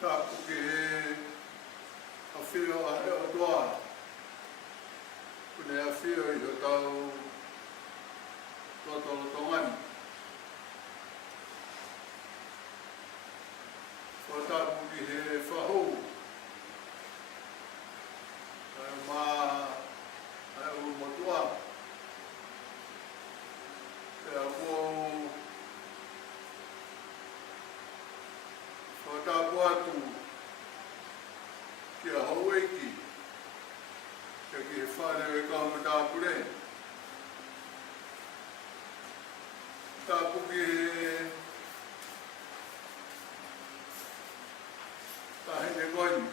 Tapu ke a whio a reo toa. Kune a whio I o tau totolo tongani. Ko tapu ki he whahou. Kai mā ai uru motua. Te a kou whatapu atu ki a haueiki. Te ki he whare e kaumatapu re. Tapu ki he tahine koini.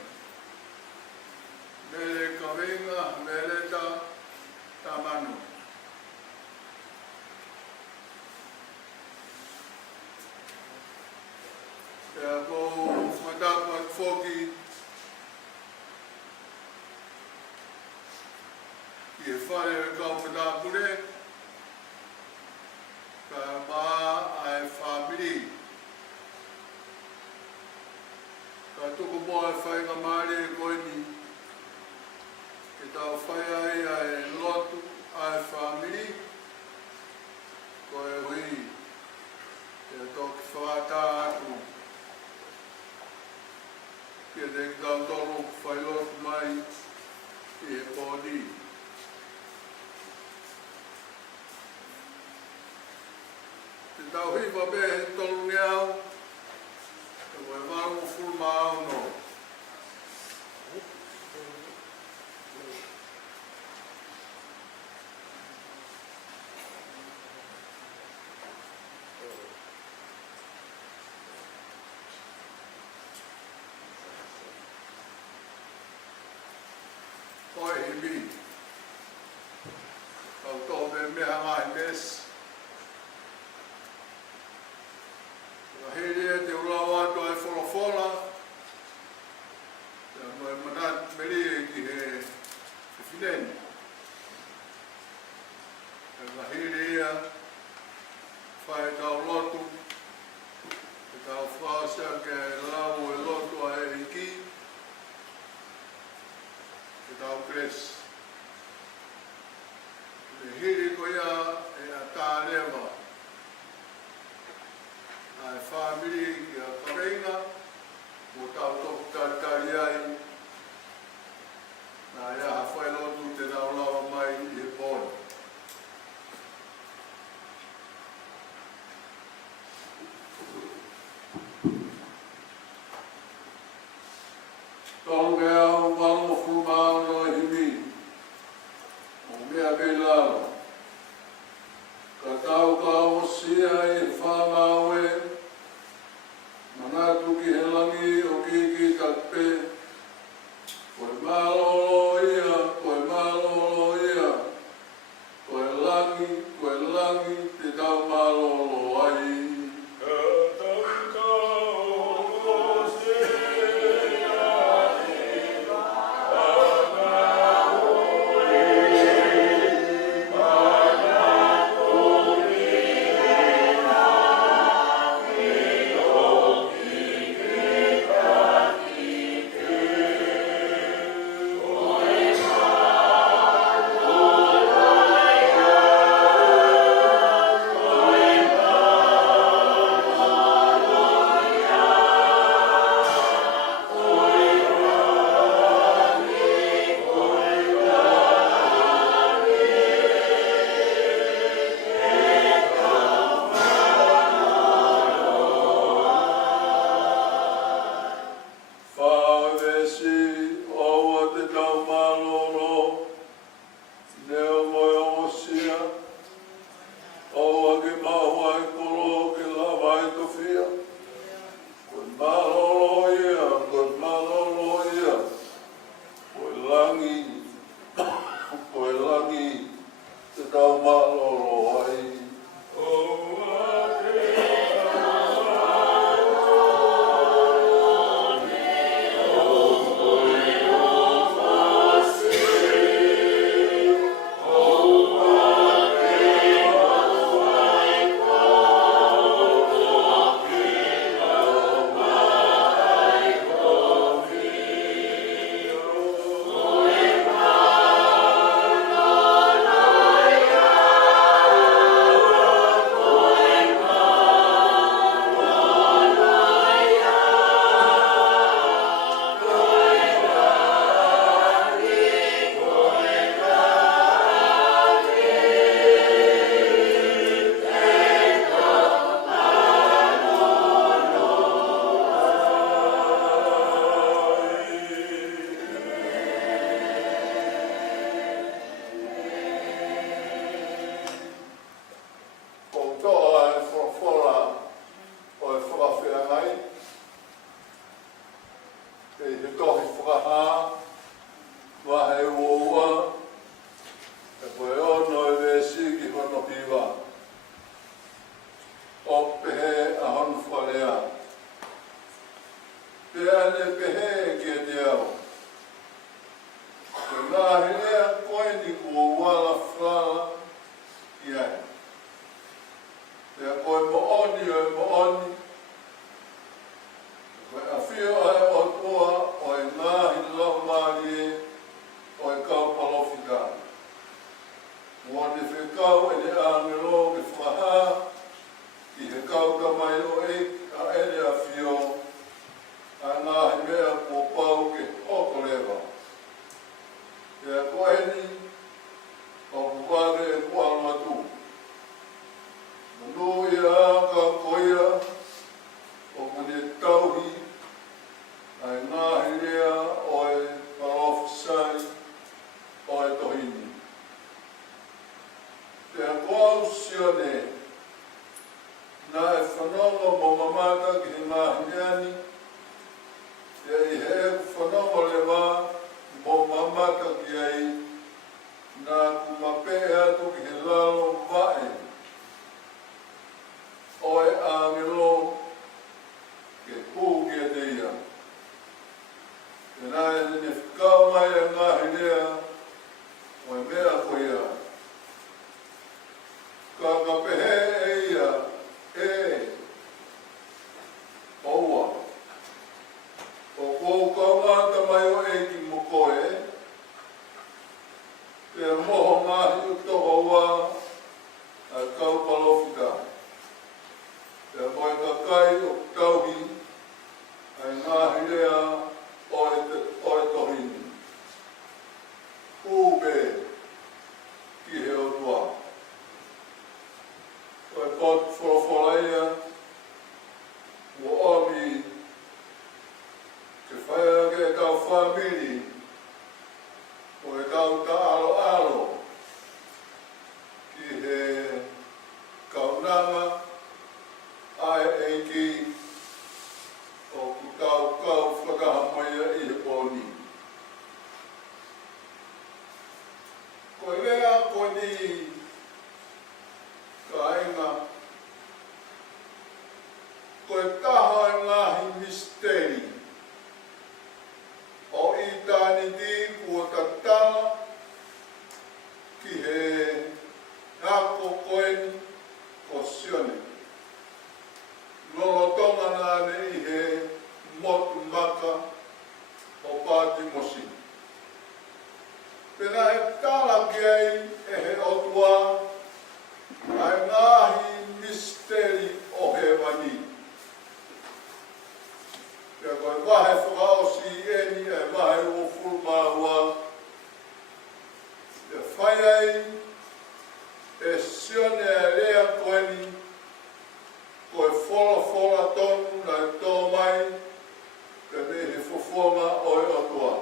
Mele kawenga, mele ta manu. Te a kou whatapu atu whoki ki he whare e kaumatapu re. Ka mā ai whamiri. Ka tuku moa e whainga maare e koini. Ke tau whai ai ai lotu ai whamiri. Ko e hui. Ke toki whaata atu. Ke te tau tolu whai lotu mai ki he pōni. Te tau hiwa be he tolu neau, te koe waru fulma au no. Oi himi, au tō me mea ngai mes. Hele te ulawa to ai wholofola. Te anoi manat meri ki he whinen. Te hele ia whae tau lotu. Te tau whaosia ke lau e lotu a e iki. Te tau kres. Te hele ko ia e a tārewa. Ai whamiri ki a karenga, mo tau toku taritari ai, nā ia ha whai lotu te nau lawa mai I he pōni. Tolu e au walo fuma au no himi, o mea me lau. Mone whekau e le angelo e whaha i he kau tamai o a ere a whio a ngā he mea kua pau ke hoko lewa. E a koeni o kukare e kua almatu. Munu i a ka koia o kune tauhi ai ngā he rea o e parofisai o e tohini. Te a koau sione nā e whanonga mo mamata ki he ngā hineani, te i he whanonga le wā mo mamata ki ai nā kumape atu ki he lalo vae. Oe angelo ke kūki e teia. Te nā e ne whikau mai a ngā hinea o e mea koia. Ka pehe e ia e oua. O kou kaumata mai o e ki mokoe, te moho ngahi o toka ua a kau palofika. Te moe kakai o tauhi ai ngahi rea o e tohini. Ube ki he o tua. Koe pot whorofolaia, ua omi te whaia ke kau whamiri, o e kau ta alo alo, ki he kaunanga, ai eiki, o ku kau whakahamoia i he poni. Koe lea koe ni ka ainga, koe taha e ngahi misteri, o i tāni di kua tatala, ki he hako koeni ko sione. Lolotonga nāne i he motu maka o pāti mosi. Pena he tala ki ai e he otua, ai ngahi misteri o he wani. Pea koe wahe whakaosi eni e wahe o fulmāua. Te whai ai e sione e rea koeni, koe whola tonu nai tō mai, ka ne he whawhonga o e atua.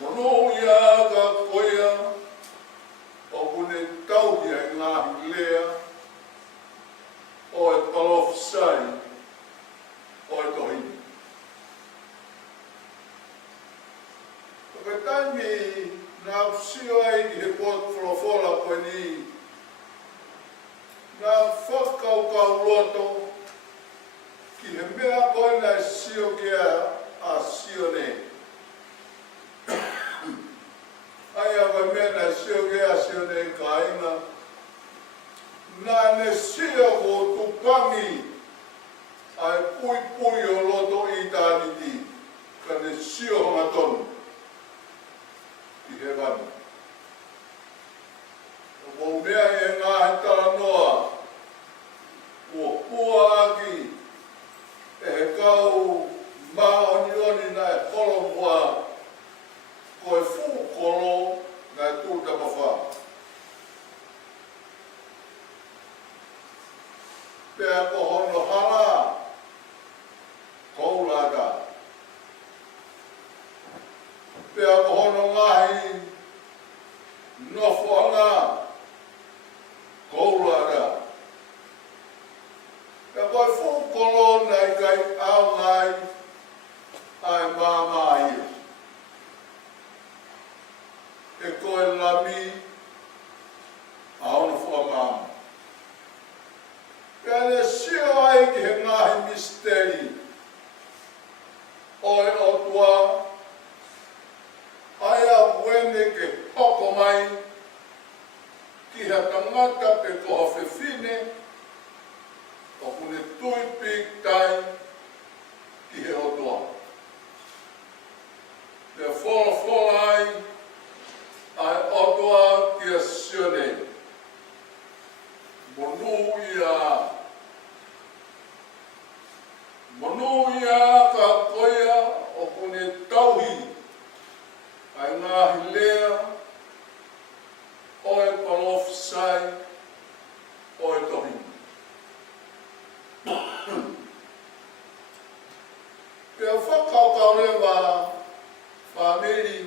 Mono ia ka koia, o kune tauhi ai ngahi lea, o e palofisai, o e tohini. Ka taimi nā usio ai ki he pot wholofola koe ni, nā whakaukau roto, ki he mea koe nai sio kia a sio ne. Ai a koe mea nai sio kia a sio ne ka inga, nā ne sio ko tupangi, ai pui o roto i tāni ti, ka ne sio honga tonu, ki he wani. O mea e ngā he tala noa, ua pua aki, e he kau maoni na e holo mua, koe whukolo na e tūtapawha. Pea ko hono hala, koulata. Pea ko hono ngahi, nofoanga, koulata. Pea koe whukolo na i kai au ngai, ai māmai. E koe lami, aona whamama. Pea ne sio ai ki he ngahi misteri, oe otua, ai a wene ke hoko mai, ki he tangata pe koha whewhine, o kune tui pik tai, ki he otua. Pea whola ai, ai ia sione. Monu ia ka koia o kone tauhi. Ai ngā hilea, oe palofisai, oe tohi. Pea whakau rewa whamiri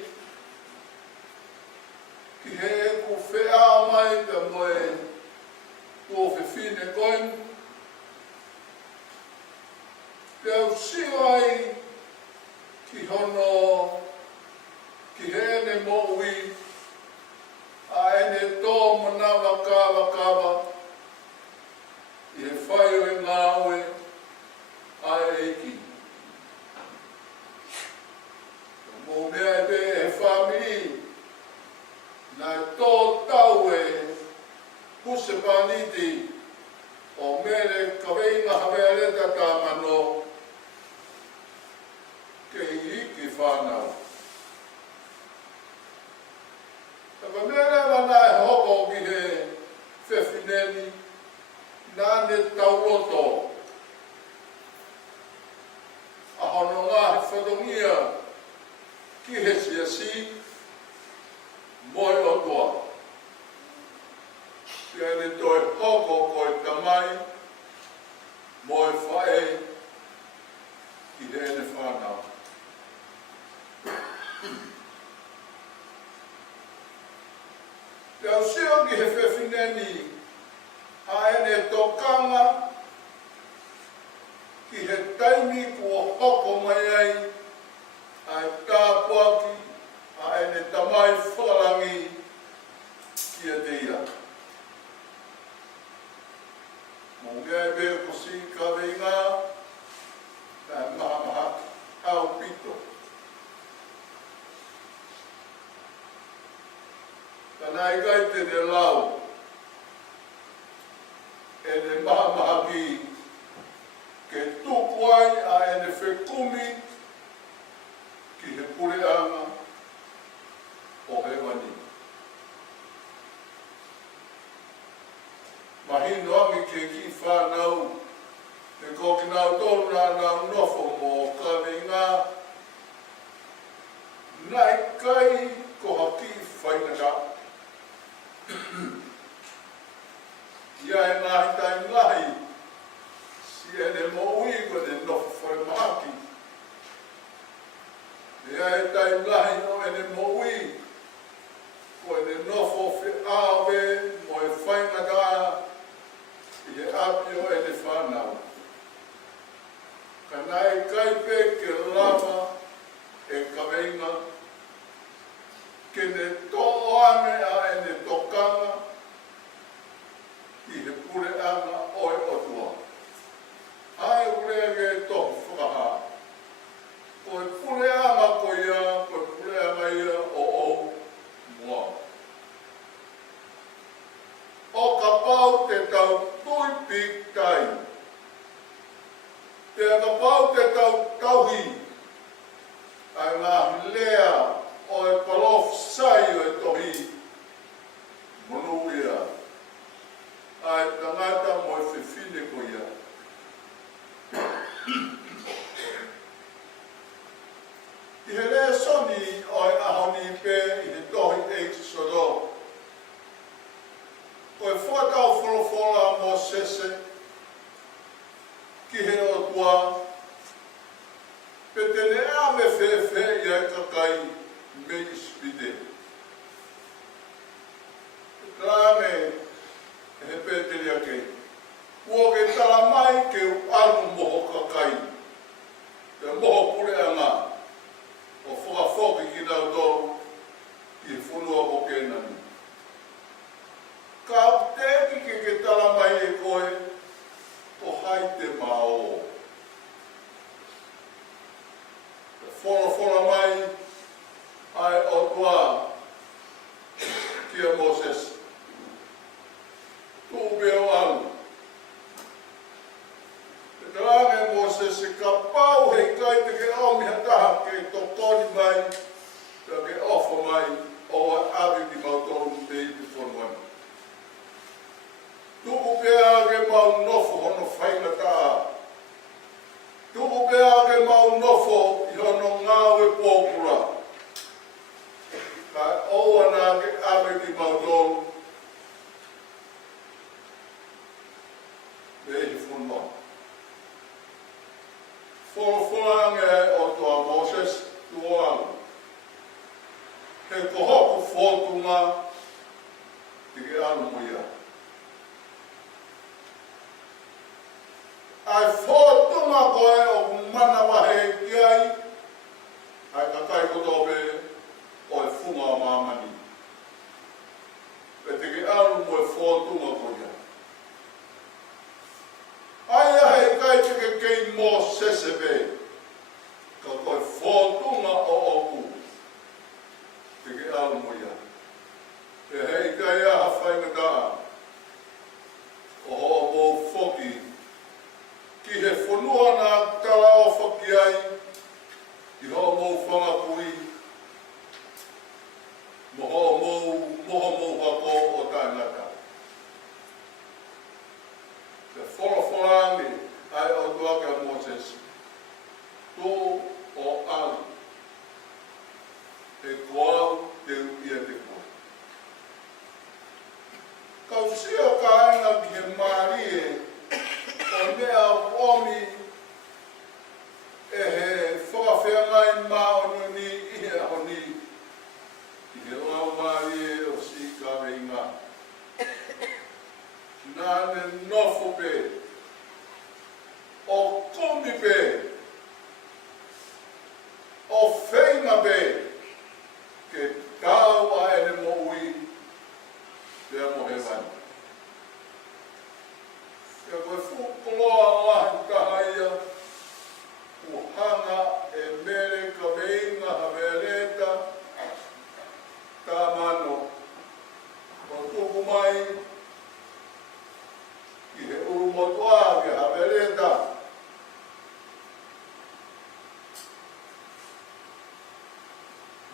ki he ku whea mai pe moe ko whiwhine koen. Pea usio ai ki hono ki he ne moui a ene tō manawa kawa i he whai o e ngāwe a eiki. Mō mea e pe he whamiri na tō tau e kuse paniti o mere kaweinga haweareta tā mano ke hiki whanau. Taka mera wana e hoko ki he whewhineni nāne tauroto. A hono ngā he whadongia ki he siasi moe o toa. Pia ne toi hoko koe tamai moe whae ki he ene whanau. Te au seo ki he whewhineni a ene tokanga ki he taimi kua hoko mai ai ai tāpuaki a ene tamai whakarangi ki a te ia. Mō ngā e pēr kosi ka weinga tā maha au pito. Tanai kai te ne lau, e ne maha ki ke tuku ai a e ne whekumi ki he pureanga o he wani. Mahino angi ke ki whanau, e koki nau tōna nau nofo mō ka weinga, nai kai ko haki whainaka. Ia e ngahi tai ngahi, si e ne moui ko ne nofo whai mahaki. Ia e tai ngahi no e ne moui, ko e ne nofo whi awe mo e whainaka, i he apio e ne whanau. Ka nai kaipe ke lava e kaweinga, ke ne toane a e ne tokanga i he pureanga oe otua. Ai urege tohu whakaha. Koe pureanga ko ia, koe pureanga ia o mua. O ka pau te tau tui pik tai. Te ka pau te tau tauhi. Ai ngā lea o e palof sai o e tohi monu ia. Ai tangata mo e whiwhine ko ia. I he rea soni o e ahoni pe i he tohi Exodo. Ko e whakau wholofola mo sese ki he o tua. Pe tene a me whewhe i a kakai me ispide. Rāme e he pēteri a kei. Ua ke tala mai ke anu moho kakai. Te moho pure a ngā. O whakawhoki ki nau tō i whunua o kēnani. Ka tēki ke tala mai e koe o hai te mao. Te whora mai ai o tua kia Moses. Tūbeo alu. Te tarange Moses e ka pau hei kai te ke aumiha taha ke tokoni mai, te ke ofo mai, o a awi ki mautonu te i te ape ki mautolu. Vehi funwa. Folofolange o toa Moses tuoalu. He kohoku fotunga tiki alu muia. Ai fotunga koe o mana wahe kiai. Ai kakai kotope o e funga o mamani. E tiki alu mo e fotunga koia. Ai ahe kai tiki kei mo sesebe. Ka koe fotunga o oku. Tiki alu moia. E hei kai aha whaingataa. O ho mo foki. Ki he whanua nā tala o whaki ai. I ho mo whangapui. Moho mo wako o tāngata. Te whorowhorangi ai o tuaka Moses. Tō o alu. E koau te upia te koa. Kau sio ka aina ki he marie, o mea omi e he whakawhengai maonu ni i he ahoni. I he oa marie o si ka reinga. Nāne nofo pe, o komi pe, o whenga pe, ke tau a ene mo ui, te mo he wani. Ke koe whukoloa lahi kahaia, uhanga e mere ka veinga havereta, tā mano, o tuku mai, i he urumotoa ke havereta,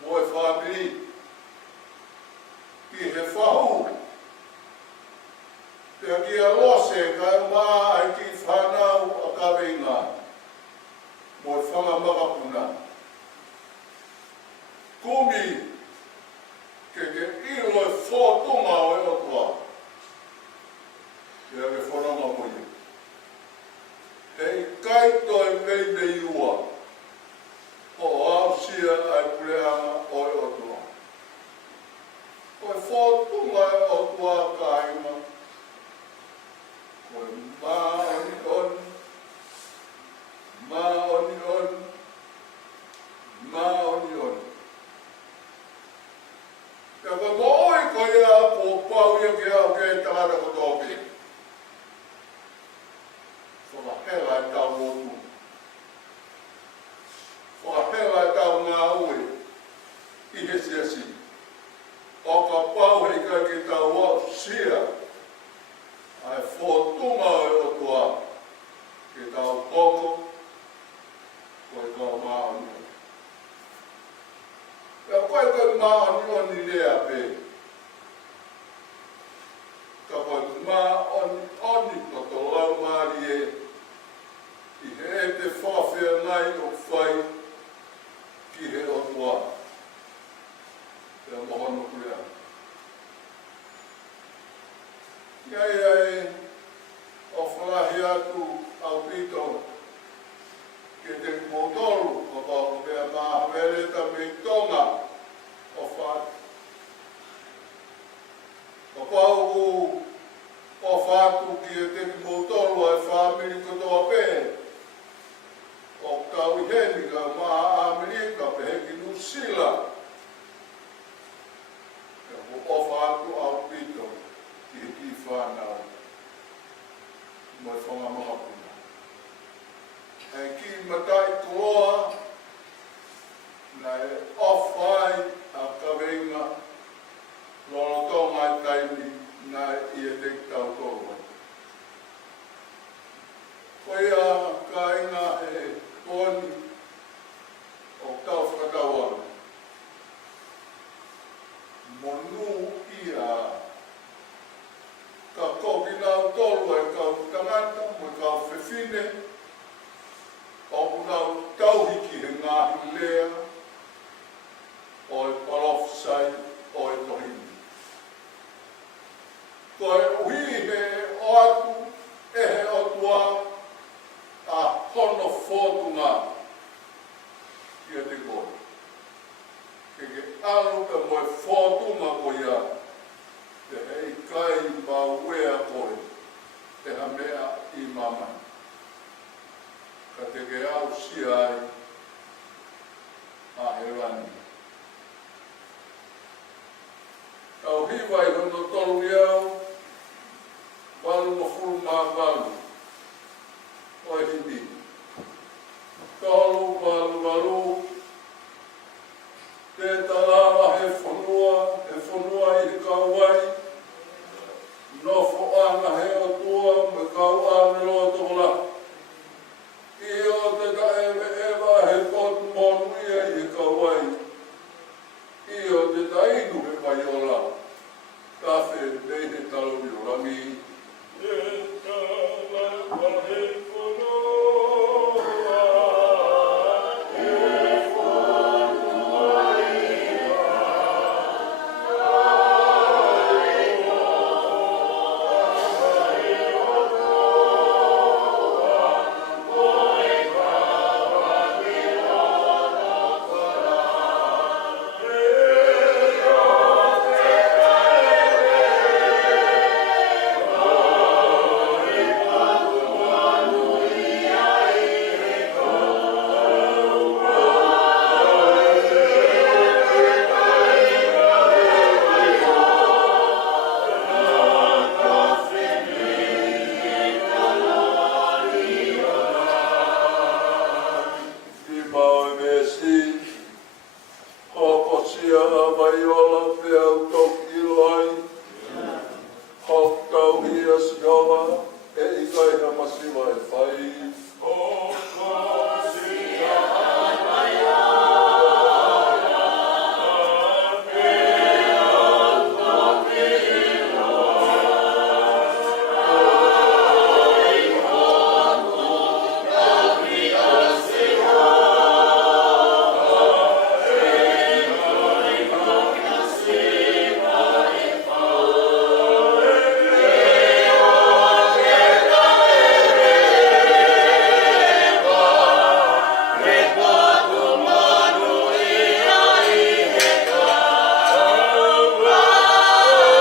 mo e whamiri, i he whahu. Te kia lose kai maa ai ki whanau a kaweinga. Mo e whangamakapuna. Kumi, ke ilo e whotonga o e otoa. Ia ke whananga moia. Hei kaito e mei ua. O ausia ai pureanga o e otoa. O e whotonga e otoa kaima. O e maoni on. Ka koe mooi koe a po pau ia ke au ke tangata kotopi. Whakahela e tau motu. Whakahela e tau ngā ue. I he siasi. O ka pau hei kai ki tau o sia. Ai whotunga e o tua. Ki tau koko. Koe tau maoni. Ia koe maoni o ni lea pe. Ka koe maoni o to lau maari e. I he te whawhia ngai o whai ki he o tua. Ia mohono kurea. Iai o whalahi atu au pito ke te motoru o pao pea mahawereta me tonga o whai. O pao o whatu ki te motoru ai whamiri kotoa pe. O kau heni ka maa Amerika pe heki Nusila. O whatu au pito ki heki whanau. Mo e whangamakapuna. E ki matai koloa, na e ofai a kaweinga, lolotonga i taimi, na i e te tau tōrua. Koia ka inga e koni o tau whakataua. Monu ia ka koki nau tolu e kau tangata, mo kau whewhine, o nau tauhiki he ngāhi lea, o e palofsai, o e tohini. koe uhi he o atu e he o tua a hono whotunga ia te koe. Ke alu ka moe whotunga ko ia te hei kai ma wea koe te ha mea i mamai. Ka te ke au si ai a he rani. Kau hiwai hono tolu iau, walu ma furu ma walu, oi hindi. Tolu walu, te talawa he whanua i kauai, nofo ana he o tua, me kau ana loa tokola. I o te ka ewa he kotu monu ia i kauai. I o te tainu he mai ola. Tawhe nei he talo ni orangi. E talawa he whanua, e whanua ia.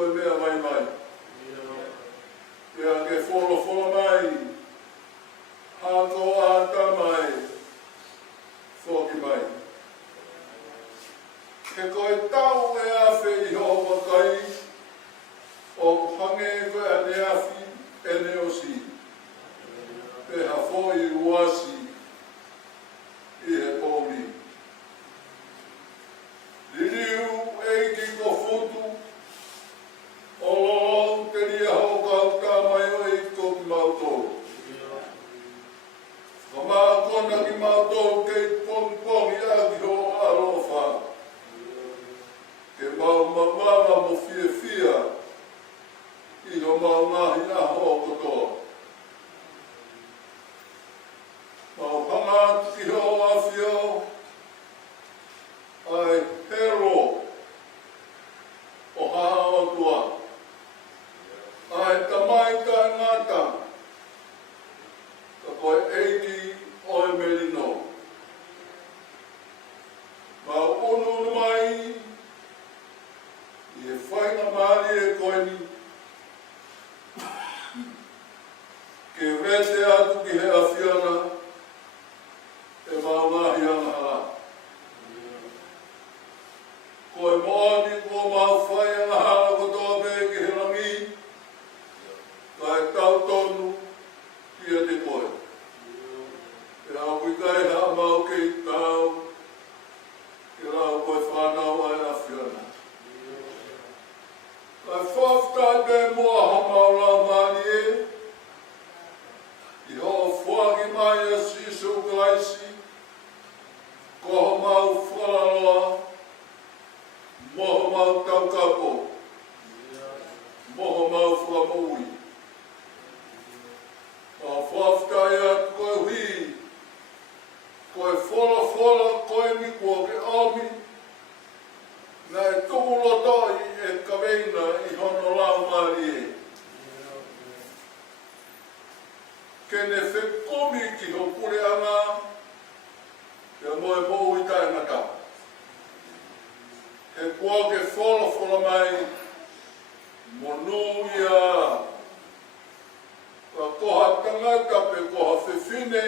koe mea mawanga mo fia I ho maungahi aho o kotoa. Mau hanga ki ho awhio ai hero o hao tua. Ai tamai ka ngata ka koe eiki o e melino. Mau unu mai I e whainga maari e koe ni ke rete atu ki he awhiana e maungahi anga hala. Koe moani kua mau whai anga hala kotoa me ki he rangi kai tau tonu kia te koe. E au wikai ha mau kei tau ke rau koe whanau ai awhiana. Kai whaftai me mua ha mau lau mani e I ho whuaki mai a sisu glaisi, ko ho mau whalaloa, moho mau taukapo, moho mau whamui. Ka whaftai atu koe hui, koe whala koe ni kua ke omi, na e tukulotoi e kaweina I hono lau mari e. Kene whekumi ki ho kure anga, ia moe mo I tae ngata. He kua ke whala mai, monu ia. Ka koha tangata pe koha whewhine,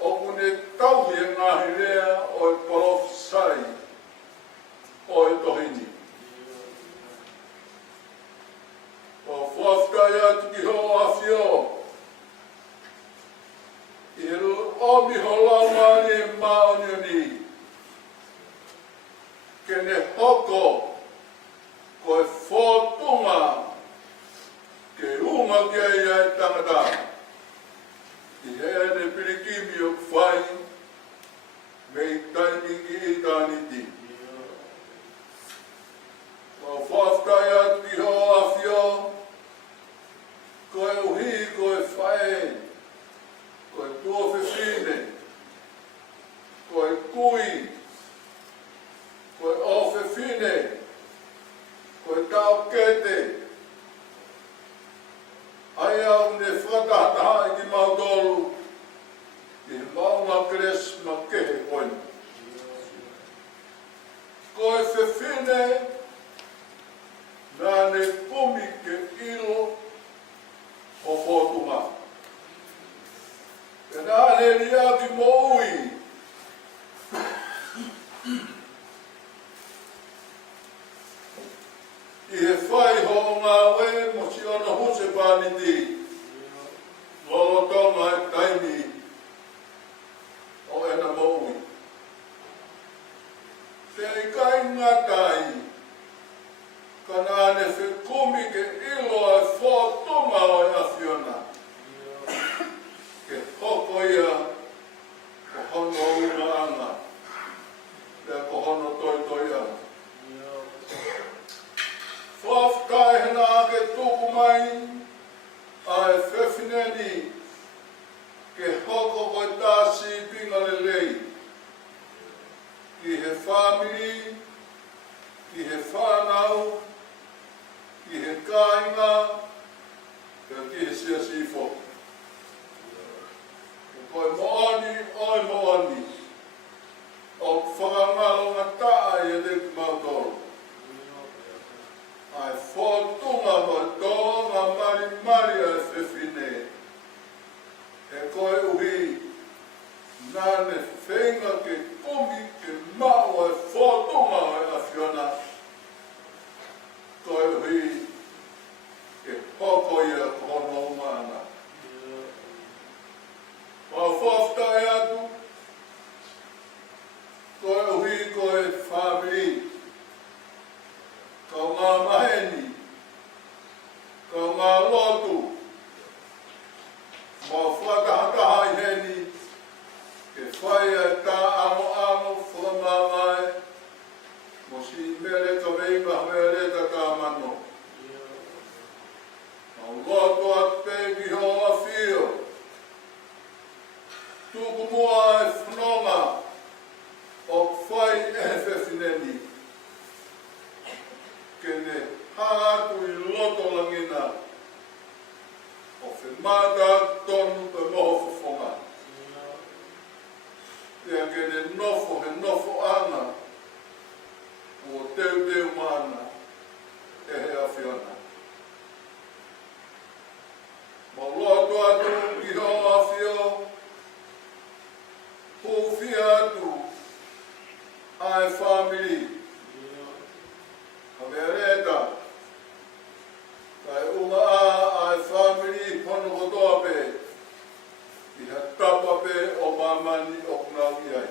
o kune tauhi e ngahi rea o e parofisai, o e tohini. Ka whaftai atu ki ho awhio, I omi ho lau mani e maoni ni. Kene hoko koe whotunga ke unga kia ia e tangata. I hea ne pirikimi o whai me I taimi ki I tāniti. Ka whaftai atu ki ho awhio koe uhi koe whae koe tua whewhine, koe kui, koe o whewhine, koe tau kete. Ai au ne whakahataha I ki mautolu, I maunga kresma kehe koe. Koe whewhine, nā ne kumi ke ilo o whotunga. E nā le ria ki mo ui. I he whai ho ngā we mo si ona huse pāniti. Lolo tonga e taimi o ena mo ui. Te I kai ngatai, ka nā ne whekumi ke ilo e whotonga o e awhiona. Ke hoko ia ko hono una anga, pia ko hono toi anga. Whaftai hena ake tuku mai, ai whewhineni, ke hoko koe tāsi pinga lelei. Ki he whamiri, ki he whanau, ki he kāinga, pia ki he siasifo. Koe moani, oi moani. O whakangalo ngā tae e te ki mautoro. Ai whotunga koe tōnga mari ai whewhine. E koe uhi, nāne whenga ke kumi ke mau ai whotunga ai awhiona. Koe uhi, ke hoko ia kono umana. Mau whaftai atu, koe uhi koe whamiri, kau ngā maheni, kau ngā lotu, mau whakahataha I heni, ke whai e tā ango whamamai, mo si mea mele ka veinga mele ta ka mano. Au loto at pegi ho a fio. Tuku mua e whanonga o whai e whewhineni. Kene hātu i loto langina o whemata tonu pe moho whawhonga. Ea kene nofo he nofo ana o teu mana e he awhiona. Ma loto atu ki ho awhio Pufi atu ai family. Amereta. Kai unga ai family pono kotoa pe. Iha tapa pe o mamani o kunau iai.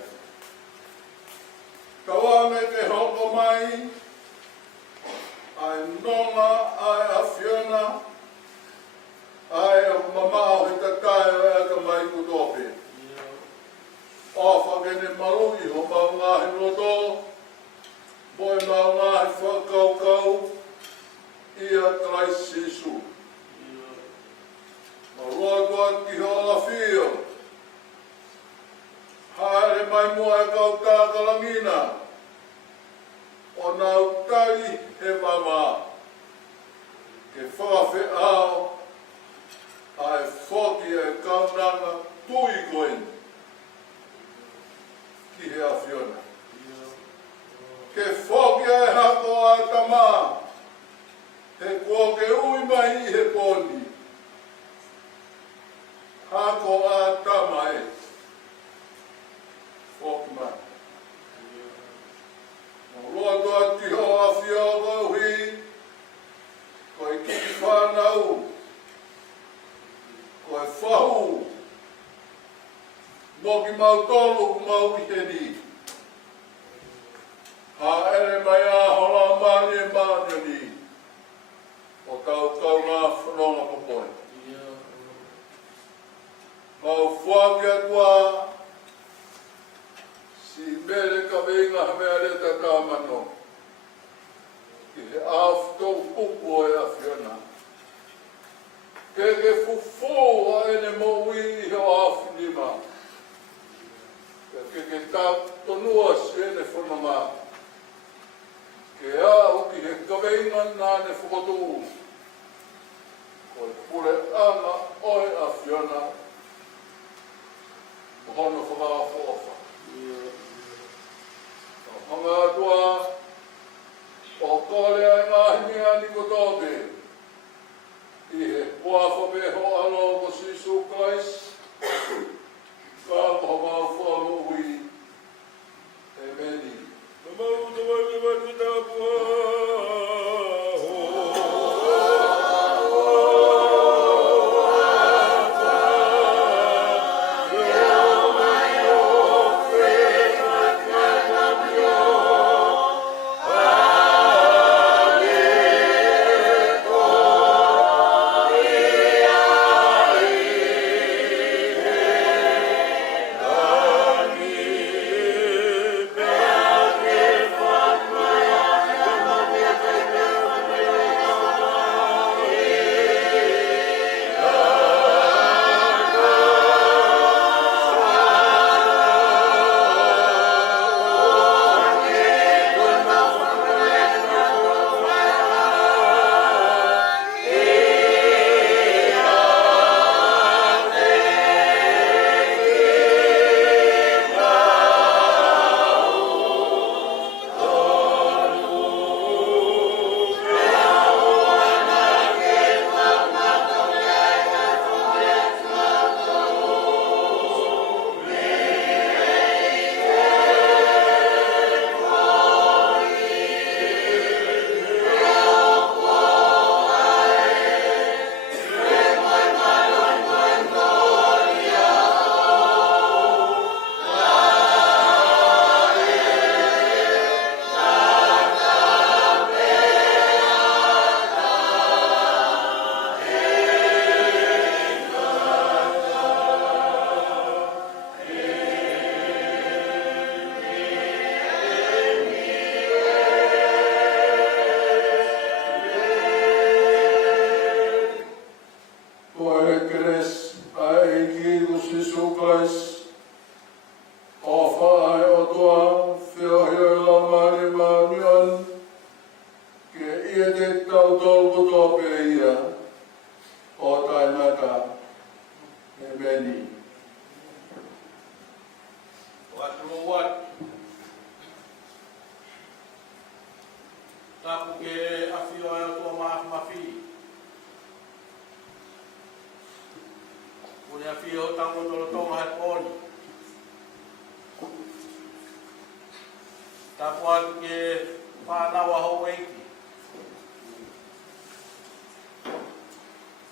Kawane ke hoko mai. Ai nonga, ai awhiona. Ai o mamao he tatai o ea ka mai kotoa pe. Ofa kene marui ho maunga he roto, boi maunga he whakaukau, ia Christ Jesu. Maroa ki ho la fio, haere mai mua e kauta kalangina, o na utari he mama, ke whawhe ao, ai whoki e kaunanga tui koen. Ki he awhiona. Ke whoki e hako a tama, he kua ke ui mai he poni. Hako a tama e. Whoki mai. Mo roa toa ti ho awhioga hui, koe kiki whanau, koe whahu, moki mau tolu mau iteni. Ha ere mai a hola mani e mani o tau ngā whanonga popoi. Mau whaki atua si mele ka veinga hamea reta ka mano. Ki he awhitou pupu e a whiona. Ke fufu a ene mo ui he o awhinima. Ke tā tonua sene whanama. Ke a uki he kaweinga nāne whakatu. Koe pure anga oe a whiona. Mohono whakawha ofa. Hanga atua o kore ai ngā hinga ni kotoke. I he puawhape ho alo ko Sisu Christ. Ka mau whamu ui. Amen. Mau e te tau tau koto pe ia o tai mata e meni. Wat tapu ke afio e tua mafi une afio tango tolo tonga hai poni tapu atu ke whanawa hau eiki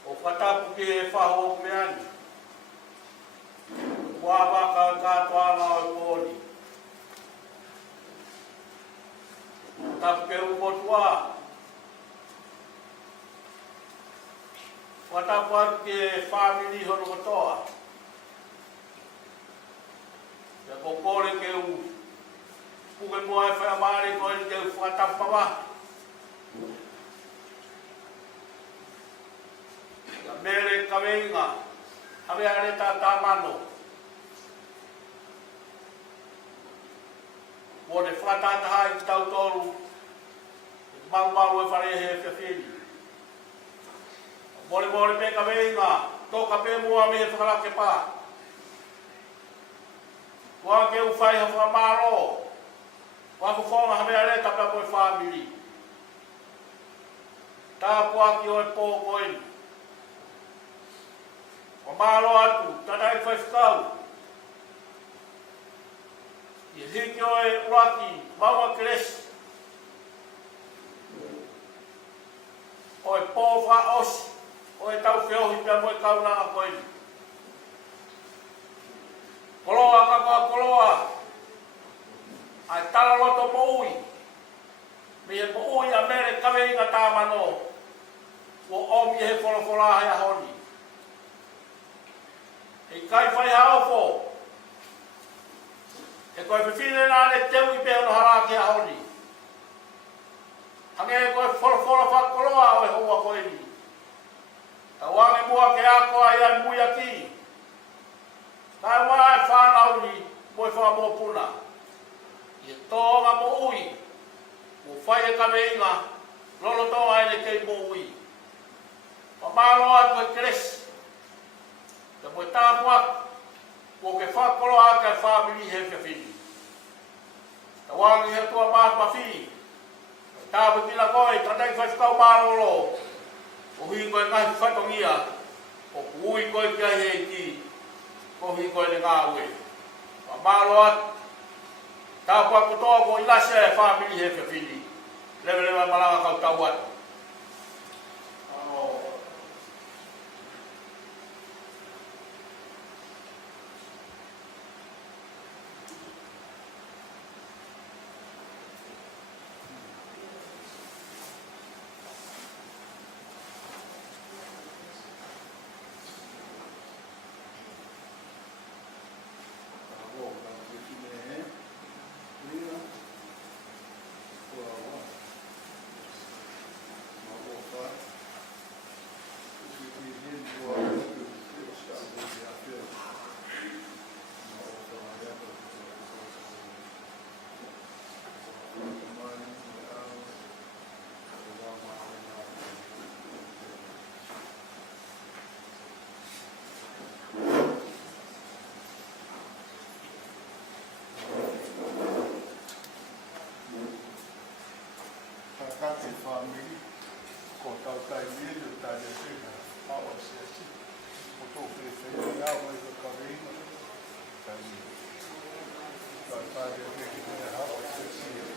o whatapu ke whaho o meani wawaka katoa na o poni tapu ke umotua watapu atu ke family hono kotoa ya kokore ke u puke moa e whaamare koe ni ke whatapu pama ya mere kaweinga hawe areta tamano Mone whatata hai ki tau toru mau e wharehe e whiawhiri. Mone pe ka weinga, toka pe mua me he whakarake pā. Kua ke u whai ha whamaro, kua ku whonga hame areta pia koe whamiri. Tā pua ki oe pō koeni. Kua maro atu, tatai whai whakau. I hiki oe uraki, maua keresi. Oe pōwha osi, oe tau whiohi pia moe kaunanga koeni. Koloa kaka koloa, ai tala loto mo ui. Me he mo ui a mere kaweinga tāmano, o omi he wholawhola hea honi. E kai whai haofo, e koe whiwhine nāne teu i pehono harake a honi. Hange e koe wholawhola whakoloa o e hoa koeni. Ta wange mua ke ako ai ai muia ki. Kai waa e whanau ni moe whamua puna. I e tōnga mo ui. Mo whai e kaweinga, lolo tōnga ene kei mo ui. Pa mālo atu e keresi. Te moe tāpuak, ko ke whakoloa aka e whamiri he whiawhiri. Ta wange he tua mātua whi. Tāwe tila koe, tatai whaiskau mārolo. O hui koe ngahi whatongia. O kui koe kia hei ki. Ko hui koe le ngāwe. Wa mālo atu. Tāpua kutoa ko ilasia e whamiri he whiawhiri. Lewe malanga kau tau atu. Kakati family, ko tau tai milio tai de whina, awa se ati. O tō whiwhiri, awa i ka kaweinga, tai milio. Tai de whina, awa se ati.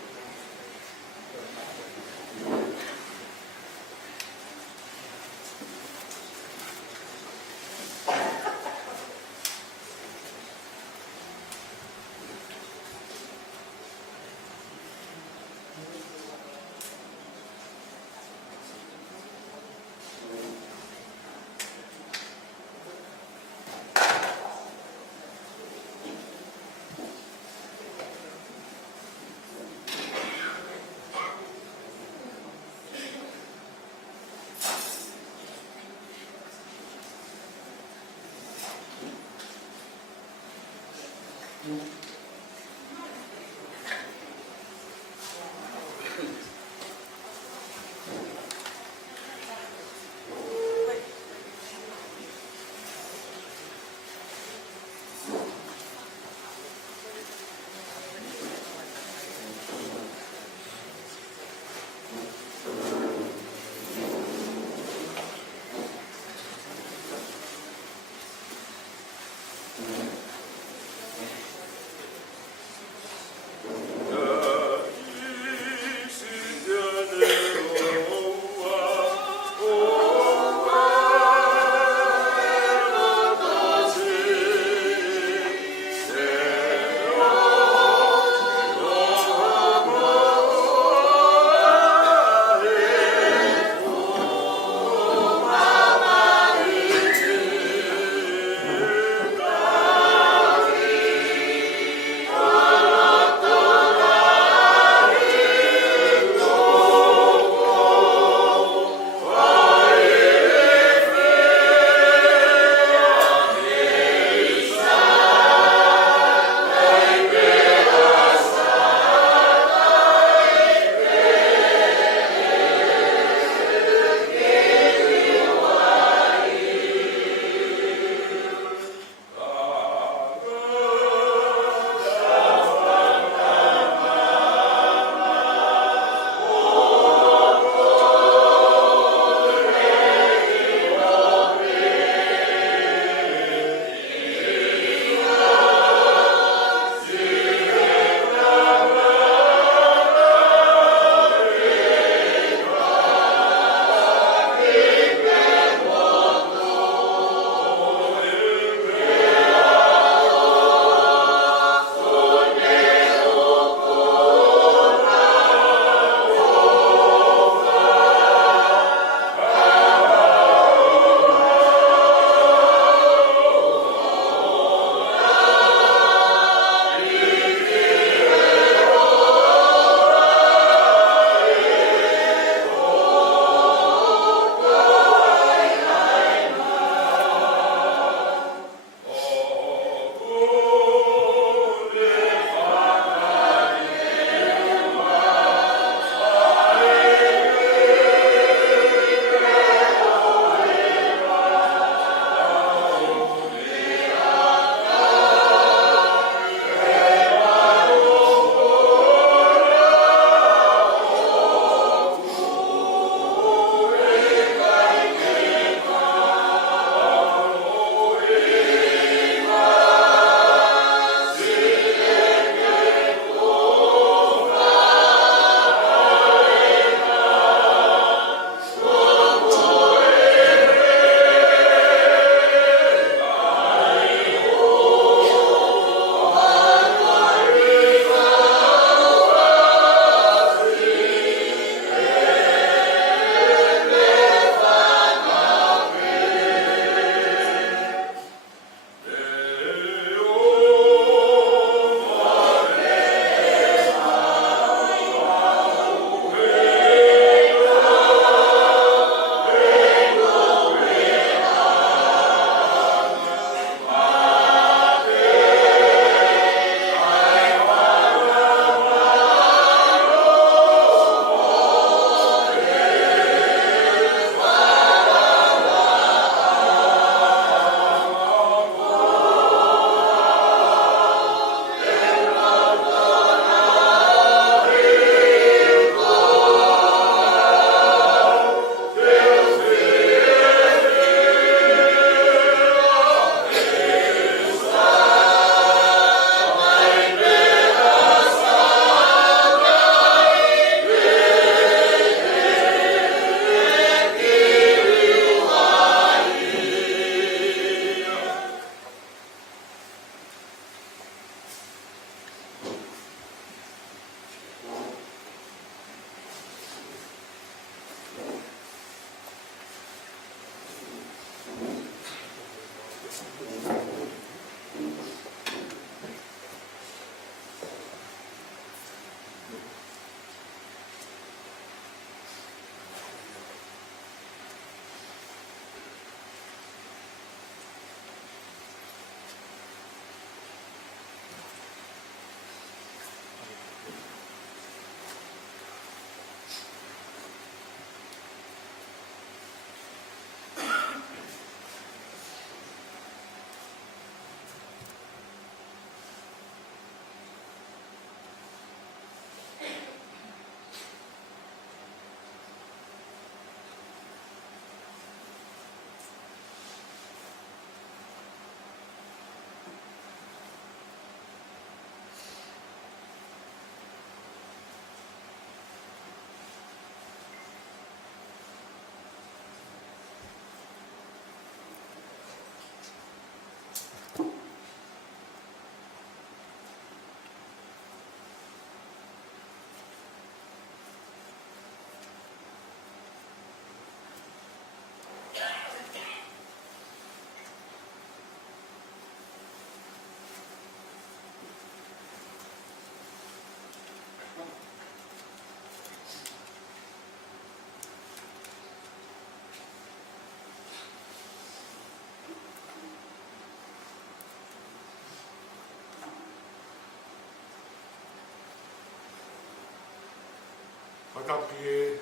taki e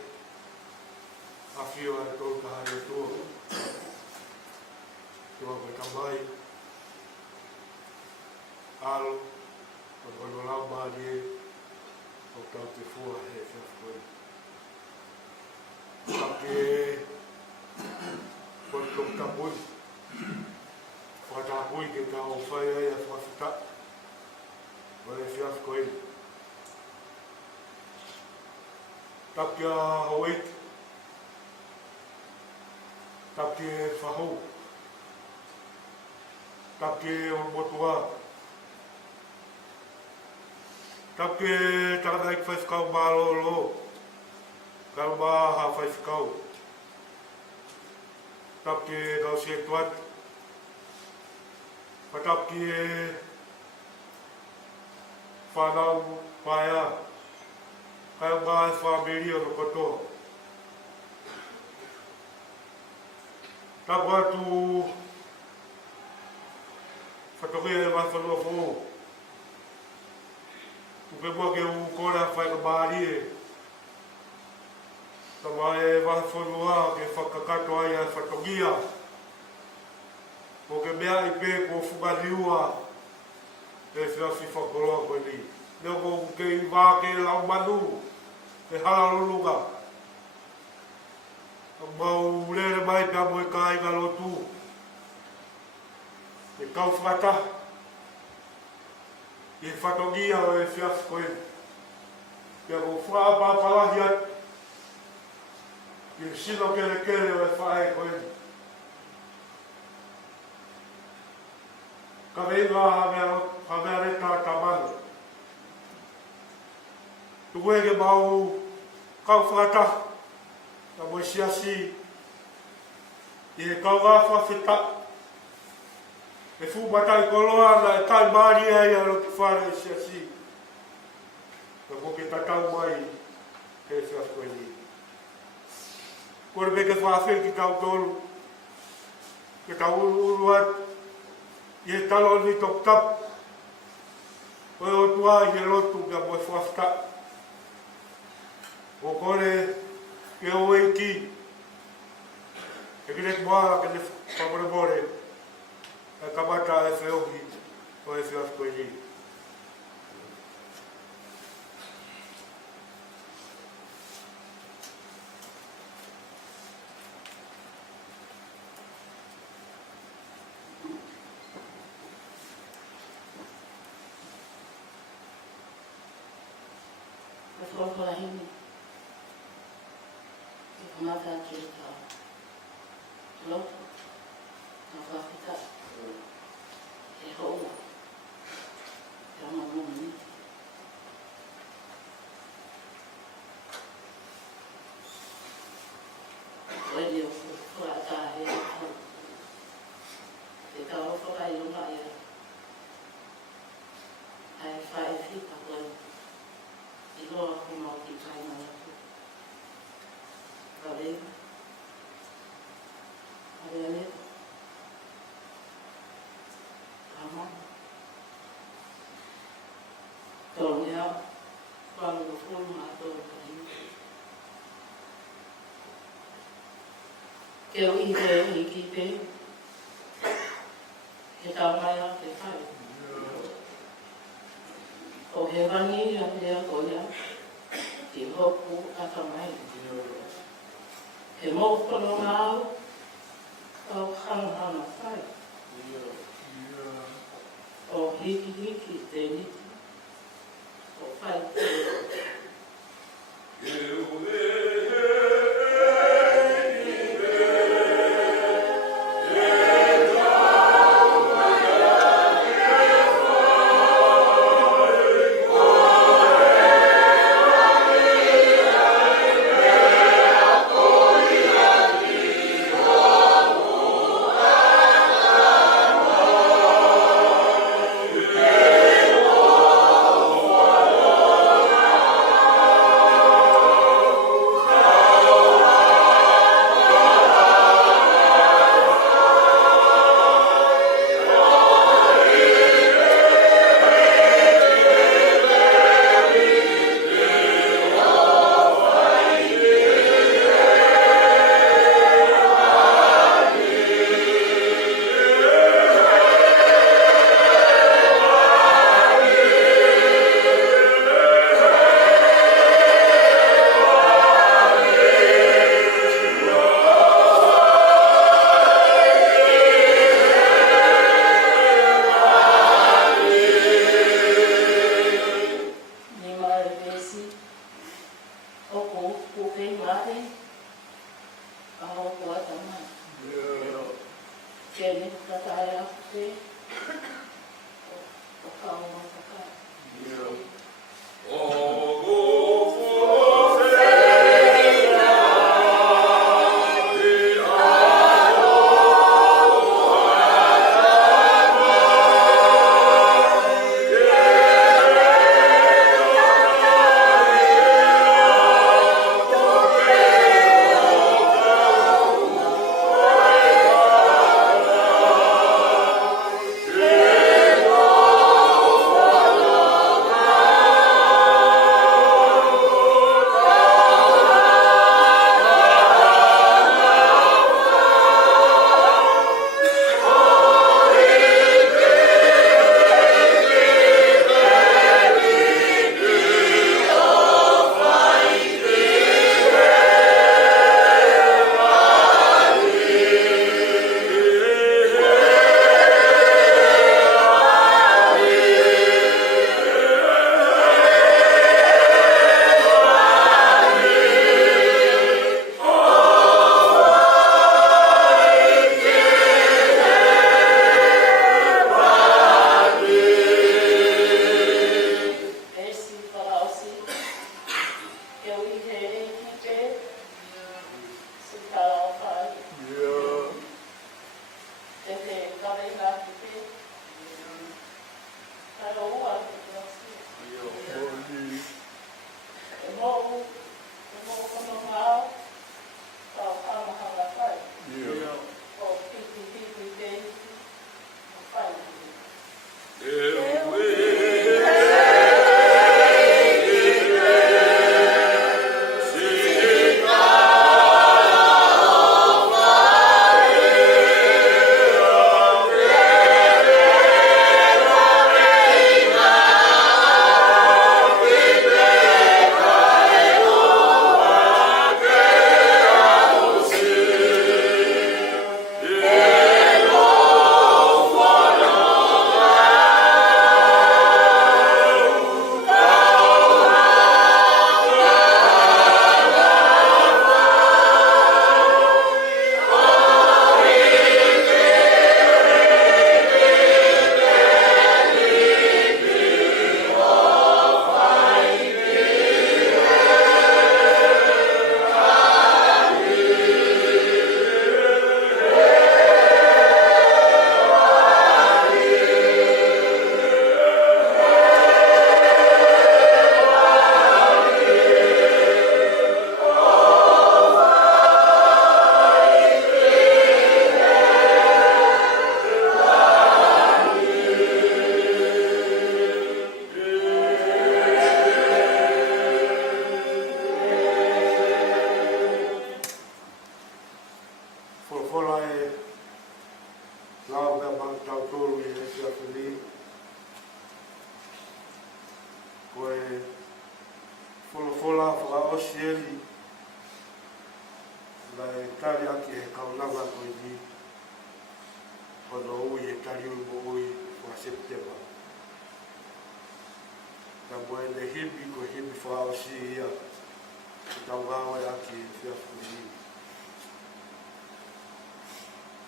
awhio e tō kahai o tō. Tua koe ka mai. Alo, o kono lau maari e o tau te fua he whiaf koe. Taki e koe tō tapui. Whakatapui ke ka o whai ai a whawhita. Koe whiaf koe. Taki a hawait. Taki e whahou. Taki e o motua. Taki e takatai whaiskau mālolo. Kau maha whaiskau. Taki e kau se tuat. Taki e whanau whaia. Kau maha whamiri o kotoa. Tapu atu whatokia e whanua fō. Tupe mua ke u kora whaika maari e. Tama e whanua ke whakakato ai a whatokia. Ko ke mea i pē ko whukariua e whiawhi whakoroa koe ni. Leo ko ke i wāke lau manu e halalunga. Mau lere mai pia moe ka inga lotu. E kau whata. I whatongia o e whiaf koe. Pia ko whaapapalahi at. I sino kere kere o e whae koe. Ka reinga hamea reta tamana. Tuwe ke mau kau whata. Ka moe siasi, i e kau ngāwha whita. E whūmatai koloa na e tai maari ai alo ki whare e siasi. Ka mo ke tatau mai, ke e whiaf koe ni. Kore me ke whawhi ki tau tolu. Ke tau uru at, i e talo ni tok tap. Koe o tua i e lotu ka moe whafta. O kore, ke o eiki. E kire mua ke ne whamorebore. E kamata e whiohi o e whiaf koe ni. E whakahini. Mata ki ta loto na whakita e hoa e ama moni koe o whakata he hau te tau whakai lunga e ai whae whita koe i loa kumau ki kaina latu Valeu. Valeu. Calma. Torneio. Quando eu fui no ator, que eu ia equipe, que estava mais lá que faz. O Revani já me deu a coisa, que roubo a também. He mau kono ngāu, au hanga whai. O hiki te niti, o whai te whahi, a ho kua tama. Kene kakai a te, o kaunga kakai.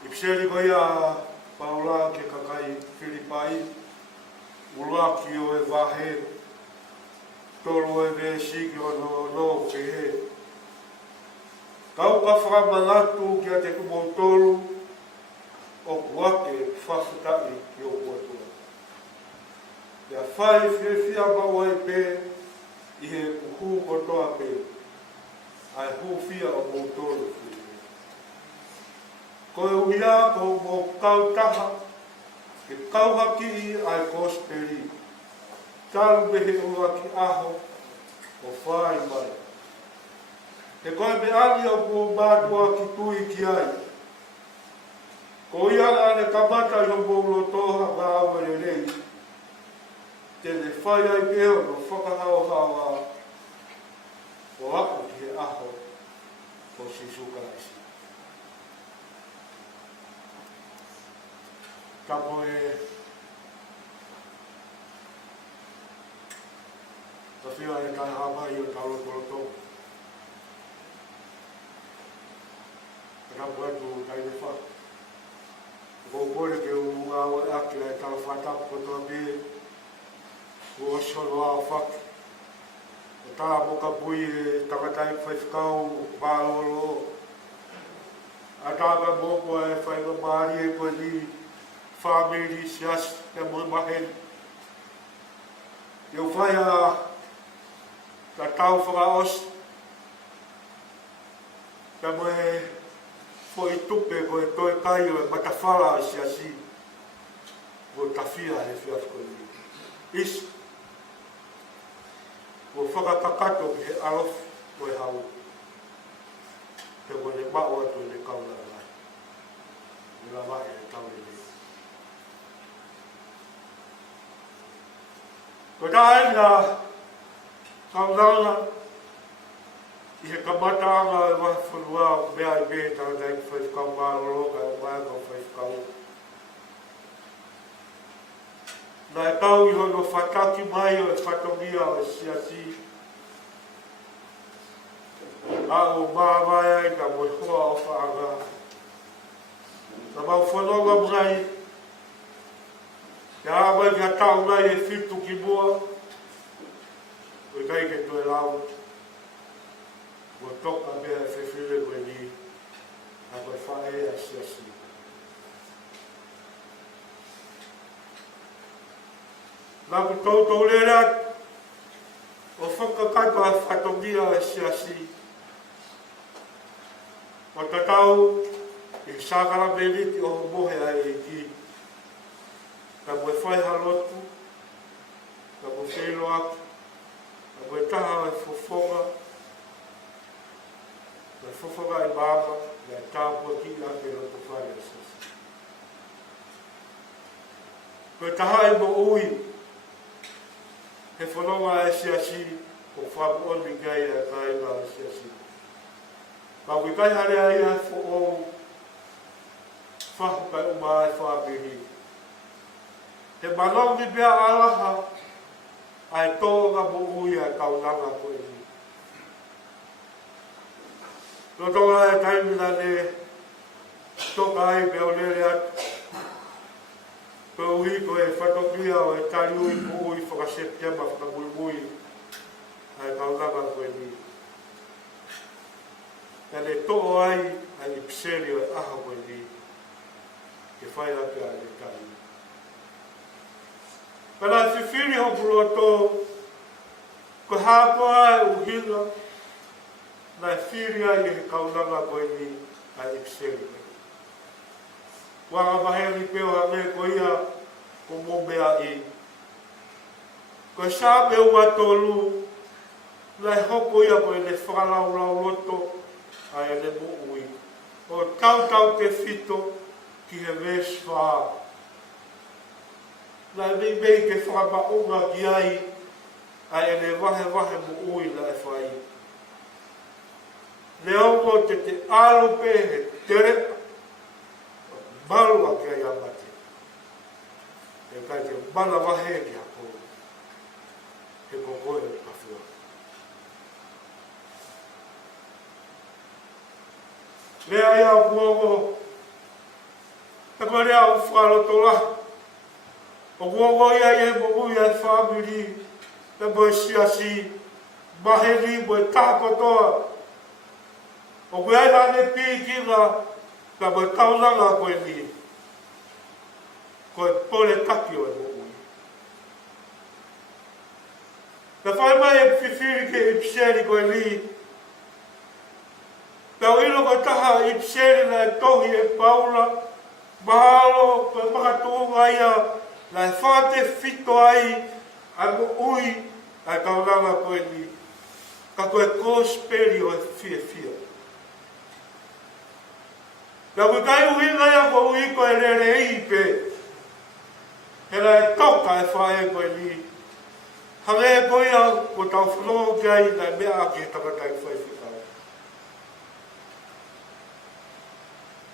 Ipseri koia Paula ke kakai Filipai, ulaki o e wahe, toro e me siki o no ke he. Kau ka whakamangatu ki a te kumotoro, o kuake whawhitai ki o kuatua. Ia whai whiwhia maua e pē, i he kuku kotoa pē, ai huwhia o motoro whiwhia. Koe uia ko mo kautaha, ke kauhaki i ai kosperi. Taru mehe ua ki aho, o whai mai. He koe me ali o mo mātua ki tui ki ai. Ko ia ane kamata i o mo lotoha ngā awere rei. Te le whai ai peo no whakahao hawa, o aku ki he aho, o Sisukaisi. Ka moe ta whia e kai hawa i o taulo koloto. tapu atu tai le wha. Ko kore ke unga o ake ai tau whatapu kotoa me, o osolo a whaki. O tā moka pui e takatai whaifkau pārolo. A tāka mōkua e whainga maari e koe ni whamiri siasi te mui maheni. Iau whai a ta tau whakaosi. Ta moe fo i tupe koe toi kai o e matawhala a siasi. Ko tawhia he whiaf koe ni. Isi. Ko whakakakato ki he alofi koe hau. Te koe ne mao atu ne kauna ngai. Ni la mai e tau ni. Ko tae nga kaunanga i he kamataanga e wahi whanua o mea i me tanga nei ki whaifkau mārologa o mai ka whaifkau. Nā e tau i hono whataki mai o e whatongia o e siasi. A o māwai ai ka moe hoa o whaanga. Nā mau whanonga mrai. Te awai ki a tau nai e whitu ki mua. Koe kai ke tue lau. Ko toka mea e whewhire koe ni. A koe whae a siasi. Nā ku tautou lera. O whakakato a whatongia e siasi. O tatau i sākara meriti o mohe ai e ki. Ka moe whai halotu, ka moe whilo aku, ka moe taha e fofonga, ka fofonga i māma, ka tāpua ki ake o te whai asasi. Koe taha e mo ui, he whanonga e siasi, o whamu oni gai e kāinga e siasi. Ka kui kai hare ai e fo ou, whahu kai uma e whamiri. Te manongi bea alaha, ai tōnga mo ui ai kaunanga koe ni. Rotonga e taimina ne, toka ai bea olere atu. Koe ui koe whatongia o e tari ui mo ui whakaseptiama whakamui ai kaunanga koe ni. Tane to'o ai, ai i piseri o e aha koe ni. Ke whai ake ai e tari. Kana whiwhiri hoku roto, ko hākoa e uhinga, nai whiri ai e kaunanga koe ni ai i piseri. Wanga maheri peo a me ko ia ko mōmea i. Ko sāpe ua tolu, nai hoko ia koe ne whakalau roto ai e ne mo ui. O tau te whito ki he ves whaa. Nai mei ke whakapaunga ki ai, ai e ne wahe mo ui la e whai. Le ongo te alupe he tere, marua ki ai amate. E kai te mana wahe ki hako, he kokoe ka whia. Le ai au kuongo, e koe rea u whakaroto lahi. O kuongo ia i e mo ui ai whamiri, te moe siasi, maheri moe tākotoa. O koe ai hane pīkina, ka moe kaunanga koe ni. Koe pole taki o e mo ui. Ka whai mai e whiwhiri ke i piseri koe ni. Ka ilo ko taha i piseri na e tohi e paula, mahalo, koe makatunga ia, na e whate whito ai, ai mo ui, ai kaunanga koe ni. Ka koe kōsperi o e whia. Ka koe kai uhinga ia ko ui koe rere i pe. He la e toka e whae koe ni. Hange e koe au, ko tau whanongo ki ai, na mea ake he takatai whai whikai.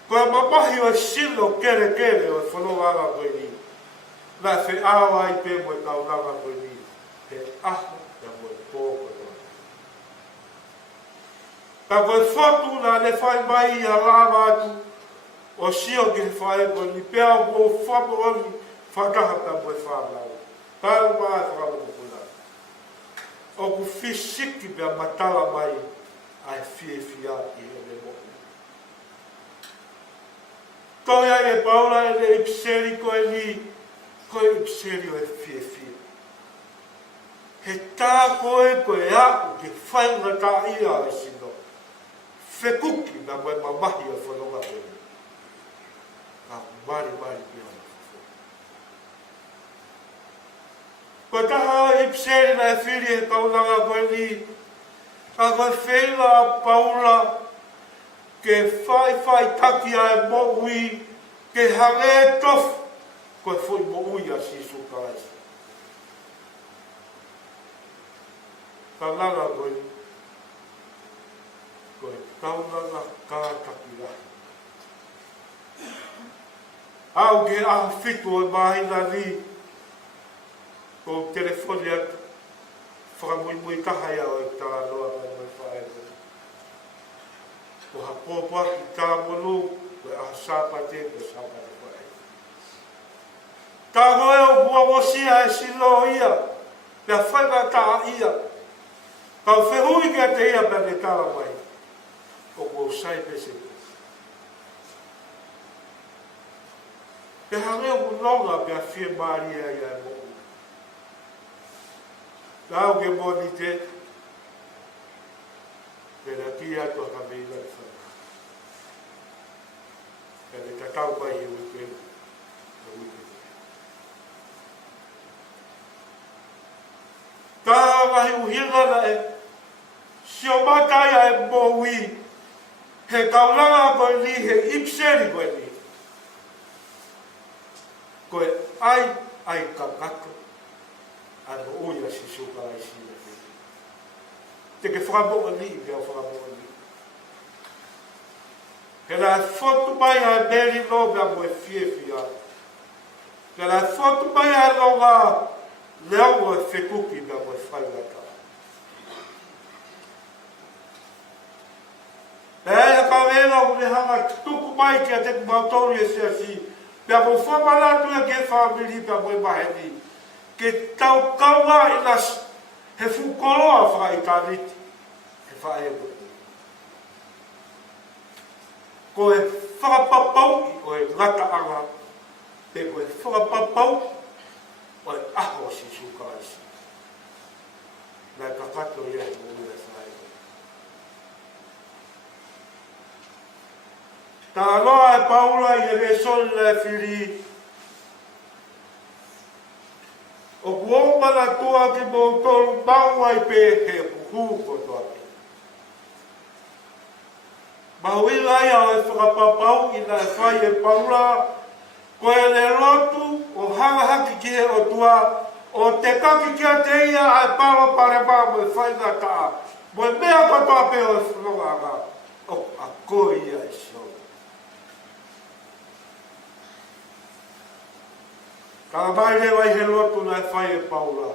Koe mapahi o e silo kere o e whanonga anga koe ni. Na whi awa ai pe moe kaunanga koe ni, he aho ya moe pōko toa. ka koe fotu na le whai mai a lava atu o sio ki whae koe ni pēa o whapo oni whakaha ka koe whanau. Tau maa whakamu kuna. O ku fisiki pia matala mai ai fie fia i o le moku. Toia e paula e le ipseri koe ni, koe ipseri o e fie fie. He tā koe au ke whainga tā ia e sino. Whekuki na koe mamahi o whanonga koe. Ka mari pia na whafo. Koe taha ipseri na e whiri e kaunanga koe ni, ka koe whaila paula ke whai taki a e mo'ui, ke hange tofu, koe fui mo'ui a sisu kaisi. Ka nganga koe kaunanga kātaki rahi. Au ke aho fitu o mahina ni, ko telefoni atu, whakamui tahaya o e tā loa mai whae koe. Ko ha pōpua ki tā monu, koe aha sāpate, koe sāpate whae. Tā koe o bua mosia e silo ia, pia whainga tā ia, kau whehui kia te ia pia te tāra mai, o kua usai pese. Pia hange o kunonga pia whie maria ia e moku. Tau ke moni te, pera ki ato ka meila e whaka. Pera ka tau mai e wikenu. Tā ngahi uhinga na e, sio matai a e moui, he kaulanga koe ni, he ipseri koe ni. Koe ai kakato, ano uia si suka ai si na te. Te ke whakamoa ni, pia whakamoa ni. Ke la fotu mai a meri no mea moe fie fia. Ke la fotu mai a longa, leo moe whekuki mea moe whaingata. Pea ka wena o ne hanga tuku mai kia te kumautori e sia si. Pea mo whamalatu e ke whamiri pea moe maheni. Ke tau kaua inas he whukoloa whakaitaniti. He whae moe. Ko e whakapapau i o e ngata anga. Pe ko e whakapapau o e aho si sukaisi. Nai kakato ia he mō e whae. Tā loa e paula i e me soli le whiri. O kuomana tua ki mō tolu maua i pe he kuhu ko toa pe. Mahuinga ia o e whakapapau i na e whai e paula, ko e le lotu o hangahaki ki he o tua, o te kaki kia te ia ai palo pare mā mo e whai ngā taa. Mo e mea katoa pe o e whanonga o a koe ia e sio. Ka mai le wai he lotu na e whai e paula.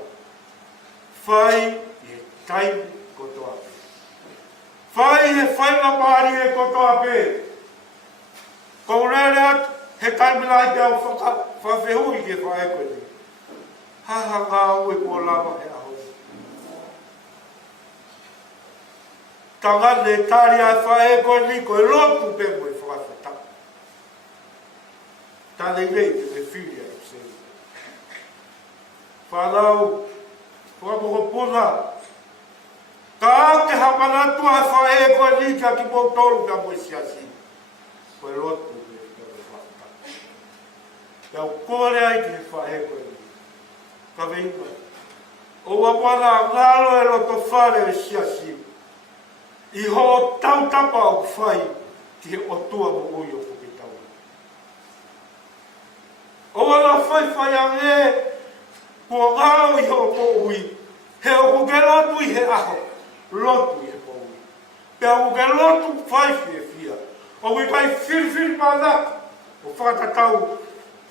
Whai e taimi kotoa pe. Whai e whai na maari e kotoa pe. Kou rere atu, he taimi lai te au whawhehui ke whae koe ni. Haha ngā ue kua lama he aho. Tangane tari ai whae koe ni koe lotu pe moe whakawhetaka. Tane nei te me whiri ai se. Whanau, whamoko puna. Ka ake hamanatu ai whae koe ni kia ki mō tolu kia moe siasi. Koe lotu pe moe whakawhetaka. Iau kore ai ki he whae koe ni. Ka veinga. O wapana ngalo e roto whare e siasi. I ho tau tapa o whai ki he otua mo ui o whukitau. O wana whai ange, kua ngalo i ho mo ui, he o kuke lotu i he aho, lotu i he mo ui. Pea o kuke lotu whai fie fia, o kui kai whiri manaka, o whakatatau,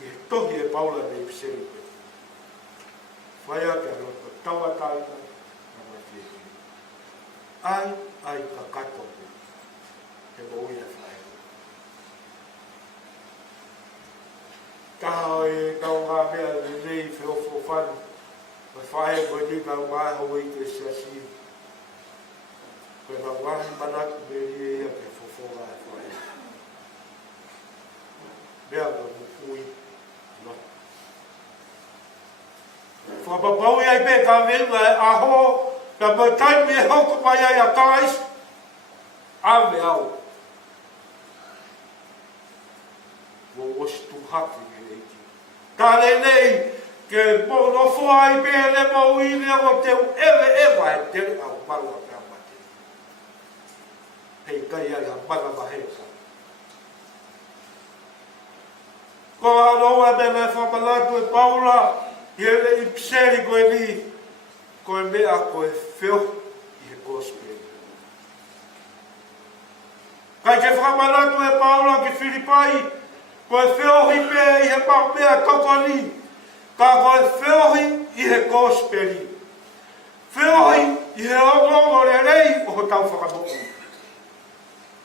i he tohi e paula nei piseri. Whai a kia lotu, taua taina, na mai fie fia. Ai ka kato. Taha e kau ngā mea nei whiofo whanu. Mai whae koe ni kau mai hau i te siasi. Koe kau wahi manatu me ni ea ke whofo ngā e whae. Mea ka mukui. Whapapau ai pe ka venga e aho ka matai me hoko mai ai a kais. Ame au. Wo osi tu haki me eiki. Ka le nei ke mono fua ai pe le mau i lea o te ewa e te au maru a pia mate. Hei kai ai a mana maheka. Ko aroa me me whakalatu e Paula, i ele i pseri koe ni, koe mea koe whio i he gospel. Kai ke whakalatu e Paula ki Filipai, koe whiohi pe i he pau mea tokoni, ka koe whiohi i he gospeli. Whiohi i he ongongo le rei o ho tau whakamoku.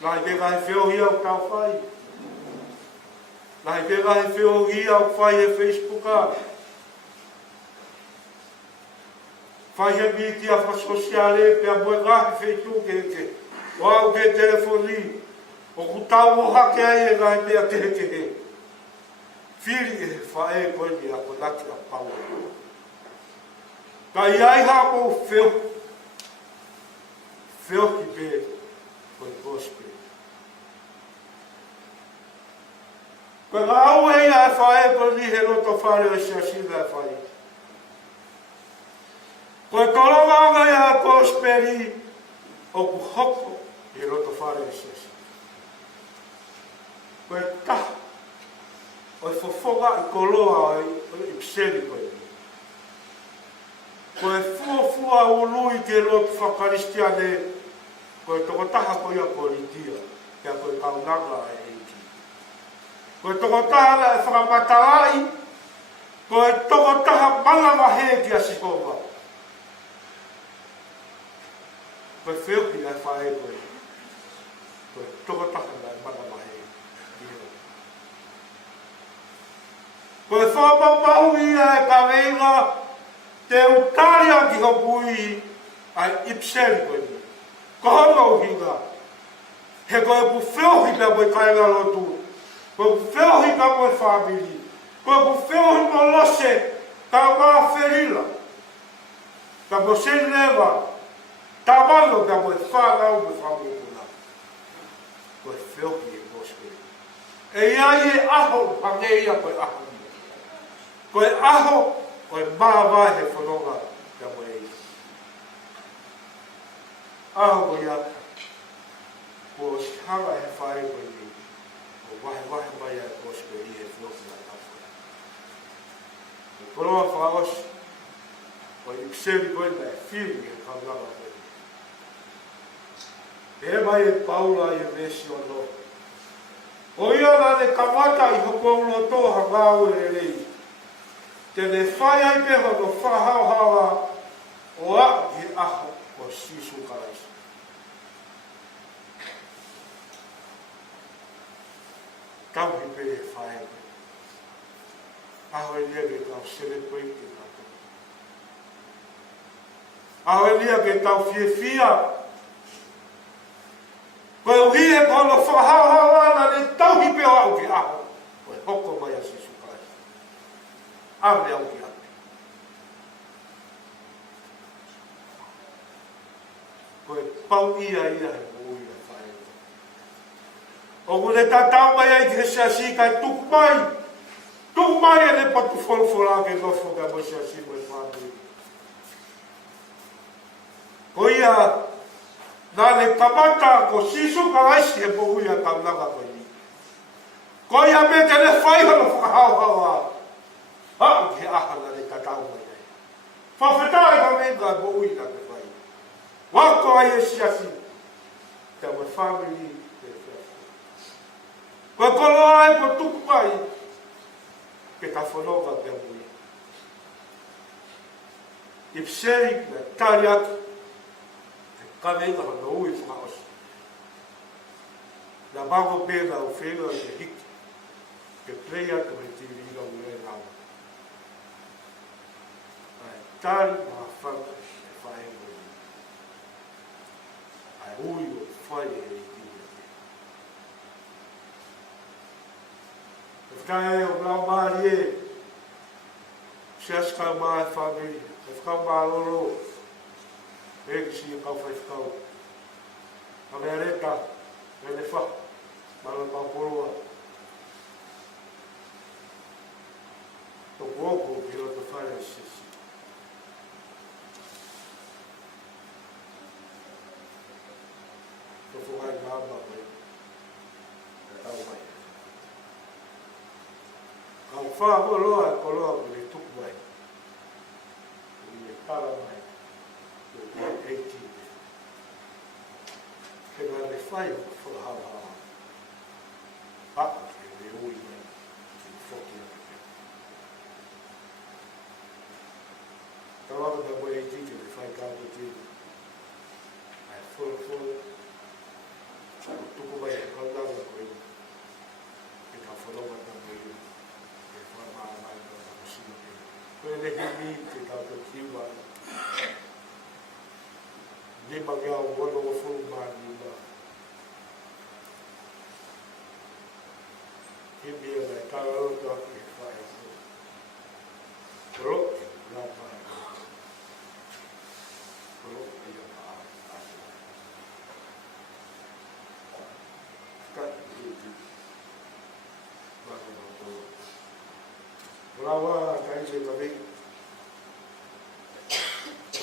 Lai me kai whiohi au tau whai. Lai pega he whiohi au whai e Facebooka. Whai he miti a whasosiale pe a moe ngahi Facebook ke. Wau ke telefoni. O kutau o hake ai e ngai mea kehe. Whiri e whae koe ni a konaki a paua. Ka iai ha mo whio. Whio ki pe koe gospel. Koe ngā au hei a whae koe ni he roto whare o siasina e whae. Koe toronga ngai a gospeli o ku hoko he roto whare o siasina. Koe taha o e fofonga i koloa o i pseri koe. Koe fuafua ului ke roto whakaristiane koe toko taha koe a koritia kia koe kaunanga e eiki. Koe toko taha e whakapatalai, koe toko taha malama he ki a sihova. Koe whioki ai whae koe. Koe toko taha e malama he ki heo. Koe whapapau i e ka venga te utaria ki hopui ai ipseri koe ni. Ko hono hinga. He koe pu whioki pia koe kainga lotu. Koe whiohi ka moe whabiri. Koe whiohi mo lose ka mā wherila. Ka mo senrewa. Ta mano ka moe whanau me whamukuna. Koe whiohi e gospel. E iai e aho pangeia koe aho. Koe aho koe māwai he whanonga ka moe eis. Aho koe aka. Ko hanga he whae koe ni. Wahe mai a gospel i he whioki a tawhai. Ko koroa whaos, ko i kseri koe mai whiri e kaunanga koe. E mai e Paula i vesi o no. O ia na ne kamata i hoko ulo toha ngāu e rei. Te ne whai ai peho no whahau hawa o a i aho o sisu karaisa. Kau hi pe e whae koe. Aho e lia ke tau sere koe ke kato. Aho e lia ke tau fie fia. Koe uhi e kono whahau hau ana ne tau hi pe o au ke aho. Koe hoko mai a sisu karaisa. Ame au ke ate. Koe pau ia he mo ia whae koe. O mune tatau mai ai ke siasi kai tuku mai. Tuku mai e ne patu wholwhola ke nofo ka mo siasi mo e whanui. Ko ia, nā ne tamata ko sisu ka aisi e mo uia kaunanga koe ni. Ko ia me te ne whaihano whakahau hawa. Hau ke aha nā ne tatau mai ai. Whawhetai ka menga e mo uia ke whai. Wako ai e siasi. Te mo family. Koe koloa ai ko tuku mai, ke ta whanonga kia mui. Ipseri me tari atu, te kawenga hana ui whakaosi. Na mango pēna o whenga te hiki. ke play atu he tiri ila ule nau. Ai tari ma whanga e whae ngoi. Ai ui o whae e tiri. E whkai o blau maari e, se askau maa e whamiri, e whakau maa loro, e kisi e kau whai whakau. A mea reta, e ne wha, mara pao koroa. Tō kōko ki roto whaia sisi. Tō whukai māma koe, e tau mai. Kau whaa koloa e koloa ko le tuku mai. Ko le tala mai. Ko le 18. Ke ngā le whai o ka whakahawa. Papa ke le ui mai. Ki whoki a ke. Ka waka ka koe 18 ke le whai kāta tini. Ai whora. Tuku mai e kaunanga koe. E ka whanonga na koe. Koe lehi ni te tauta kiwa. Lima ngā wono o whuru māni wā. Himi e mai tāroto aki e whae o. Roki ngā mai. Roki a maa. Kati uti. Maka o tō. Rawa kai se mavi.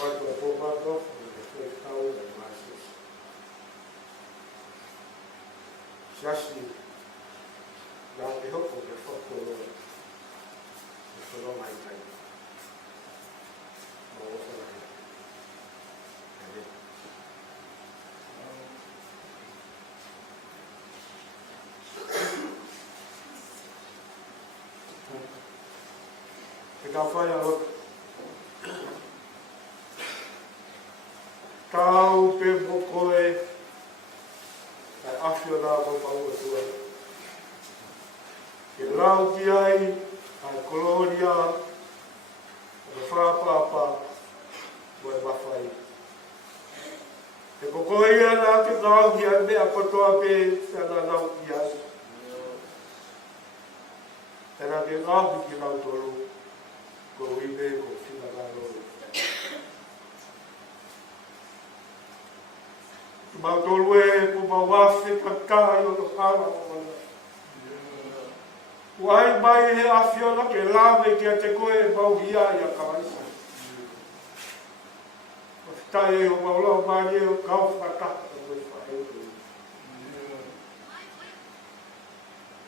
Wai kua pōpato, e whai tau e māsis. Siasi, nā te hoko ke whakoro e whanonga i tai. Mō whanonga. E re. Te ka whai alo. Tau pe mokoe. Kai awhio nā ko pau atua. Ke lau ki ai. Kai kolonia. Ka whapapa. Moe mawhai. Te kokoe ia nā ke lau ki ai. Mea kotoa pe. Tēnā nau ki ai. Tēnā ke lau ki lau tolu. Ko ibe ko whina ngaro. Tu mau tolu e ko mau wafe kakai o to hawa o wana. Wai mai he awhiona ke lawe ki a te koe mau hia i a kawaisa. O whitai e o mau lau mani e o kau whakata o koe whae o.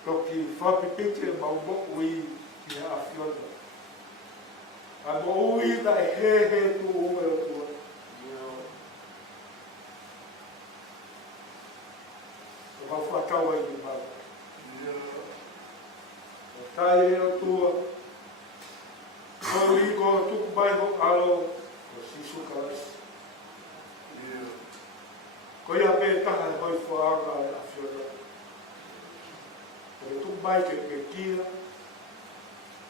Toki whapipite mau moku i ki a awhiona. A mo ui da he tu ume o tua. O mau whakaua i ni mau. O tai e o tua. Ko i ko tuku mai ho alo. O sisu kalasi. Ko ia pe taha e hoi whaanga e a whiona. O tuku mai ke pe kia.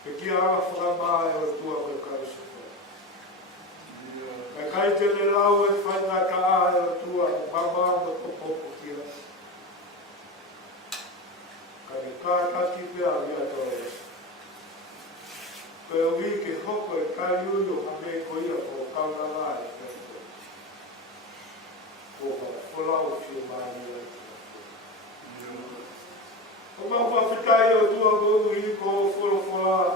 Ke kia ala whakamaa e o tua koe karisa koe. Kai kai te le lau e whai ngā ka a e o tua o mamaa mo topoko kia. Kai me kātaki pia ria tō e. Koe o wi ke hoko e kai uyo ha me ko ia ko kauna ngā e kai koe. Ko ka wholau whio maani e tua. O mau whawhitai o tua ko ui ko whorowhora.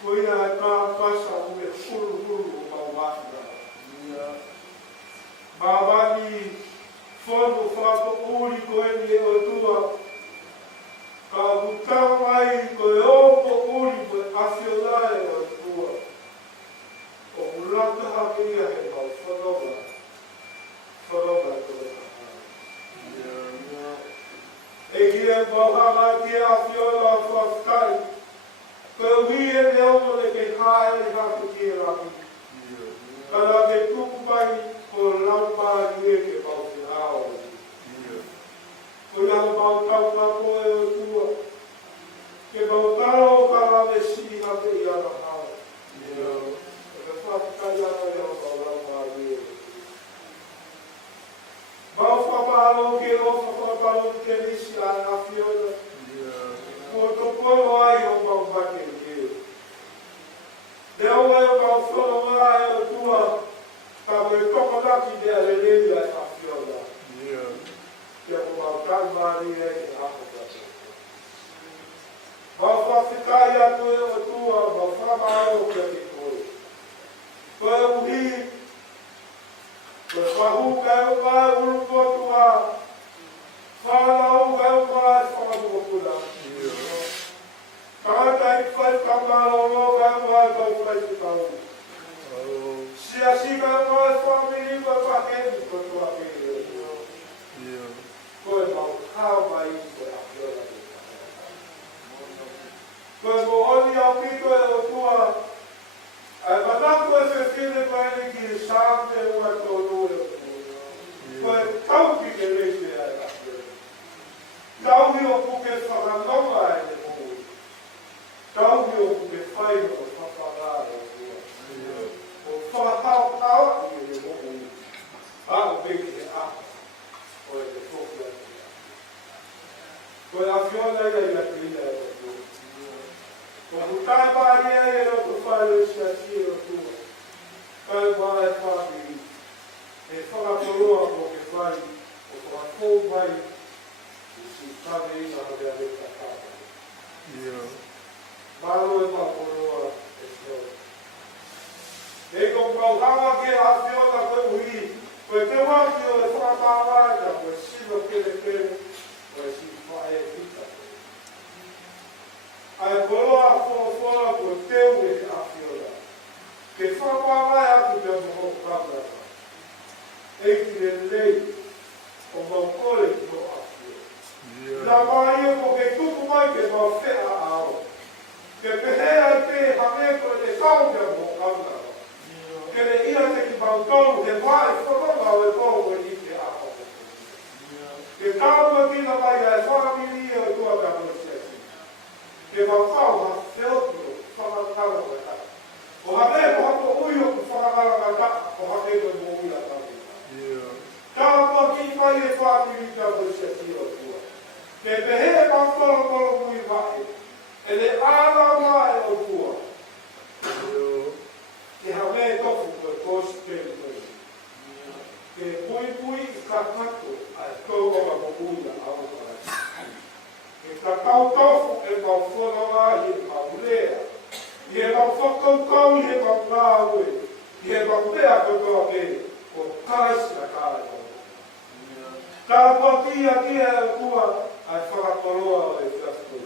Ko ia e kā pasa o me huru o mau wahira. Mawani whono whapo uri ko e o tua. Ka hutau mai ko e opo uri ko e awhionai o tua. O hulata hake ia he mau whanonga. Whanonga ko e e ki e wauhanga ki a whiola a whawhitai. Ko e hui e leo mo le ke hae e hako ki e raki. Kana ke tuku mai ko laupari e ke mauti hao. Ko ia mau tau ka koe o tua. pau ke risi a afiola. Mo to polo ai o pau pake ke. Leo e pau wholo ai o tua, ka koe toko laki de a lelei ai afiola. Kia ko mau kalmari e ke hako kate. Mau whawhikai atu e o tua, mau whamaro kia ke koe. Koe uhi, koe whahu kai o mai uru kotua, whanau kai o mai whakamokula. Kātai whai kamaro no kai o mai kau whai te kau. Sia si kai o mai whamiri koe pakeni kotua ke e. Koe mau kao mai koe awhiola te kau. Koe mo oni au pito e o tua, ai manako e whewhine koe ni ki e sāme ua tōnu e o tua. Koe tau ki ke reise ai awhiola. Tau hi o puke whakanonga e te mou. Tau hi o puke whaino o whakara e o tua. O whakatau tau i e mou. A o peki e a. Koe te whoki a te a. Koe awhiola ia i a te ina e o tua. Ko hutai pāria e o tu whaero si a si e o tua. Kai wā e whāpiri. E whakaporoa ko ke whai. O whakatō mai. E si tāne ina hore a reka kāpari. Mālo e whakaporoa e whio. E ko kau hawa ke a whiona koe uhi. Koe te waki o e whakapāwai. Koe siwa kere kere. Koe si whae e hita. Ai koroa whora ko teu e a whiora. Ke whakawai atu te moho kāpara. Eiti e lei o mau kore ki o a whiora. Nā mai e ko ke tuku mai ke mau whea ao. Ke pehea i te hame ko e te kau te moho kāpara. Ke le ia te ki mau tonu he mai whakama o e kōu e i te aho. Ke kāpua tina mai ai whakamiri e o tua kāpara. Ke whakau ha whiotiro whakakara koe taka. O hane ko hato ui o ku whakakara ka taka, o hane koe mo ui a tāpina. Tāpua ki whai e whāpiri ka koe se ti o tua. Ke pehe pa whakakara mui wae, e le āra wae o tua. Ke hame tofu koe kōsi kere koe. Ke pui pui i ka kato ai tōronga mo ui a au karai. E ka kau tofu e kau whanonga i e kau lea. I e kau whakaukau i e kau ngāwe. I e kau lea katoa ke o kaisi a kāre kau. Tāpua kia kia e tua ai whakakoroa o e whiasko.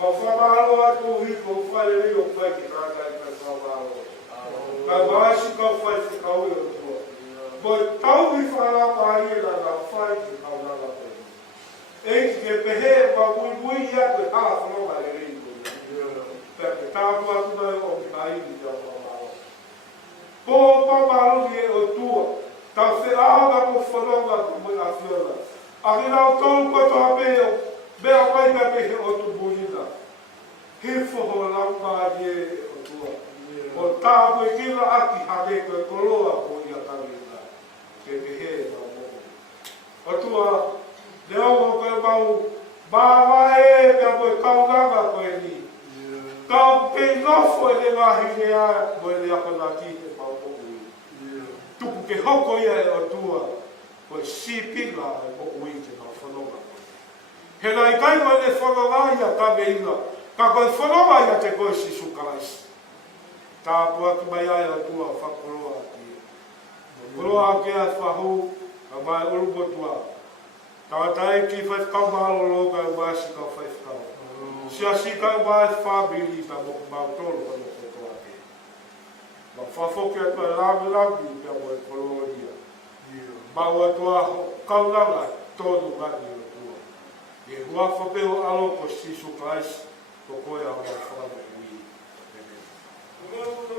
Kau whamaro atu i kou whai rio whai ki kātai kai whamaro. Kai maisi kau whai whikau i o tua. Moi tau i whanaka i e na kau whai ki kau nanga pe. Eiti ke pehe pa mui ia koe haa whanonga e rei koe. Pea ke tāpua atu mai o ki haini te o whamaro. Ko pamaro ki e o tua, tau whi ahanga ko whanonga ku mui a whiona. A ki nao tonu koe toha peo, mea mai ka pehe o tu buina. He whoho langa i e o tua. O tāpua e kira aki hane koe koloa ko ia tawina. Ke pehe na moho. O tua, leo mo koe mau māwae pia koe kaunganga koe ni. Kau pe nofo e le ngahi nea mo e le apana ki te mau ui. Tuku ke hoko ia e o tua koe si pinga e mo ui te mau whanonga. He nai kai koe le whanonga ia ka meina, ka koe whanonga ia te koe si sukaraisi. Tā pua ki mai ai o tua whakoroa ki. Koroa ki a whahu, ka mai urupo tua. Tātai ki whai whakaumaro loga e wāsi ka whai whakau. Sia si ka wāi whābiri ka mo mau tolu ka mo kotoa ke. Ma whafoke atua e lawi kia mo e koloria. Mau atua kaunanga tonu ngani o tua. E hua whapeo alo ko sisu kaisi ko koe a mo whakau ui. Yeah.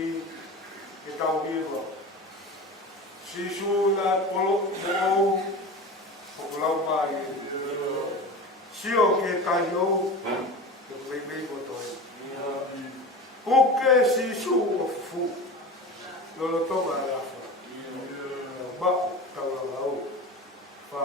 ki e tau hiwa. Sisu la polo mo o kulau mai. Sio ke kai o ke pei ko toi. Puke sisu o fu. Lolo toba la fa. Ba tau la au. Fa.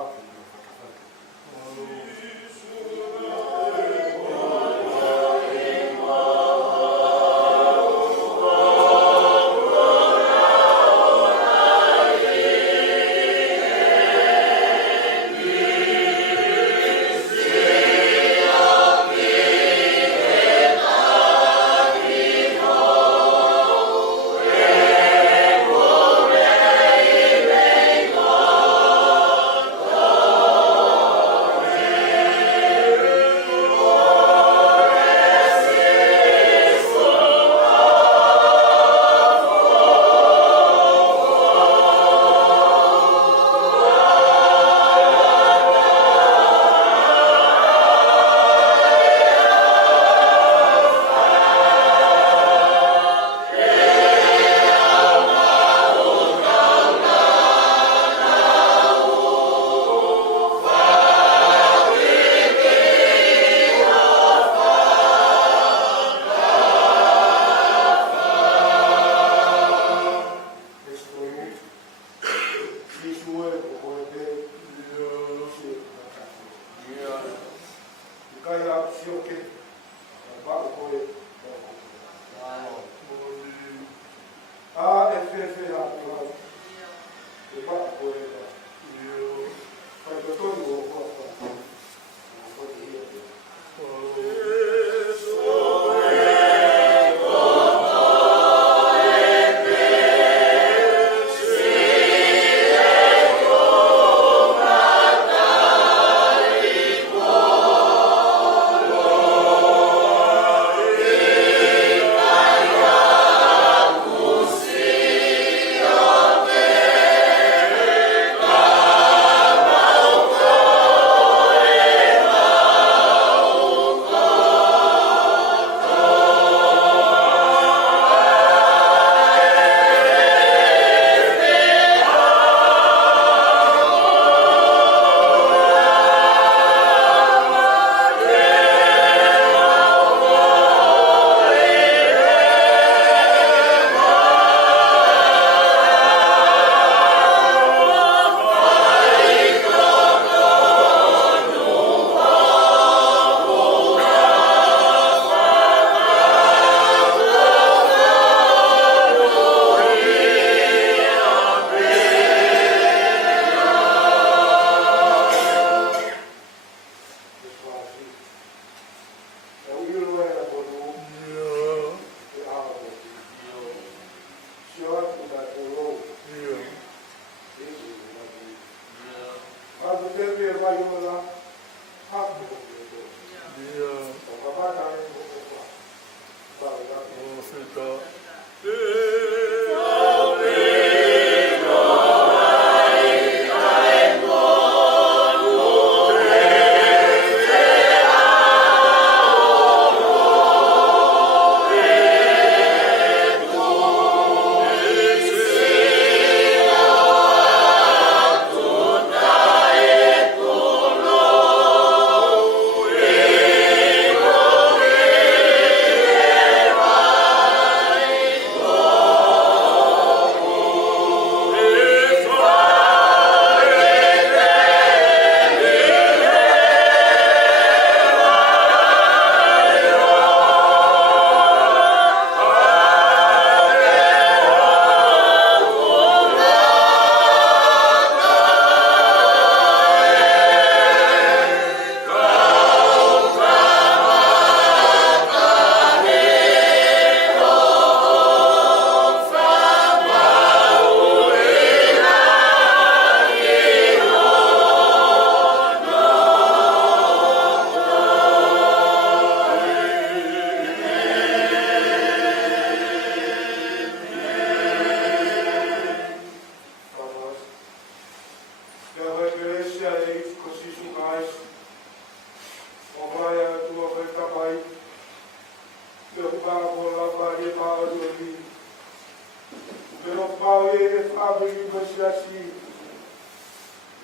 o i mo si asi.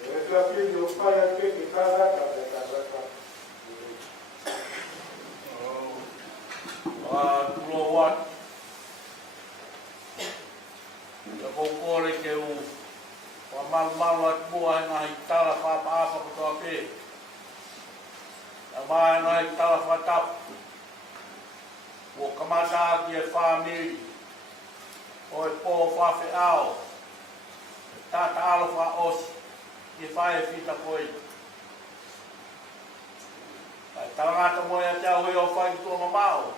E fa fi o pai a ke ka rata ka rata. Tulowan. Ya kokore ke u mal at buah na hitala apa betul ape. Ama na hitala fatap. Wo kamata ki family. Oi po fa fe ao. Tata alo fa os. Ki fa e fita koi. Ai talangata mo ya tau hoi o fa i tu mamao.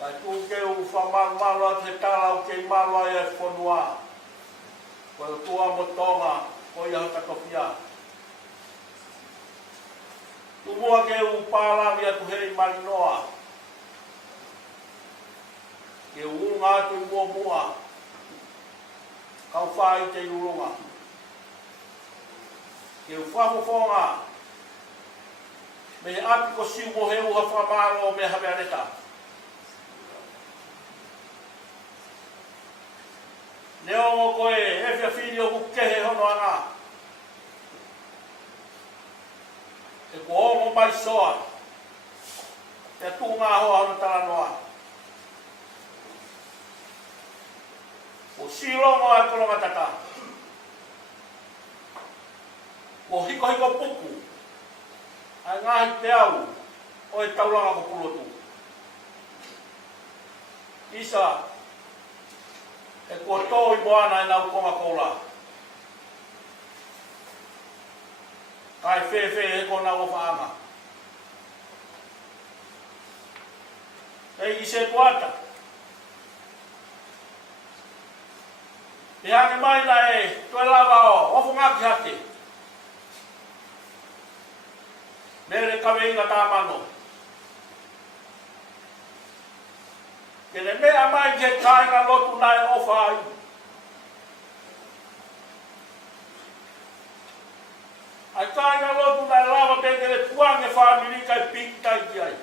Ai tu ke u fa mal te tala o ke mal ai e fonua. Ko tua motonga ko ia ka tofia. Tu mua ke u pala via tu hei malinoa. Ke u ngā tu mua. Kau whai te urunga. Ke u whafofonga. Me api ko siu mo heu ha whamaro me hawe areta. Neo mo koe e fia whiri o kukehe hono anga. E ko ongo mai soa. Te tu ngā hoa hono tala noa. O silongo ai kolonga tata. O hiko puku. Ai ngahi te au. O e taulanga ko pulotu. Isa. E kua tō i moana e nau konga koula. Kai whewhe e kona o whaanga. E i se tuata. E hange mai na e tue lava o, ofu ngaki hake. Mere kawe inga tā mano. Kene mea mai ke kāinga lotu nai ofa ai. Ai kāinga lotu nai lava pekele puange whāmiri kai pintai ki ai.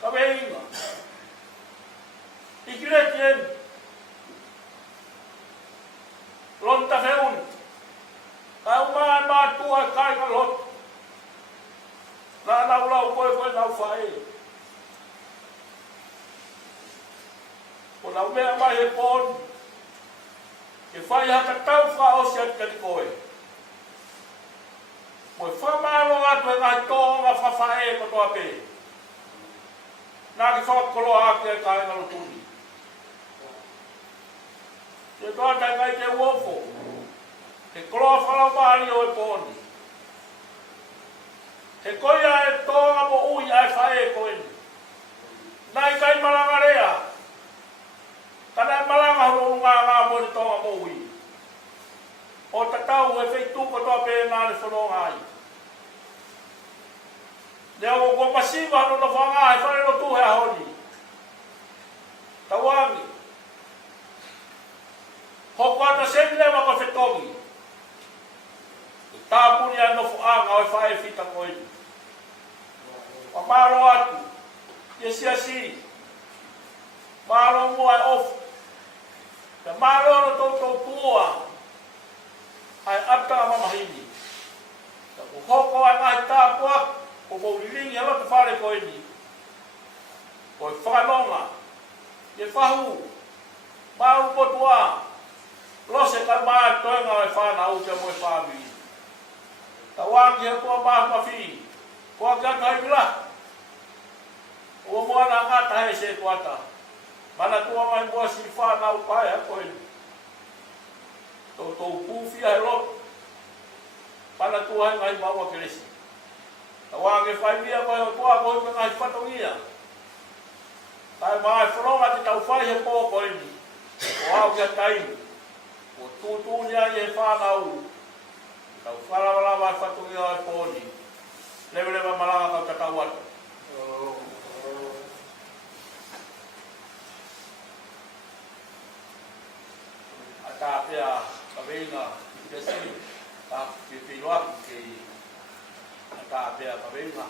Kawe inga. Ikireti en. Lonta feun. Kai umaan mātua kāinga lotu. Nā lau koe nau whae. O nau mea mai he pōn. E whai haka tau wha o si atikati koe. Mo e whamaro atu e ngai tōnga whawhae katoa pē. Nā ki whakoloa ake e kāinga lotuni. Te toa tai ngai te uofo. Te koloa whalau maari o e pōni. He koia e tōnga mo ui ai whae koe ni. Nai kai malanga rea. Kana e malanga horo ngā mo ni tōnga mo ui. O tatau e whei tūko toa pē nāre whanonga ai. Nea o kua masiva hano na whanga e whare no tūhe a honi. Tawangi. Hoko ata seni lewa ko whetongi. Tāpuni anō whaanga o e whae whita koe ni. O maro atu, e si. Maro mua e ofu. Te maro no tōtou tua. Ai ata mamahini. Te hoko ai ngahi tāpua, o mauliringi hala te whare koe ni. Koe whanonga. E whahu. Maro potua. Lose kai maa toenga o e whana au te moe whamiri. Tawangi he tua mahu mawhi. Kua kia kai mila. O moana ngata he se tuata. Mana tua mai mua si whana u pai ha koe. Tau pūwhia he roto. Mana tua he ngai maua keresi. Tawangi whaimia koe o tua koe me ngai whatongia. Tai mai whanonga te tau whai he pō koe ni. O hau kia taimu. O tūtūnia i he whana u. Tau whalawala mai whatungi o e pōni. Lewe malanga kau tatau atu. Ata pia kaweinga kesi. Ta pipiloaku kei. Ata pia kaweinga.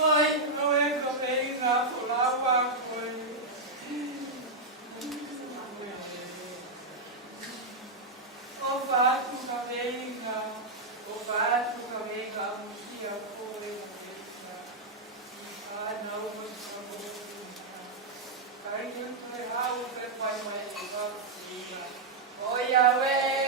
Oi, não é que eu venho na palavra, o fato que venha, a música foi a não vou Aí eu falei, o que vai mais legal? Oi, a ver,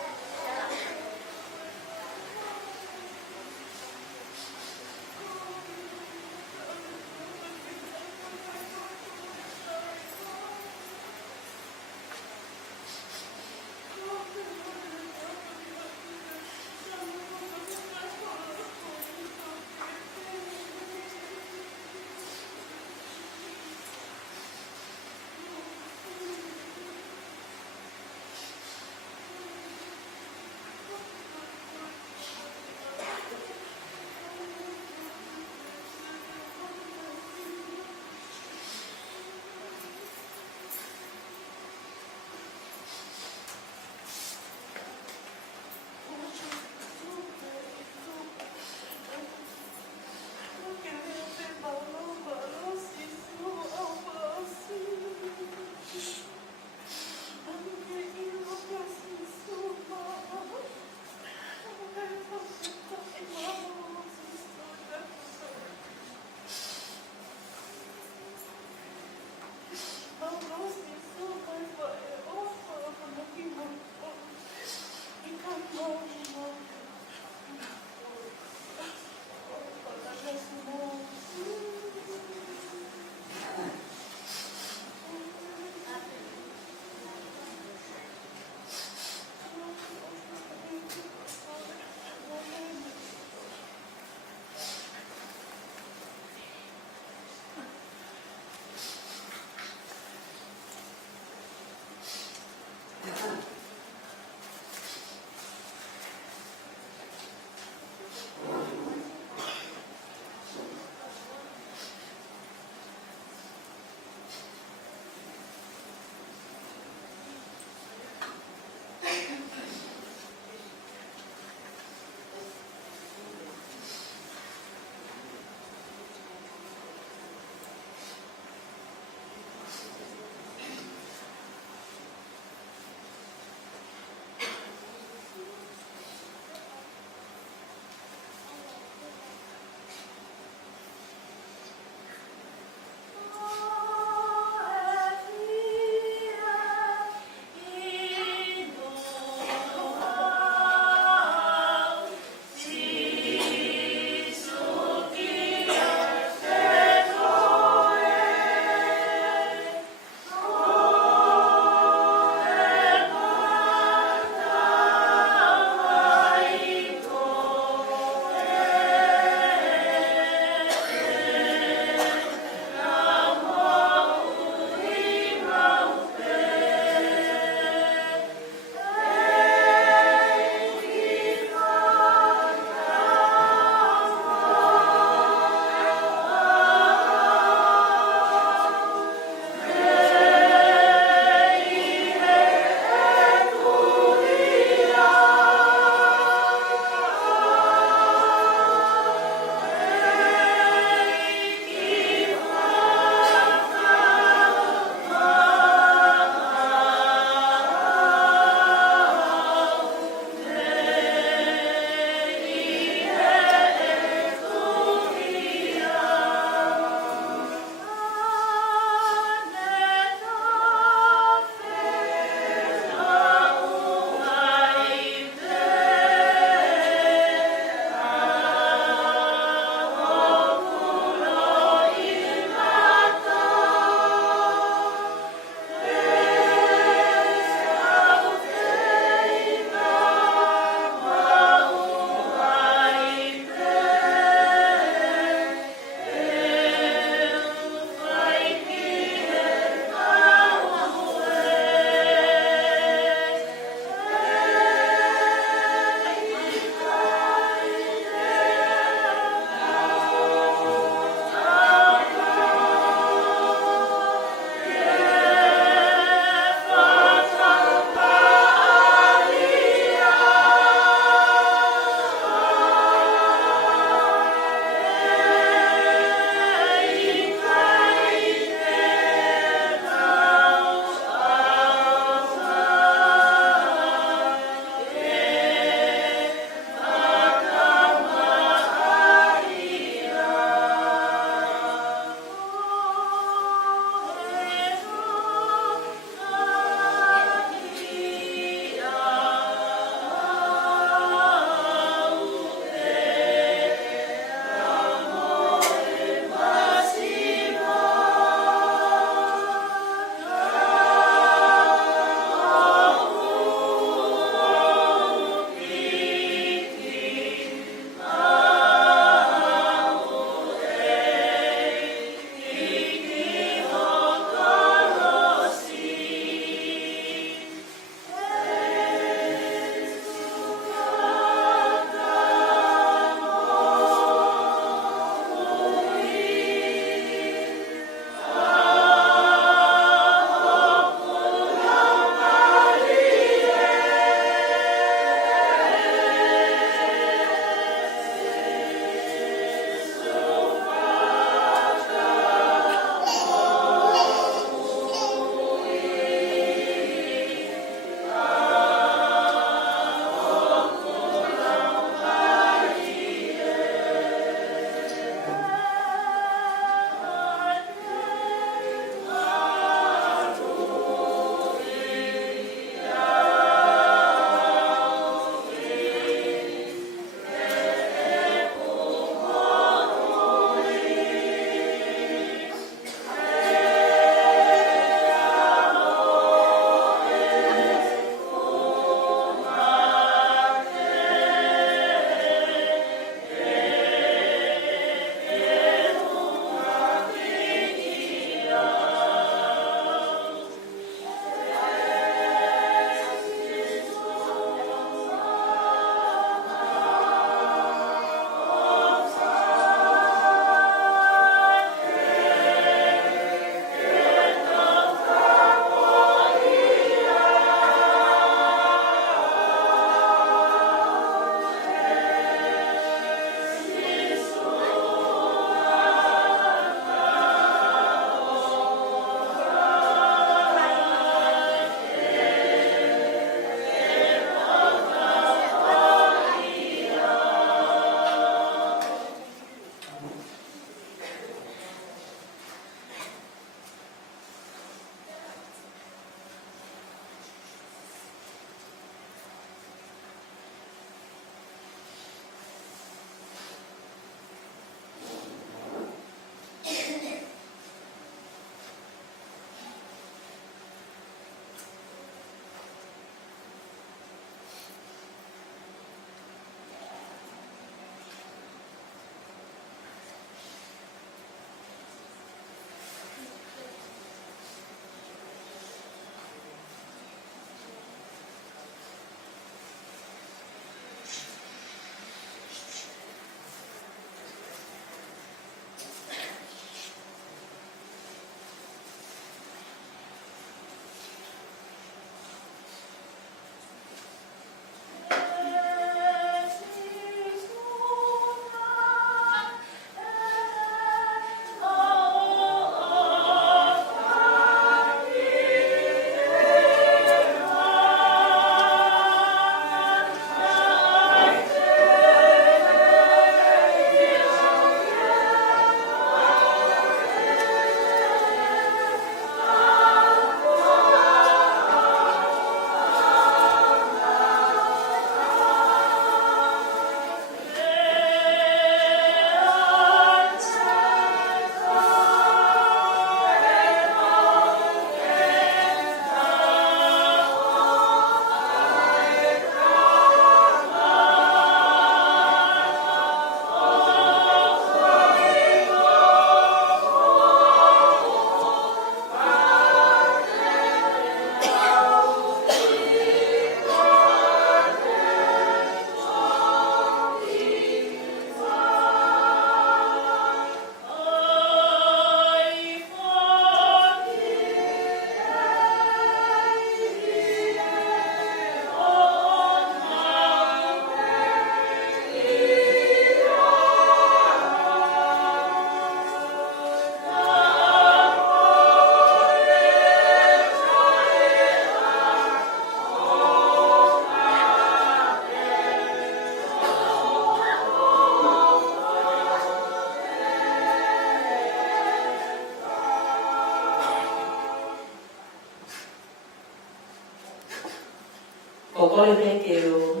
Ole peke o.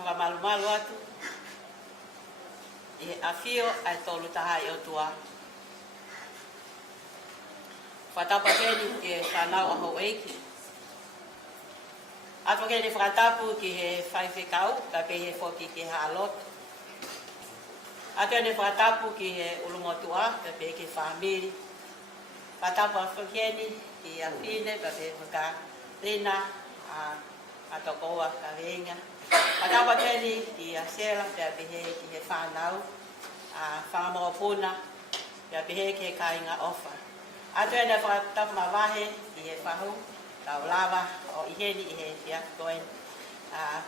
Whakamalumalu atu. I awhio ai tolu taha i o tua. Whatapa keni ki e whanau a hau eiki. Ato keni whakatapu ki he whaiwhekau, ka pe he whoki ki ha lotu. Ato keni whakatapu ki he ulungotua, ka pe ki whamiri. Whatapu a whakeni ki a whine, ka pe whaka rina, a tokoa ka venga. Whatapu keni ki a sela, ka pe he ki he whanau, a whamopuna, ka pe he ki he kainga ofa. Ato keni whakatapu mawahe ki he whahu, tau lava o iheni i he fia koeni.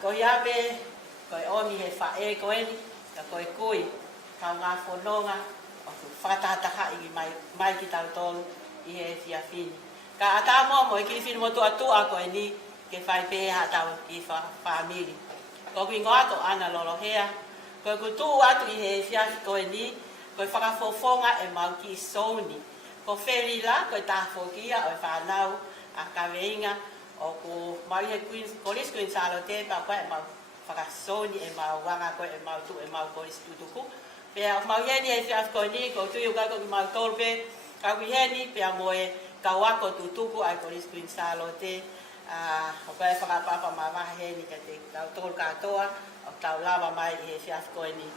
Ko hiape, ko e omi he whae koeni, ka ko e kui, tau ngā whanonga, o tu whakatataha i mai ki tau tolu i he fia whini. Ka ata mo mo e kiri whini mo tua tua ko e ni, ke whai pēha tau i whamiri. Ko kui ngoa to ana lolohea, ko e kutu atu i he fia koeni, ko e whakafofonga e mau ki souni. Ko wheri la, ko e tāwhokia o e whanau, a kaweinga o ku mau he kolis kuin salo te pa koe mau whakasoni e mau wanga koe e mau tu e mau kolis tutuku. Pea mau heni e whiaf koe ni, ko tuiu kako ki mau tolpe, kau heni pea moe kawako tutuku ai kolis kuin salo te. O koe whakapapa mawaha heni ka te tau tol katoa, o tau lava mai i he whiaf koe ni.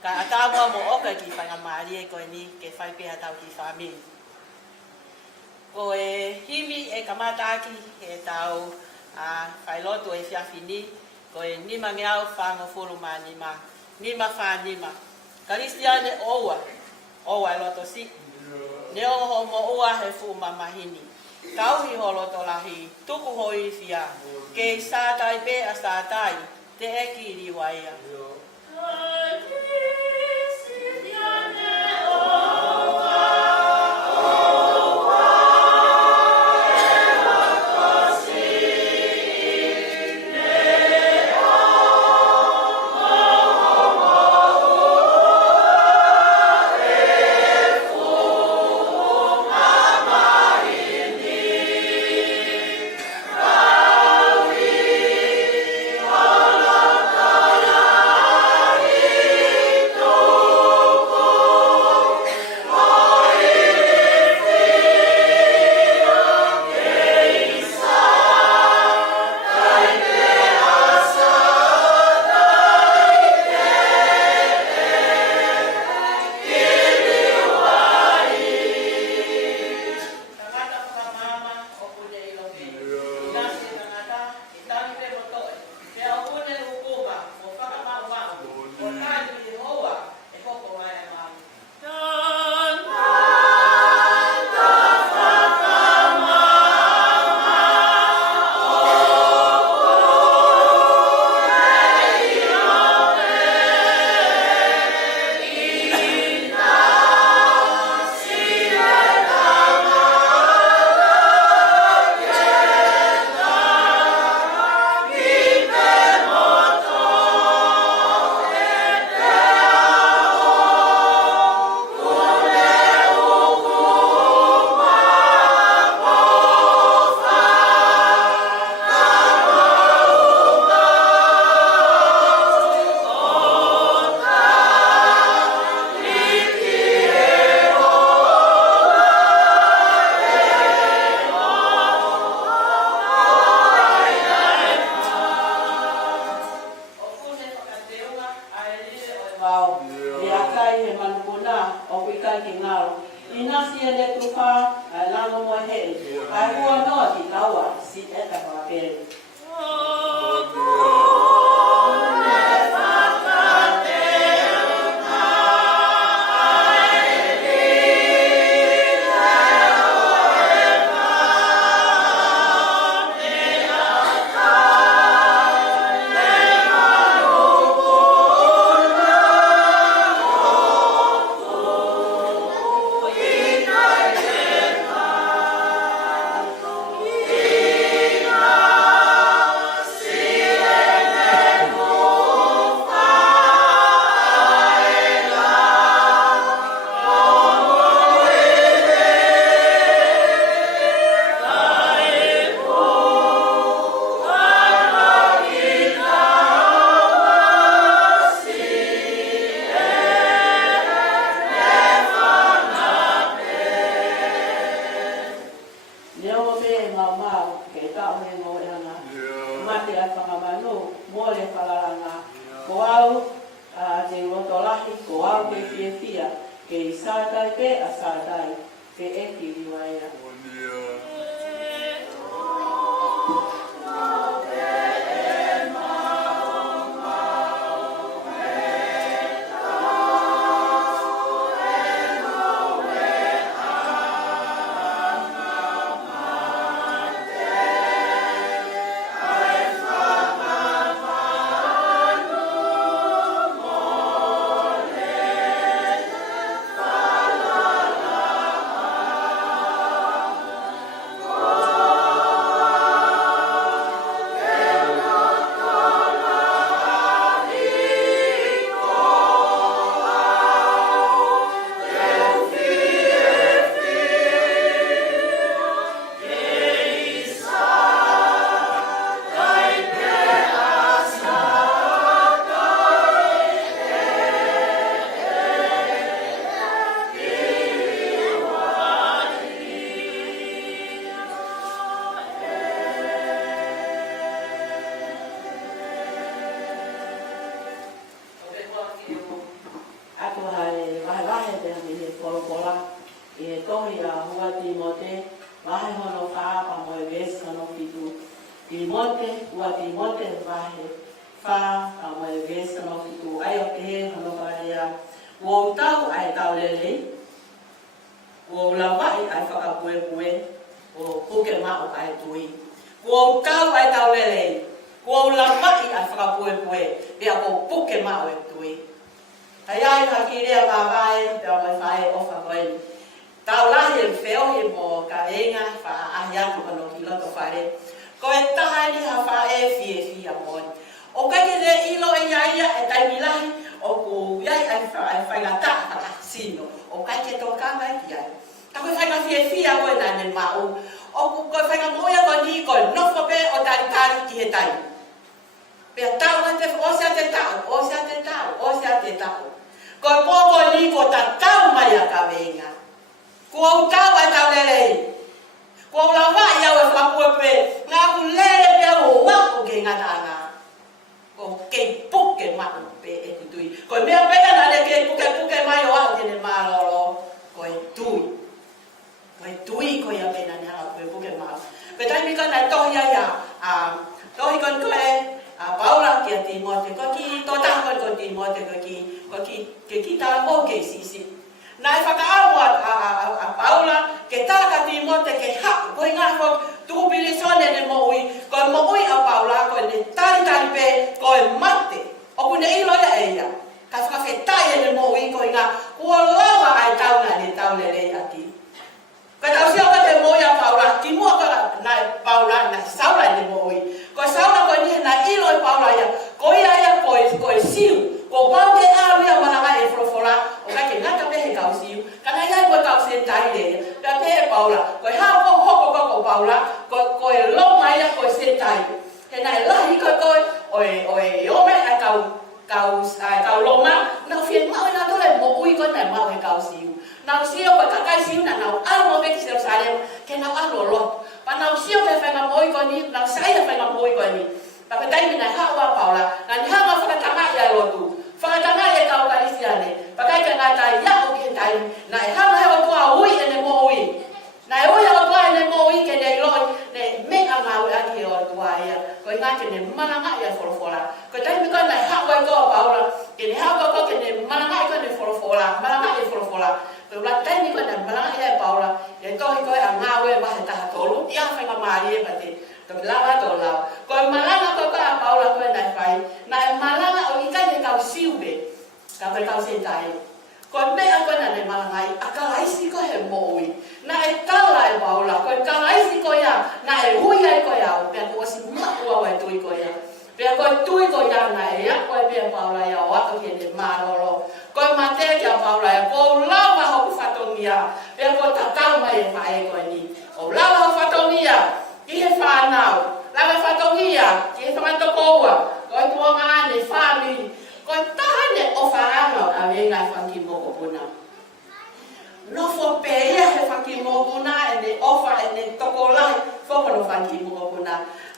Ka atamua mo oka ki whangamari e koe ni, ke whaipeha tau ki whamiri. Ko e himi e kamataki e tau whailotu e whiawhini, ko e nima ngeau whango whuruma nima wha nima. Karistiane oua e loto si. Ne oho mo ua he whuma mahini. Tauhi ho loto lahi, tuku hoi whia, ke sātai pe a sātai, te eki riwaia. mo le whalaranga. Ko au, te roto lahi, ko au ke fia fia, ke i sātai pe a sātai, ke e ki riwaia.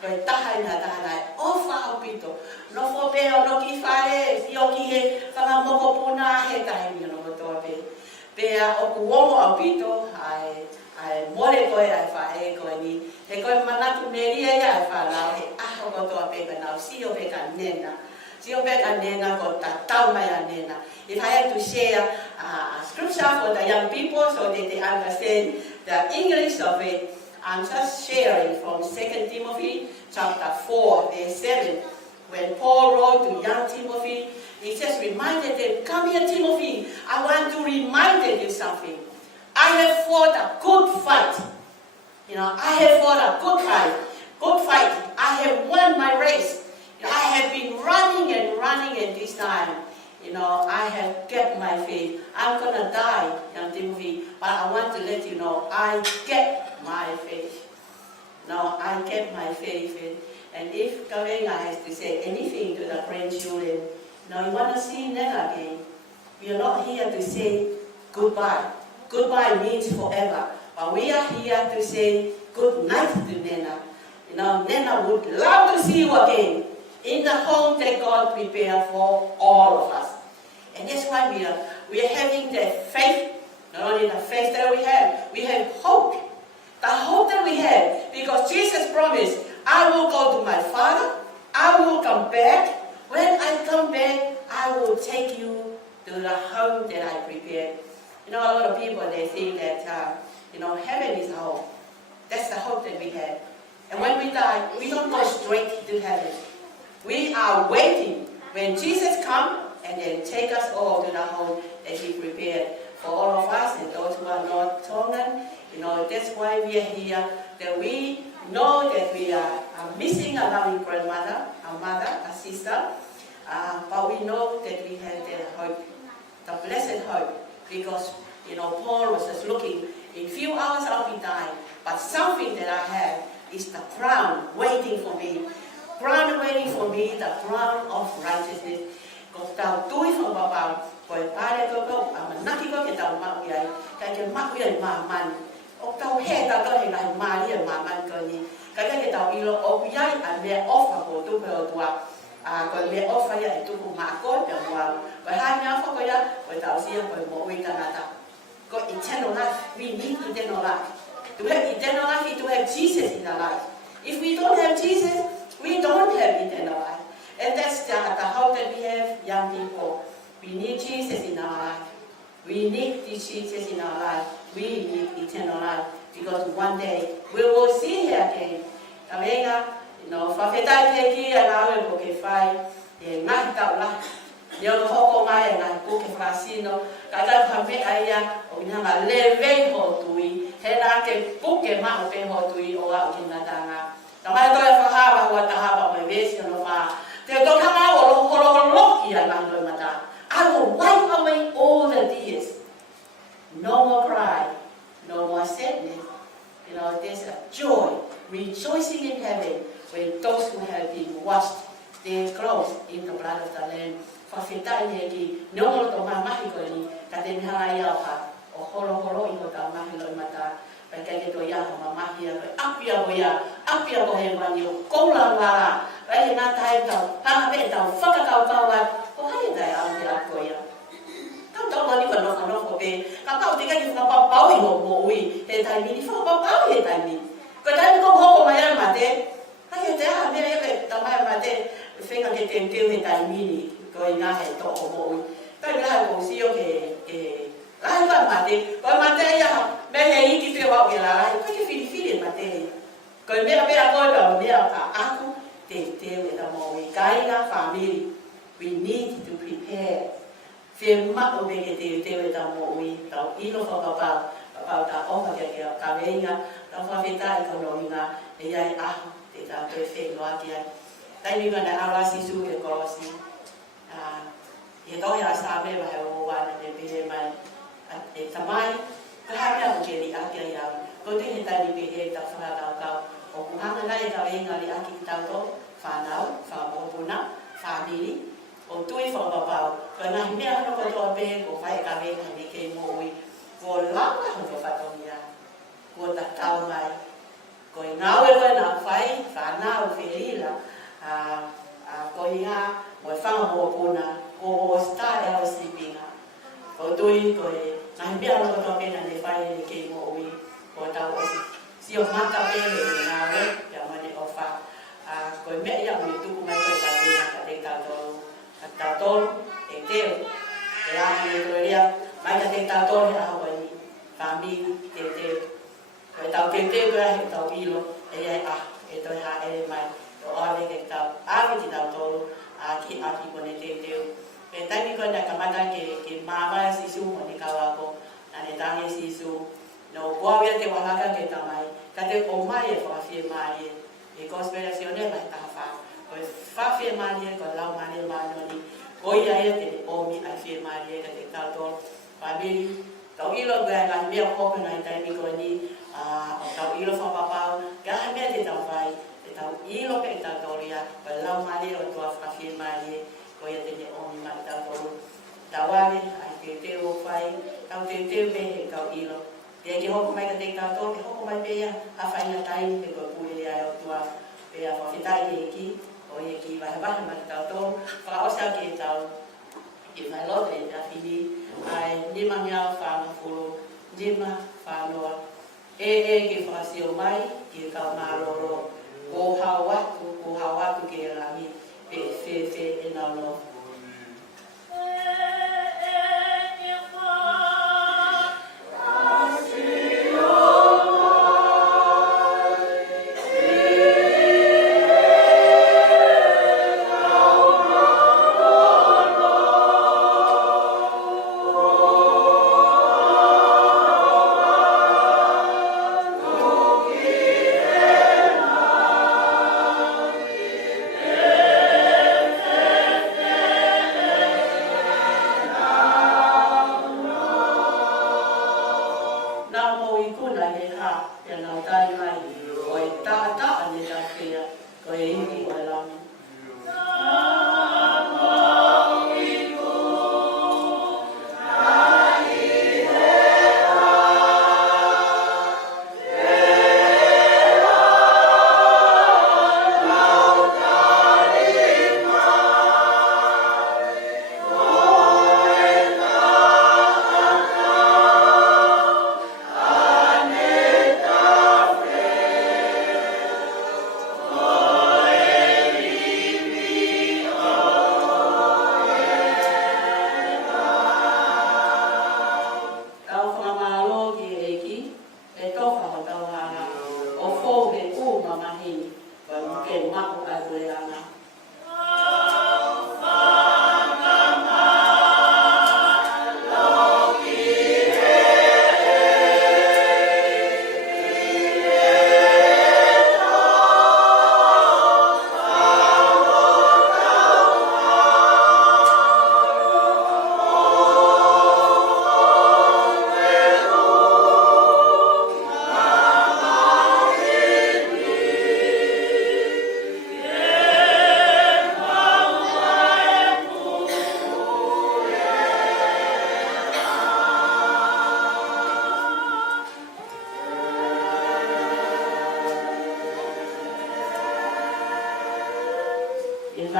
Kai tahai na tahai ofa opito no no fo pe o no ki fare i o ki he whakamoko puna he taimi no kotoa pe. Pea o kuomo au pito ai mole koe ai whae koe ni. He koe manatu meria ia ai whanau he aho kotoa pe koe nau si o pe ka nena. Si o pe ka nena ko ta tau mai a nena. If I have to share a scripture for the young people so that they understand the English of it, I'm just sharing from 2 Timothy chapter 4 verse 7. When Paul wrote to young Timothy, he just reminded them, come here Timothy, I want to remind you something. I have fought a good fight. You know, I have fought a good fight. Good fight. I have won my race. You know, I have been running and this time, you know, I have kept my faith. I'm going to die, young Timothy, but I want to let you know, I kept my faith. No, I kept my faith. And if Kavenga has to say anything to the grandchildren, now you want to see Nena again, we are not here to say goodbye. Goodbye means forever. But we are here to say good night to Nena. You know, Nena would love to see you again in the home that God prepared for all of us. And that's why we are having that faith, not only the faith that we have hope. The hope that we have, because Jesus promised, I will go to my Father, I will come back. When I come back, I will take you to the home that I prepared. You know, a lot of people, they think that, you know, heaven is home. That's the hope that we have. And when we die, we don't go straight to heaven. We are waiting when Jesus comes and then take us all to the home that He prepared for all of us and those who are not Tongan. You know, that's why we are here, that we know that we are missing a loving grandmother, a mother, a sister, but we know that we have the hope, the blessed hope, because, you know, Paul was just looking, in a few hours I'll be dying, but something that I have is the crown waiting for me. Crown waiting for me, the crown of righteousness. Kau tahu tui from babau, kau pare kau naki kau kita mak wiai, kau mak wiai maman. Kau tahu he tak kau hengai mari maman kau ni. Kau kita tahu ilo o wiai ane off aku tu kau tua. Kau le off ya itu mak kau yang wang. Kau hanya apa kau ya? Kau tahu siapa kau mau wita nata. Kau eternal life, we need eternal life. To have eternal life is to have Jesus in our life. If we don't have Jesus, we don't have eternal life. And that's the hope that we have, young people. We need Jesus in our life. We need Jesus in our life. We need eternal life. Because one day, we will see Him again. Kavenga, you know, whawhetai te ki a nawe ko ke whai, e ngahi tau la. Neo hoko mai e ngahi ko ke whasino, kaka whame aia, o inanga lewe ho tui, he nā ke puke maho pe ho tui o au ki ngatanga. Ka mai toi whahawa hua tahapa mai vesi no wha. Te tokanga o holo i a ngahi mata. I will wipe away all the tears. No more cry, no more sadness. You know, there's a joy, rejoicing in heaven when those who have been washed their clothes in the blood of the Lamb. Whawhetai e ki, neongo to mamahi koe ni, ka te nihara i au ha, o holo i ko ta mahi loi mata. Pai kai to ia mamahi a koe, apia ko he wani o koula ngara. Pai he nā tae tau, hanga pe tau, whakakau kaua, ko hai tai au he a koe ia. Tau wani ko nofo pe, ka pau te kai whakapau pau i ho mo ui, he tai mini, whakapau pau he tai mini. Ko tai mi ko hoko mai a mate, hai he te aha mea ewe, ta mai a mate, whenga ke te mteu he tai mini, ko i ngā he to o mo ui. Tai mi laha ko sio ke lai ka mate, ko mate ia, me he iki te wau ke lai, kai ke whiri mate. Ko mea koe ka mea ka aku, te e ta mo ui, kai ngā family, we need to prepare. Whia mako me ke te e ta mo ui, tau ino whakapau, ta oha ke ka weinga, ta whawhetai ka noinga, e iai aho, te ta koe whenua ki ai. Tai mi mana awasi su ke kolosi. E tohi a sa me wahe o wana te pehe mai. E tamai, ka hape aku ke li aki ai au. Ko te he tani pehe ta whakatau kau. O kuhanga nai ka weinga li aki ki tau to, whanau, whamopuna, whamiri. O tui whakapau, ko ngahi mea hano ko toa pehe, ko whae ka weinga ni ke mo ui. Ko langa hono whatongia. Ko ta tau mai. Ko i ngawe koe nā whai, whanau, whirila. Ko ko ia mo fa mo puna o sta e o sipinga o tui ko e na bia lo to pena le fai le ke mo ui ko ta o si o mata pe le na we ya ma ne o fa ko me ya mo tu ko mai ko ta le na ka te ta to e te e a ni ko ria mai ka te ta to ya ho ni family te ko ta te ko ya ta ilo e ya e to ha e mai o ave ke ta ave ti ta to ki ko ne te pe ta ni ko na ka mata ke mama si su mo ni ka wa ko na ne ta ni si su no ko ave te wa ka ke ta mai ka te o mai e fa fi mai e conspirazione mai ta fa fi mai ko la mai ma no ni ko ia e te o mi a fi mai ka te ta to family tau ilo ga ga mi ko na ta mi ko ni tau ilo fa papa ga mi te tau vai te tau ilo pe ta toria pa la mai o to fa fi mai ko ia te o mi ma ta to tawale ai te o fai tau te me he tau ilo te ki hoko mai ka te ta to ki hoko mai pe ia a fai na tai pe ko pu le ai o to pe a fa fitai ki o ia ki vai va ma ta to fa o sa ki tau ki mai lo te a fini ai lima mia fa no fulo lima fa no e ke fa si o mai ki ka ma lo ko hawa tu ke la mi fe e na no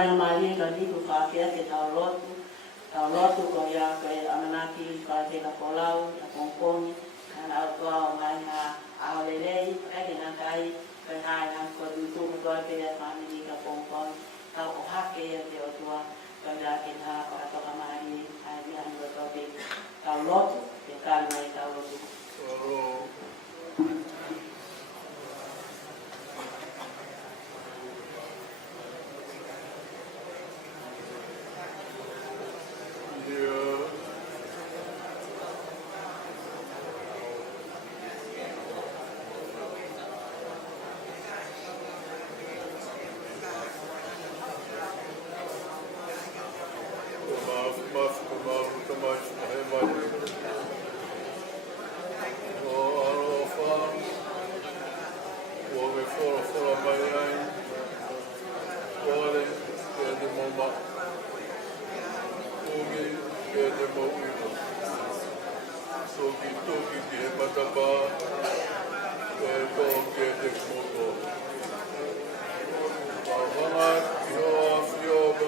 vai mai ka ni ku fa ke te tau lotu ko ya ko amanaki ka te ka polau ya komponi ana au mai ha au lelei ke na kai ko hai na ko du tu ko te ya family ka komponi ka o ha ke ya te o tua ka ya ke ha ka to ka mai ai ni an ko te tau lotu ke ka mai tau lotu Yo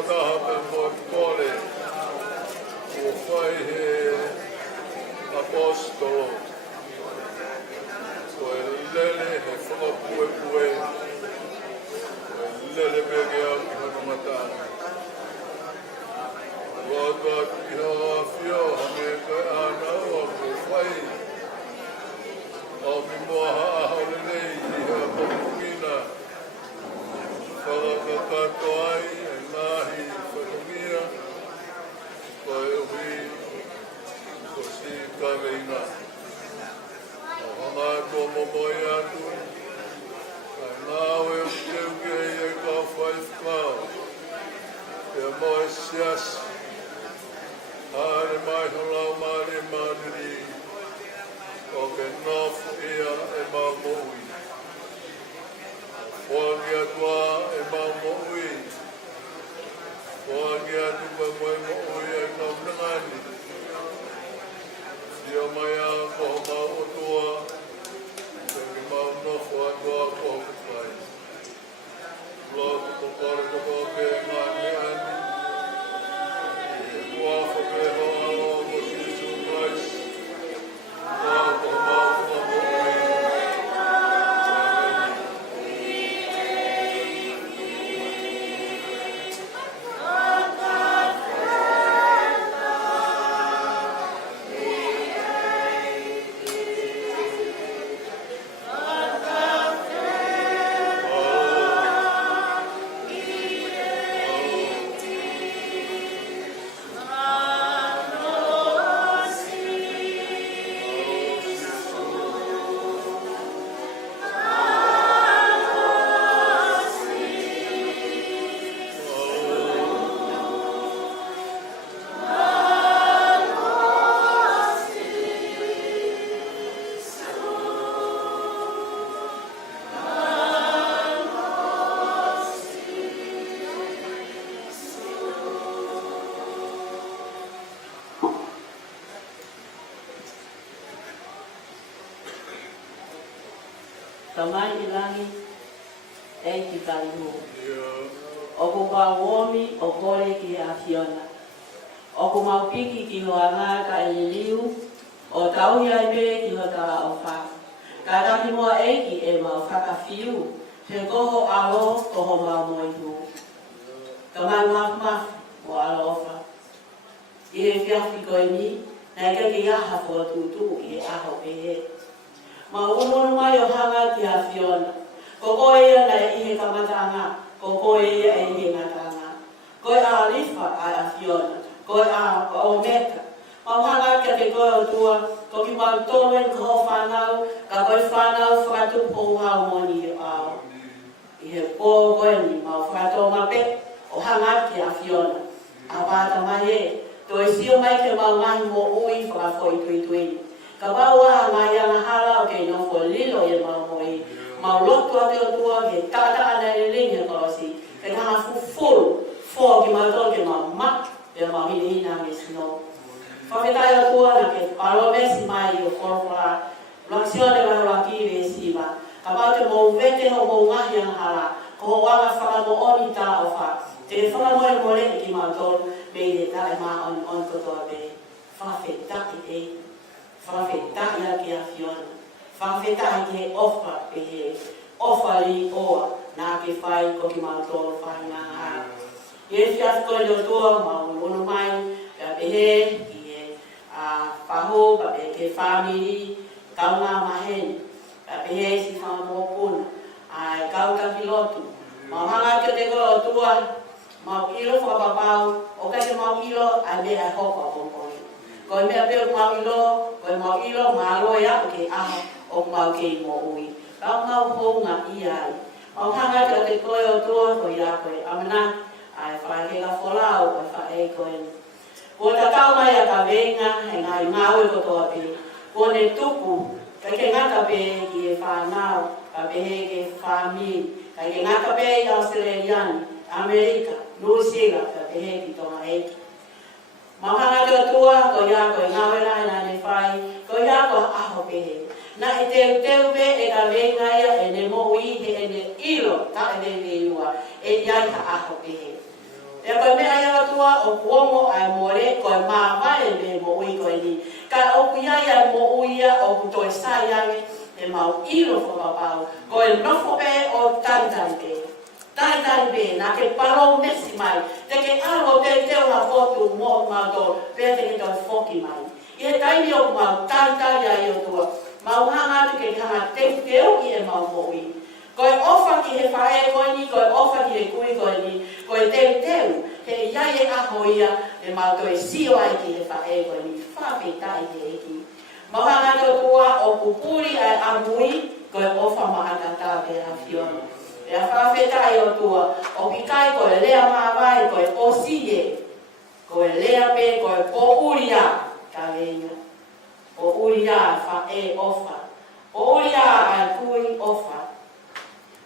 whakataha pe mo kore. O whai he apostolo. Ko e lele he whakapue pue. Ko e lele peke au ki hana matana. Waka ki hawa whio hame koe ana o ko whai. Au mi moa haa haole nei i hea popukina. Whakakato ai e nahi whakamia. Ko e uhi ko si kareina. O hanga ko momoi atu. Ka nāwe o teu ke e ka whai whakau. Pea moe sias. Hare mai holau mare maniri. O ke nofu ia e mau moui. Whangi atua e mau moui. Whangi atu pa moe moui e ngau nangani. Dio mai a koho mau otua. Ke mau nofu atua koho kupai. Lotu kokore koko ke ngani ani. E kua whake hoa o ko Jesus Christ. Koho mau moui. Tamai ilangi e ki karimu. O ko wawomi o kore ki a Fiona. O ko maupiki ki hoa ngā ka e liu. O tau ia me ki hoa ka o wha. Ka raki moa eiki e mau whakawhiu. He koho alo koho mau moihu. Ka mai mafu o alo o wha. I he whiawhi koe ni, nei ka ki aha fua tutu i he aho e he. Ma umunu mai o hanga ki a Fiona. Ko koe ia nei i he kamatanga, ko koe ia e i he ngatanga. Koe a Alifa a Fiona, koe a Omeka. Ma hanga ki a te koe o tua, ko ki mau tōwen ko ho whanau, ka koe whanau whakatupo hau moni i ao. I he pō koe ni mau whakatō mape, o hanga ki a Fiona. A wāta mai e, to e sio mai ke mau ngahi mo ui whakafoi tui tui. Ka waua ngai ana hala o kei nofo lilo e mau moi. Mau lotu ate o tua ke tata ana e linga kolosi. Ke kanga fufuru, fo ki mau tō ke mau mak, e mau hini hina me sino. Whawhetai o tua na ke palo mesi mai o korora. Laksione ka hola ki ve siva. Ka mau te mou vete ho mou ngahi ana hala. Ko ho wanga whakamo oni tā o wha. Te whakamore mole ki mau tō me i te tae maa on kotoa be. Whawhetaki e. Whawhetaki a ki a Fiona. Whawhetaki ki he ofa pe he. Ofa li oa nā ke whai ko ki mau tō whai ngā hara. I e whias koe do tua mau mono mai. Ka pe he ki he whaho, ka pe ke whamiri, kaunga maheni. Ka pe he si whamopuna. Ai kauka ki lotu. Mau hanga ki te koe o tua. Mau ilo whakapapau. O kai te mau ilo ai me ai hoka o pompoi. Koe mea peo mau ilo malo ia o ke aha o mau ke i mo ui. Kau mau honga i ai. Mau hanga ki te koe o tua ko ia koe amana. Ai whaake ka wholau o whae koe. Ko ta tau mai a ka venga he ngai ngāwe ko toa pe. Ko ne tuku. Kai ke ngaka pe ki e whanau. Ka pe he ke whami. Kai ke ngaka pe i Australiani. Amerika. New Zealand. Ka pe he ki tonga eiki. Mahanga te tua, ko ia koe ngawe lai nā ne whai, ko ia koe aho pehe. Nā e teu pe e ka venga ia e ne mo ui he e ne ilo, ta e ne iua, e iai ka aho pehe. Te Ya koe mea ia tua o kuongo ai more koe mawai me mo ui koe ni. Ka o kuia ia mo uia o kutoe sai ange e mau ilo whakapau. Koe nofo pe o tari pe. Tari pe na ke paro mesi mai. Te ke alo te teo na fotu mo mato pe te ke toi foki mai. I he taimi o mau tari ai o tua. Mau hanga atu ke hanga te teo i e mau mo ui. Koe ofa ki he whae koe ni, koe ofa ki he kui koe ni, koe teu, he iai e aho ia, e mau toe sio ai ki he whae koe ni, whape tai he eki. Mahanga to tua o kupuri ai amui, koe ofa mahanga tā pe a whiona. E a whape tai o tua, o pikai koe lea mawai, koe osie, koe lea pe, koe po uria, ka reina. O uria whae ofa, o uria ai kui ofa.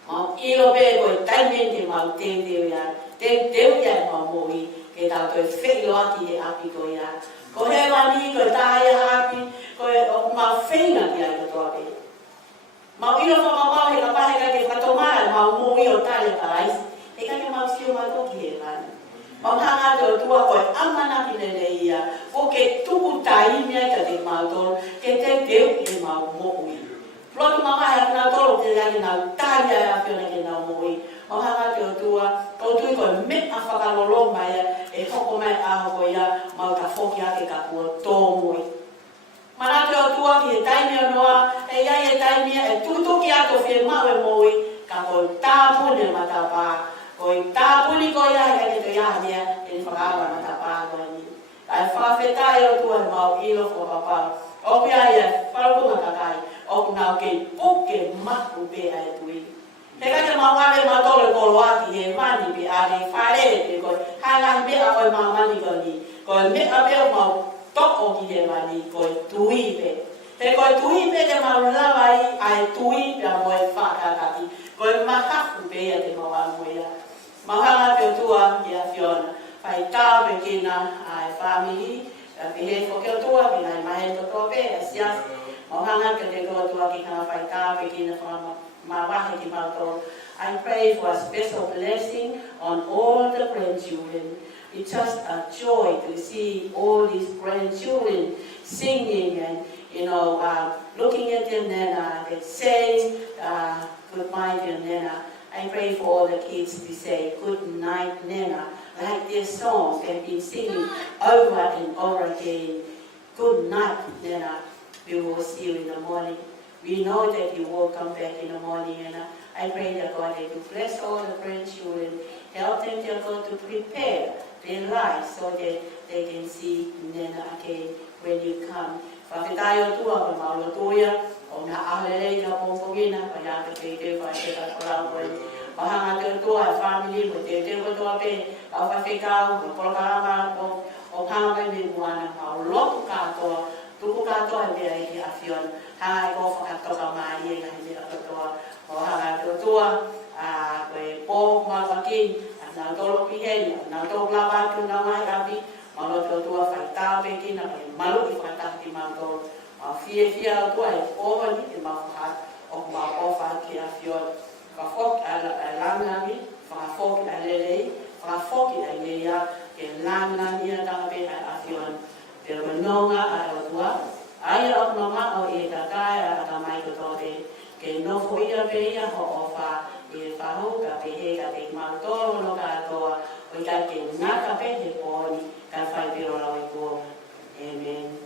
Mau ilo pe koe taimenti mau teu ia, teu ia mau moi, ke tau koe whei loaki e api koe ia. Ko he wani, koe tāia api, koe o mau whenga ki ai katoa pe. Mau ilo whamamau he ka pahe ka ke whatomai, mau moi o tāia parais, he ka ke mau sio mau toki he wani. Mau hanga te o tua koe amana ki nene ia, ko ke tuku taimia ka te mau toro, ke teu e mau moi. Lotu mamae a kina tolo te lagi nau tāia e a whiona ke nau moi. O hanga te o tua, o tui koe me a whakalolo mai e hoko mai aho koe ia mau ka whoki ake ka kua tō moi. Mana te o tua ki e taimia noa, e iai e taimia e tutuki ato whie mau e moi, ka koe tāpune matapā. Koe tāpuni koe ia e ke te iahania e whakaama matapā koe ni. Ka e whawhetai o tua e mau ilo whakapā. O pia ia, wharakunga kakai. O nau ke puke maku pe ai tui. He kake mawale matole koloaki he mani pe are wharere pe koe. Hangan pe a koe mamani koe ni. Koe me a pe o mau toko ki he mani koe tui pe. He koe tui pe te mau lawai ai tui pe a moe whakakaki. Koe makaku pe a te mawamu ia. Mahanga pe tua ki a Fiona. Whai tā pe kina ai family. Pe he whakeo tua pe nai mahe totoa pe a sias. Ohanga ke te tua ki kama whai tāwe ki na mawahe ki mautoro. I pray for a special blessing on all the grandchildren. It's just a joy to see all these grandchildren singing and, looking at their Nana, and saying goodbye to Nana. I pray for all the kids to say good night, Nana, like their songs they've been singing over and over again. Good night, Nana. We will see you in the morning. We know that you will come back in the morning, and I pray that God that you bless all the grandchildren, help them to go to prepare their lives so that they can see Nana again when you come. Whakitaio tua ka maulo tuia, o na ahelei ka pōpongina, pa ia ka te whai te ka whalau koe. Mahanga te tua e family, mo te kotoa pe, ka whawhikau, mo polokarama, o hanga me muana, mau lotu katoa, tuku katoa e mea i a Fiona. Hanga e ko whakatoka mai e ka hini a katoa. O hanga te tua, koe pō mawaki, nā tolo piheni, nā tolo lawatu nā mai api, malo te tua whai tāpe kina, koe malu i whakataki mau tolo. Fia o tua e pōwani e mau whakat, o mau ofa ki a Fiona. Whakafok a langangi, whakafok a lelei, whakafok a leia, ke langangi a tāpe a Fiona. Pero nonga a tua, aia o nonga o e kakai a ka mai kotote, ke nofo ia pe ia ho ofa, e whahu ka pehe ka te mautoro no katoa, o i ka ke naka pe he pōni, ka whai piro lau i kua. Amen.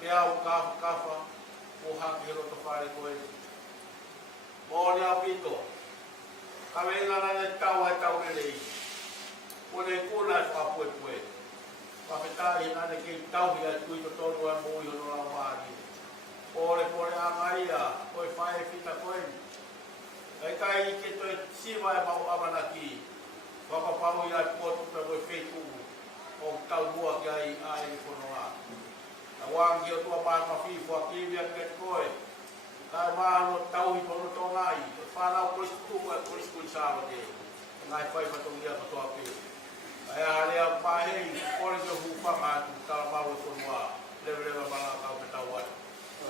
pe au kafa o haki hero to whare koe. O ni au pito. Ka wenga na ne tau e tau e rei. O ne kuna e whapue pue. Whawhetai na ne kei tau hi a tui to tonu e mui hono la wāri. Pore a maria, koe whae whita koe. Kai kai i ke toi siwa e mau amanaki. Whakapau i ai potu pe koe whetu. O tau mua ki ai ai whonoa. Na wangi o tua pāma whiwha kiwia ke koe. Kai wāno tau hi pono tō ngai. Whanau koristuku e korisku i sāwa te. Ngai whai patongia ka toa pē. Ai a lea pāhei, kore ke hūwhanga atu, tala mau e whonoa. Lewe mana kau pe tau ai.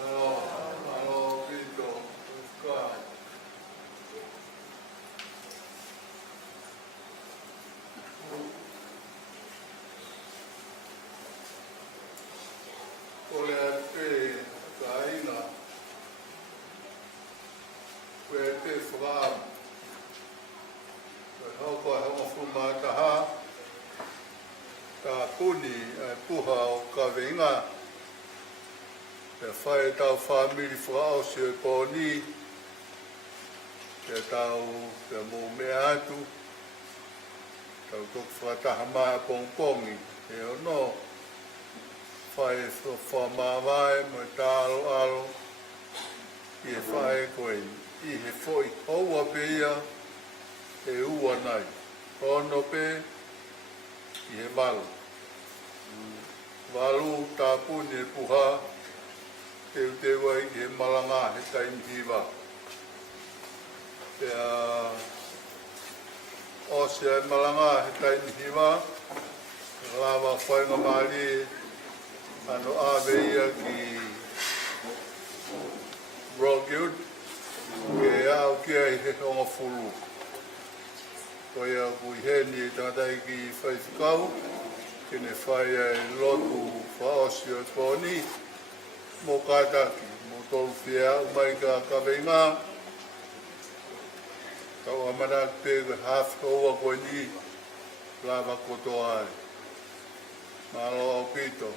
Alo, Pito, Kai. Ole pe kaina. Koe pe whakam. Koe hauko e honga whumataha. Ka puni e puha o ka wenga. Te whae tau whamiri whaao si e pōni. Te tau te mō mea atu. Tau toku whakataha mai a pongpongi. E ono. Whae whamawai mo tā alo. I e whae koe. I he whoi haua pe ia. E ua nai. Hono pe. I he malu. Walu tā puni e puha. Te wai he malanga he taimi hiwa. Te osia e malanga he taimi hiwa. Lava whainga maari ano awe ia ki Rockwood. Ke au kia i he honga fulu. Koe a kui heni e tangatai ki whaifikau. Kene whai e lotu whaosio e pōni. Mō kātaki, mō tolu whia, umai ka kawenga. Kau amana pēga hafi hoa koe ni, lava kotoa ai. Malo au pito.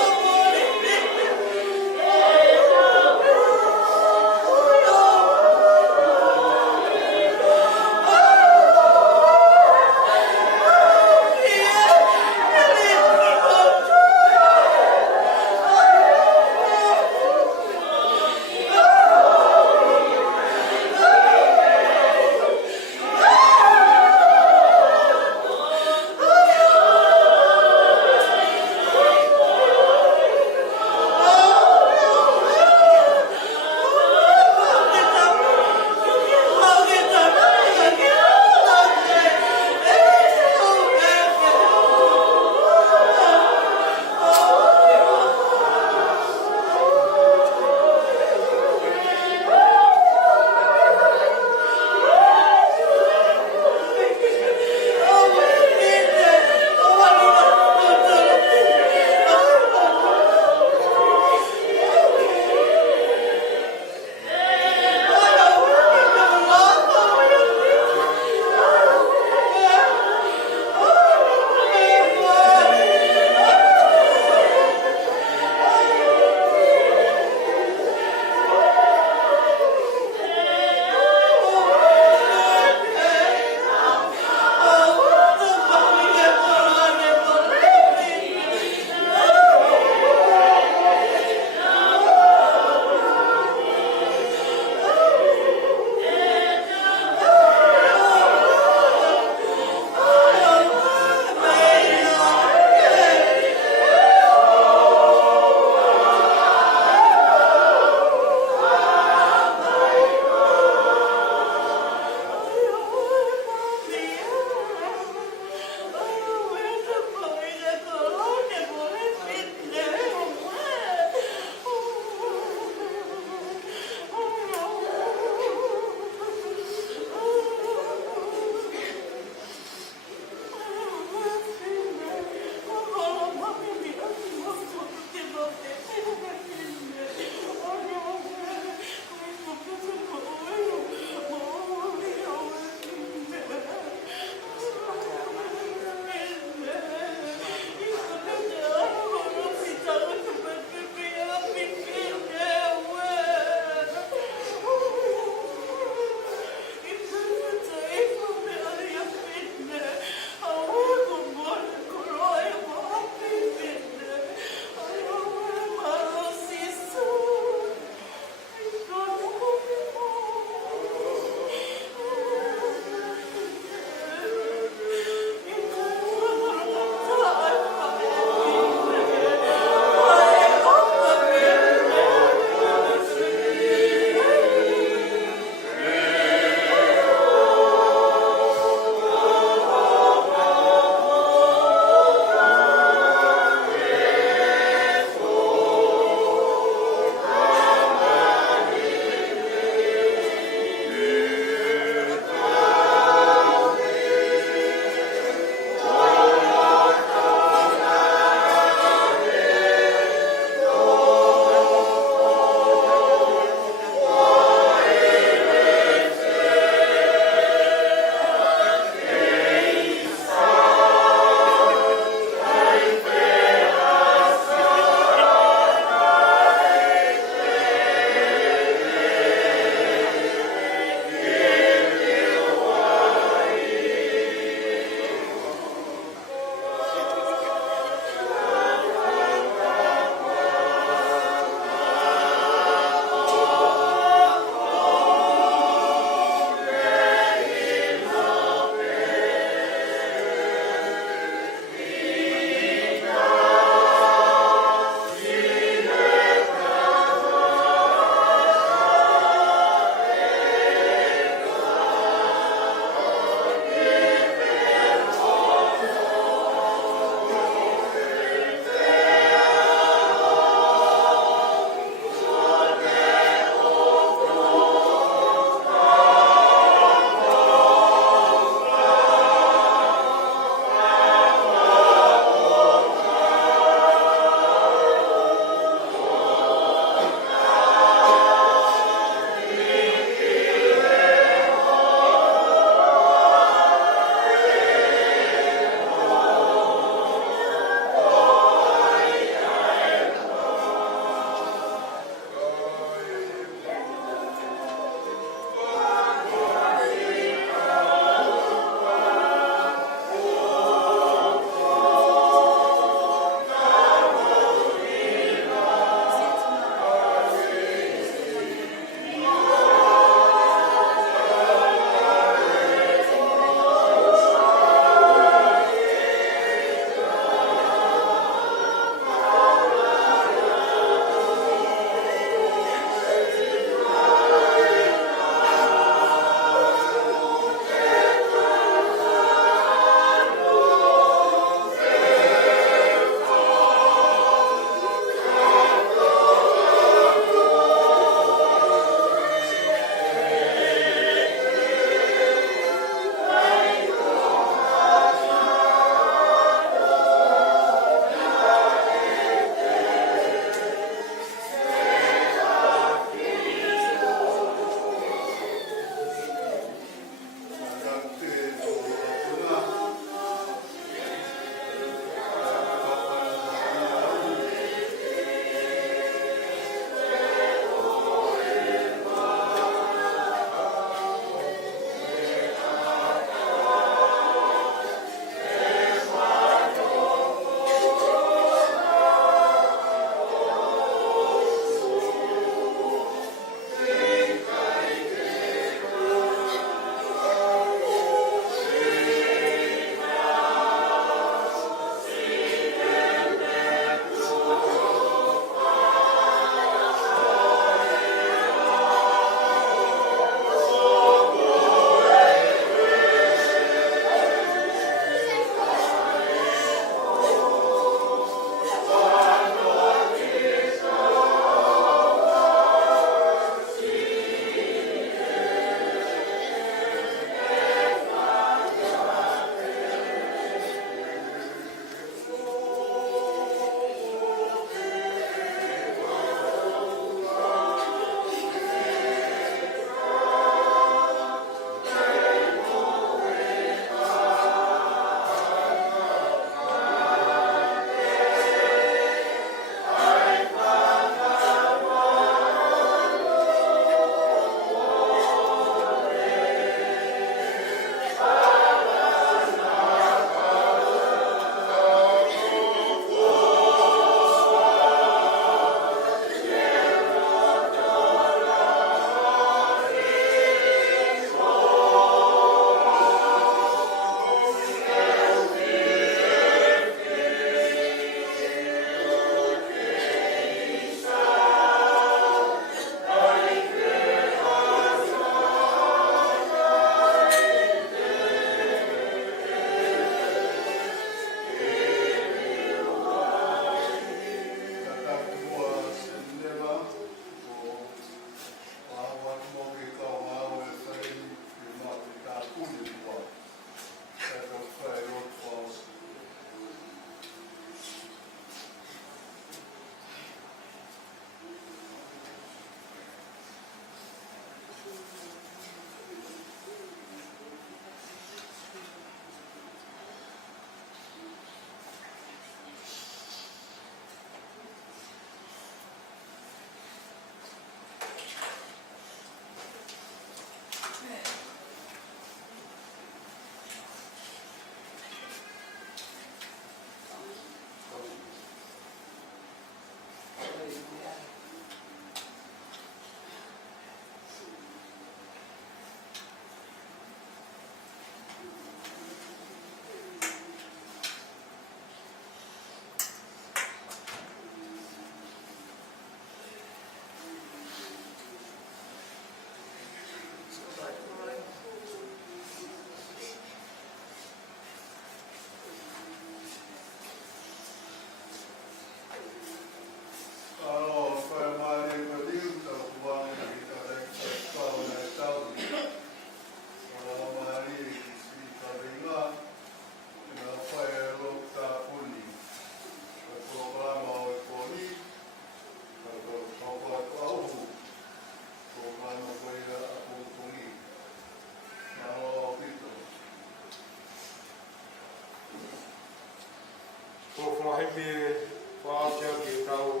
Wahime whaasea ki tau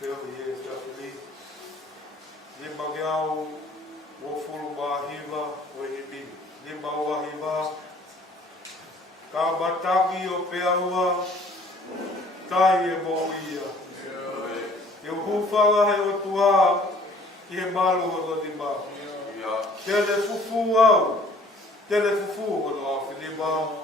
whiohi e Stephanie. Lima geau wofuru mahiva o himi. Lima wahiva ka matagi o peaua tai e mo ia. E hufanga he o tua i he malu o no lima. Tele fufu au. Tele fufu o no a whilima.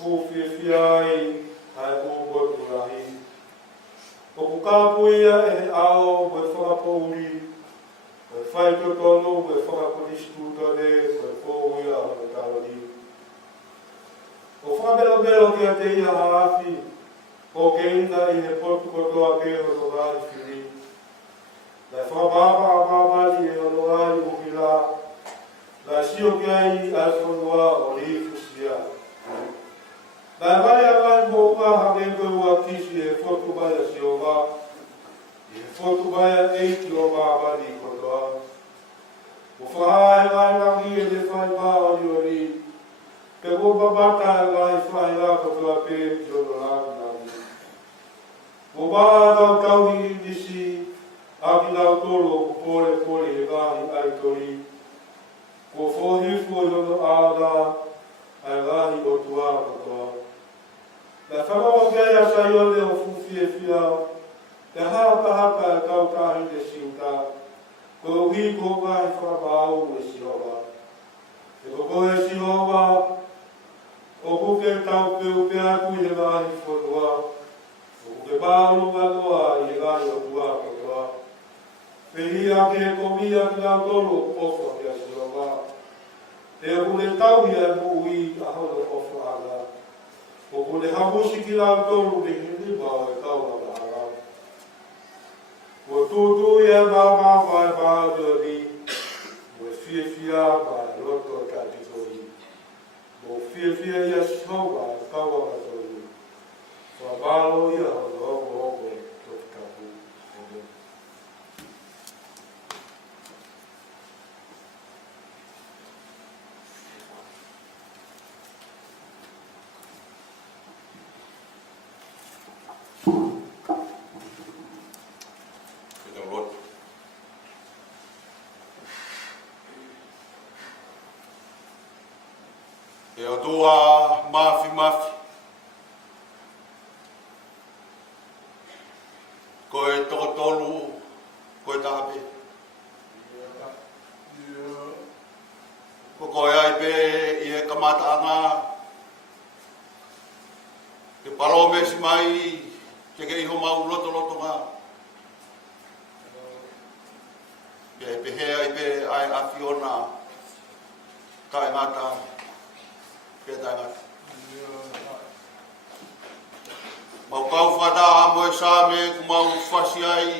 fūwhia whiai ai o wapurahi. O ku kāpuia e ao me whakapouri, me whai totolo, me whakapolistu tone, me pōuia o me tawari. O whakabelo ki a te ia haafi, o ke ina i he potu kotoa ke o no ngāi whiri. Lai whakababa a mamali e o no ngāi uhila, lai sio ki ai ai whanua o rifu sia. Lai vai a ngai mō ngā hange koua kisi e potu mai a sio ngā, i he potu mai a eiti o mamali kotoa. O whahae ngai rangi e le whai maori o ri, ke mo mamata e ngai whai ngā kotoa pē ki o no langi nangi. Mo maa nau kauni i nisi, aki nau tolo ku pore pore e ngahi ai tori, ko whohifu o no āna ai ngahi o tua kotoa. Na whakawa kei a sai o leo fuwhia whia, te haka haka e kau tahi te siuta, ko ui ko ngai whakapau e sihowa. E ko koe sihowa, o kuke tau peu pea kui he ngahi whanua, o kuke mālu nganoa i he ngahi o tua kotoa. Pehi ake e komia ki ngā tolo ofa ki a sihowa. Te kune tauhi e mui a hono ofa aga. O kune hamusi ki ngā tolo me hindi mau e kauna mahara. O tūtū e māma mai māu ni, mo e whia mai roto e kātikori. Mo whia ia sihowa e kaua matori. Wha mālo ia hono ogo e toki kapu. E o tua mafi. Ko e tokotolu, ko e tahape. Ko koe ai pe i he kamata anga. Ke palo mesi mai, ke iho mau loto ngā. Ke pe he ai pe ai a Fiona, ka e ngata. Mau kau whata a moe sāme ku mau whasi ai.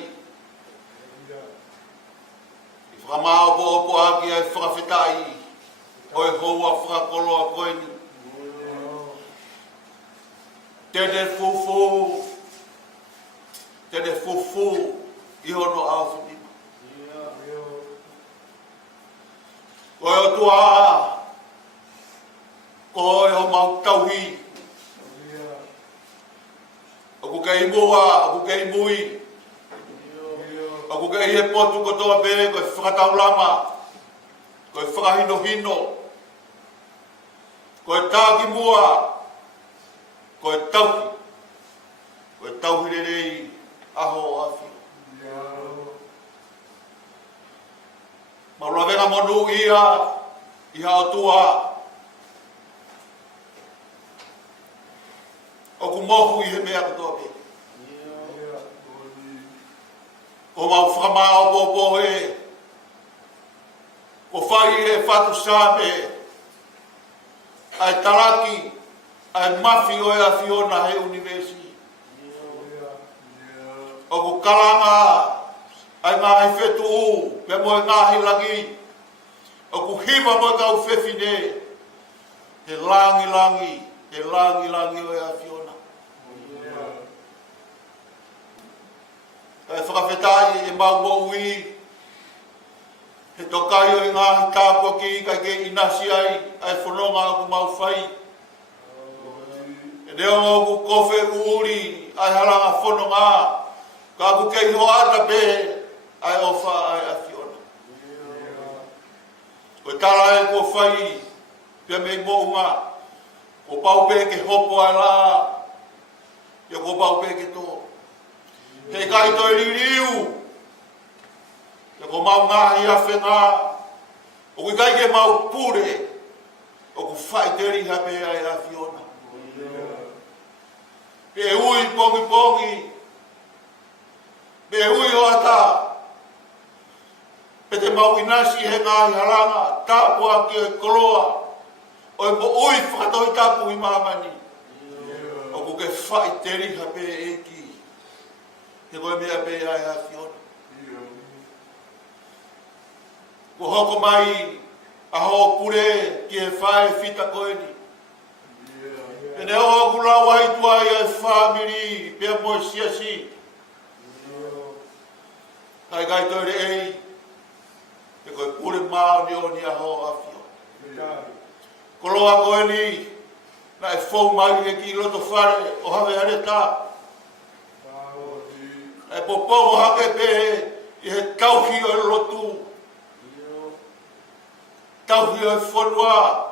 I whakamao po opo aki ai whakawhetai. Oi houa whakakoloa koeni. Tede fufu i hono au whinima. Oi o tua ko e ho mau tauhi. Aku kei mua, aku kei mui. Aku kei he potu kotoa pe, koe whakataulama. Koe whakahino. Koe tāki mua. Koe tauhi. Koe tauhi rerei aho o awhi. Maura venga monu iha o tua. O ku mohu i he mea katoa pe. O mau whakamao popo he. O whai he whatu sāme. Ai taraki, ai mafi o e a Fiona he universi. O ku karanga, ai ngahi whetu u, pe moe ngahi langi. O ku hiva moe kau whewhine. He langi o e a Fiona. Kai whakawhetai e mau mo ui. He tokai o i ngāhi tāpua ki kai ke inasi ai, ai whanonga aku mau whai. E reo ngā ku kowe uuri, ai haranga whanonga. Ka aku kei ho ata pe, ai ofa ai a Fiona. Koe tara e ko whai, pia mei mounga. Ko pau pe ke hopo ai la, ia ko pau pe ke tō. Hei kai toi ririu. Ia ko mau ngahi a whenga. O kui kai ke mau pure. O ku whai teri hape ai a Fiona. pongi. Me hui o ata. Pe te mau inasi he ngāhi haranga. Tāpua ki o koloa. O e mo ui whakatoi tapu I mamani. O ko ke whai te riha pe e ki. He koe mea pe ai a whiona. Ko hoko mai a ho pure ki e whae whita koe ni. E ne o kula wai tua I a whamiri pia mo siasi. Kai kai toire ei. E koe pure mao ni o ni a ho a whiona. Koloa koe ni. Na e fau mai e ki loto whare o hawe hare tā. E popongo hake pe I he tauhi o lotu. Tauhi o whanua.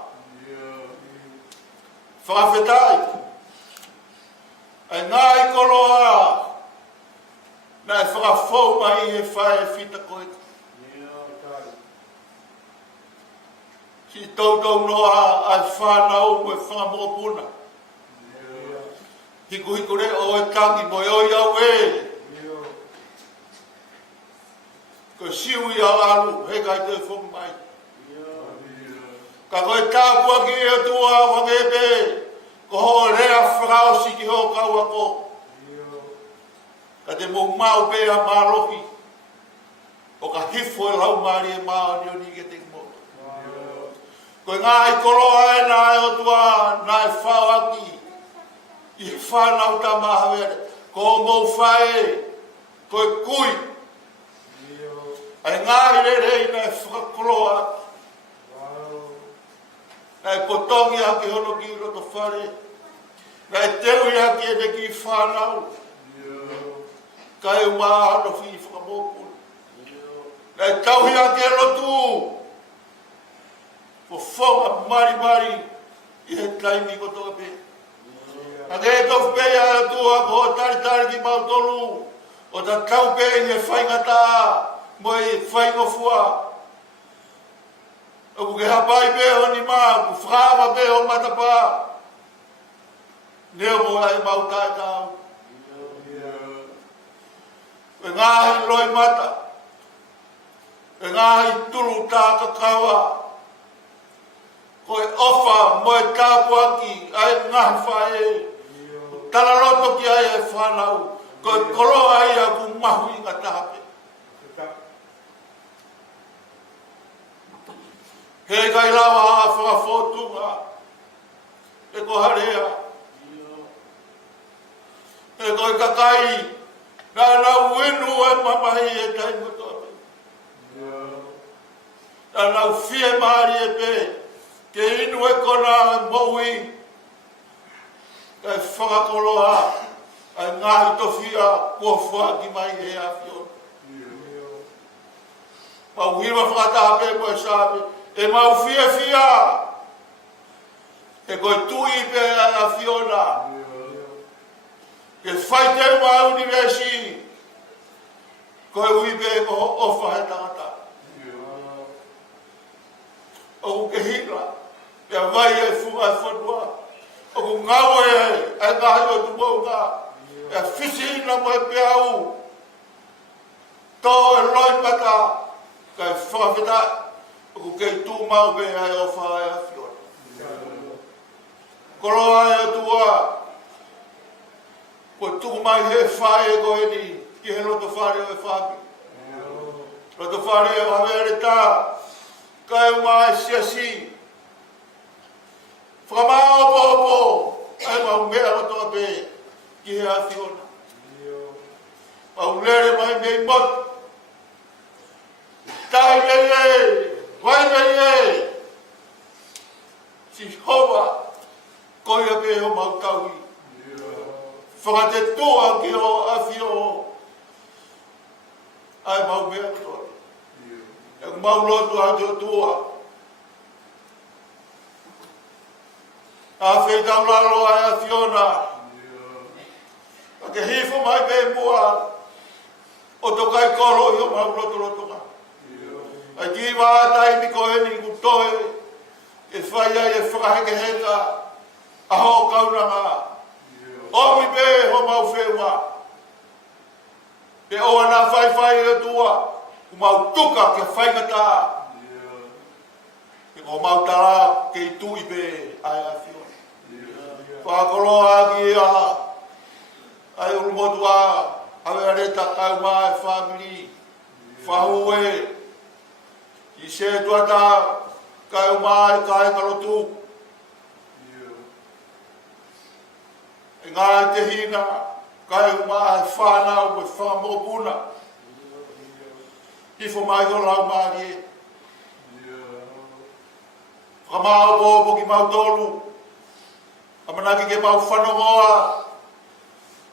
Whakawhetai. Ai ngā I koloa. Na e whakawhau mai he whae whita koe. Si tautau noa ai whanau mo e whangamopuna. Hiku hiku re o e tangi mo e oi au e. Ko siwi au alu he kai te whongu mai. Ka koe tāpua ki e tua wangepe. Ko ho rea whakao si ki ho kaua ko. Ka te mo mau pe a marohi. O ka hifo e lau maari e maa ni o ni ke te mo. Koe ngā I koloa e nā e o tua nā e whao aki. I whanau tā mahawere. Ko mou whae. Koe kui. Ai ngā I rei nā e whakakoloa aki. Nā e potongi aki hono ki roto whare. Nā e teui aki e te ki whanau. Kai ua hano whi whakamopuna. Nā e tauhi aki e rotu. Ko whonga mari I he taimi ko toa pe. Nā ke e tofu pe a tua ko tari ki mautolu. O ta tau pe I he whaingata. Mo I whaingofua. O ke hapai pe o ni maa, ku whakawa pe o matapa. Neo mo ai mautai tau. E ngāhi loi mata. E ngāhi tulu tā kakawa. Ko e ofa mo e tāpuaki ai ngahi whae. Talaroto ki ai e whanau. Ko e koloa ai a ku mahu I ngā tahape. He kai lawa a whakafotunga. E ko harea. E ko e kakai. Nā uinu e mamahi e taimo tope. Nā fie maari e pe. Ke inu e kona moui. Kai whakakoloa. Ai ngahi tofia kua whaki mai e a whiona. Pa uhiwa whakatahape mo e sape. E mau fia. E koe tui pe a whiona. Ke whai te mau ni mesi. Koe ui pe ko ofa he tangata. O ke hira. Pea vai e funga e whanua. O ku ngau e ngahi o tu mauka. E whisi ina mo e pe au. Tō e loi pata. Kai whakawheta. O ku kei tū mau pe ai o whae a whiona. Koroa e tua. Ko tuku mai he whae e koe ni. Ki he roto whare o e whami. Roto whare o hawere tā. Kai umai siasi. Whakamao popo. Ai mau mea roto a pe. Ki he a whiona. Mau lere mai mei mot. Tai mei. Vai mei. Si hoa. Koe a pe o mau tauhi. Whakate toa ki o awhio. Ai mau mea toa. E mau lotu a te toa. A whei taularo ai a whiona. A ke hifo mai pe mua. O to kai koro i o mau lotu nga. Ai ki wātai mi ko eni ku toe. E whai ai e whakaheke heka. A ho kauranga. O mi be ho mau whenua. Pe o ana whai e tua. Ku mau tuka ke whaingata. Pe o mau tara ke i tui pe ai a whio. Whakoroa ki aha. Ai urumotua. Hawe areta kau mai family. Whahue. I se tuata kau mai kai kalotu. E ngā te hina kau mai whanau e whamopuna. Ifo mai ko lau maari e. Whamao bobo ki mau tolu. Amanaki ke mau whanongoa.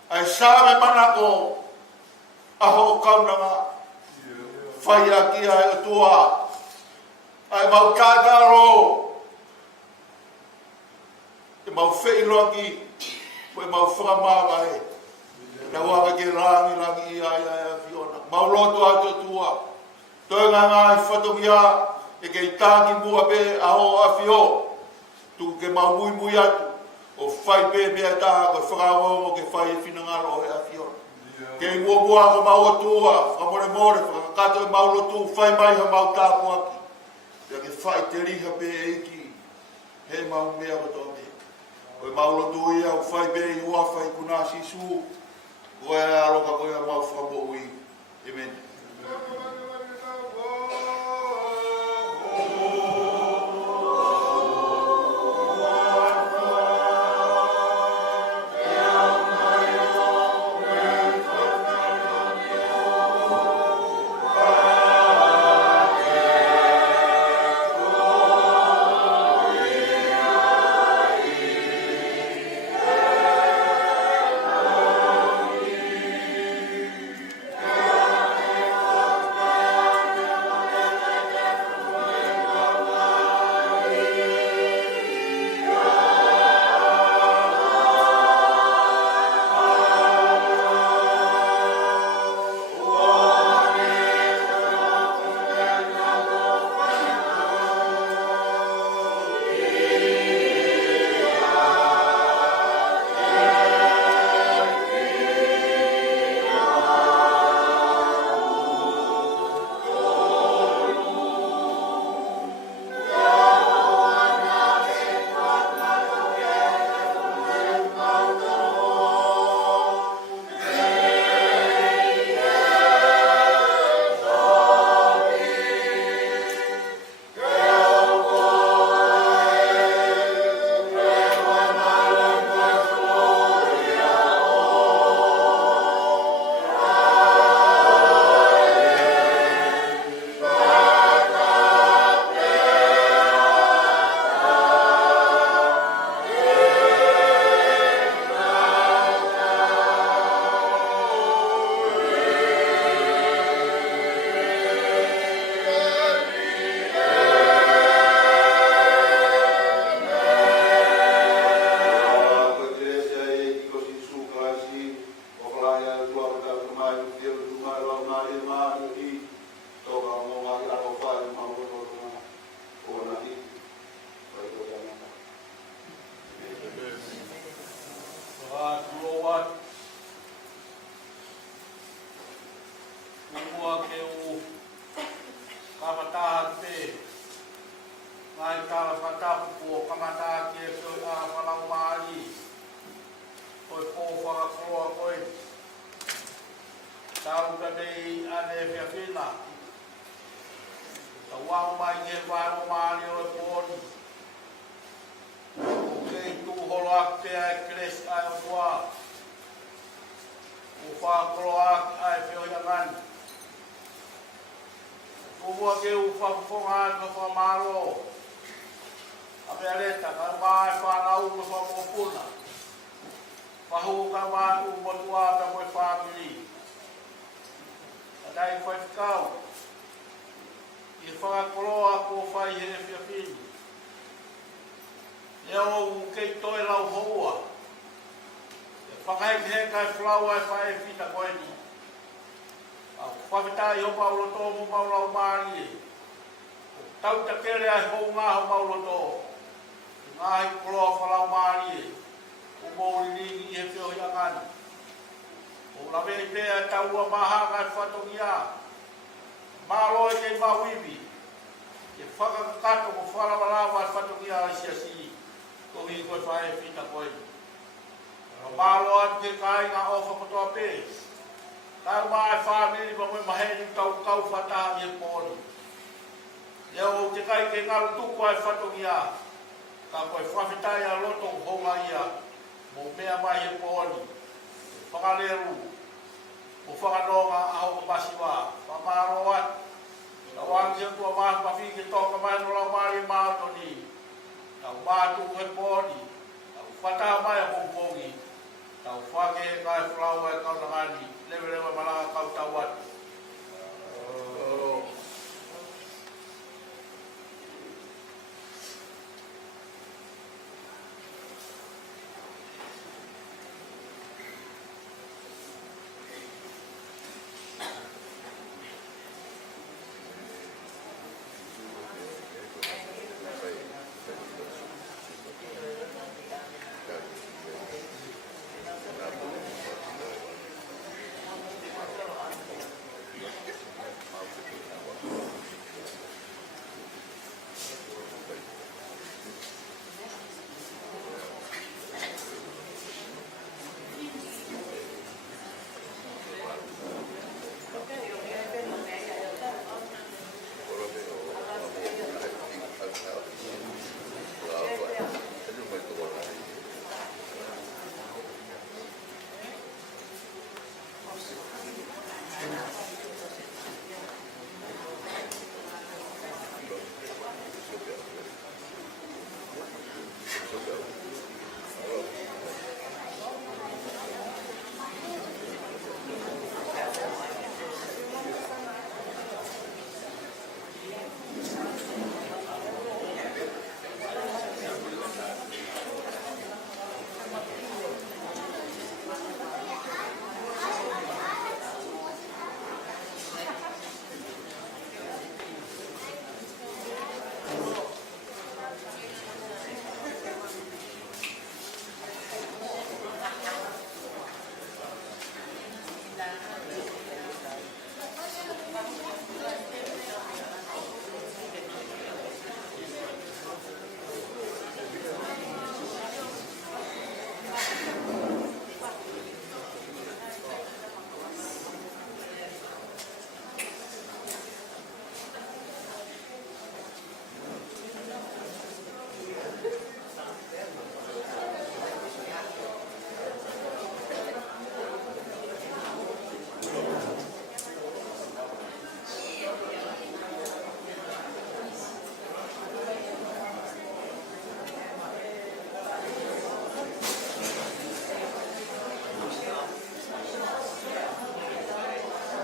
Ai sāme manako. Aho kaunanga. Whai aki ai o tua. Ai mau kātaro. E mau wheiroaki. Koe mau whakamawa e. Na waka ke rangi ai a Fiona. Mau loto ato tua. Toi ngā i whatongia. E kei tāki mua pe aho a Fio. Tu ke mau mui atu. O whai pe mea taha koe whakaongo ke whai e whinangaro e a Fiona. Kei mua ko mau atua. Whamore whakakato e mau lotu. Whai mai ha mau tāpu aki. Pea ke whai te riha pe eiki. He mau mea ko tō mea. Koe maulotu ia o whai bei ua whai kuna sisu. Koe aroka koe a mau whambo ui. Amen. la vei pea taua maha ngai whatongia. Malo e kei mawiwi. E whakakato ko wharawarawa e whatongia a siasi. Ko hi koe whae whita koe. Malo atu ke kai ngā ofa kotoa pē. Kau mai whamiri ma koe maheni tau kau whataha i e pōni. Iau te kai ke ngaru tuku ai whatongia. Ka koe whawhitai a loto honga ia. Mo mea mai e pōni. Whakaleru. Mo whakanonga aho ka masiwa. Whamaro atu. Ka wangi a tua mahu mawhi ke toka mai no lau mari maatoni. Tau mātu koe pōni. Tau whataha mai a pōpongi. Tau whake kai whlau e kaunangani. Lewe malanga kau tau atu.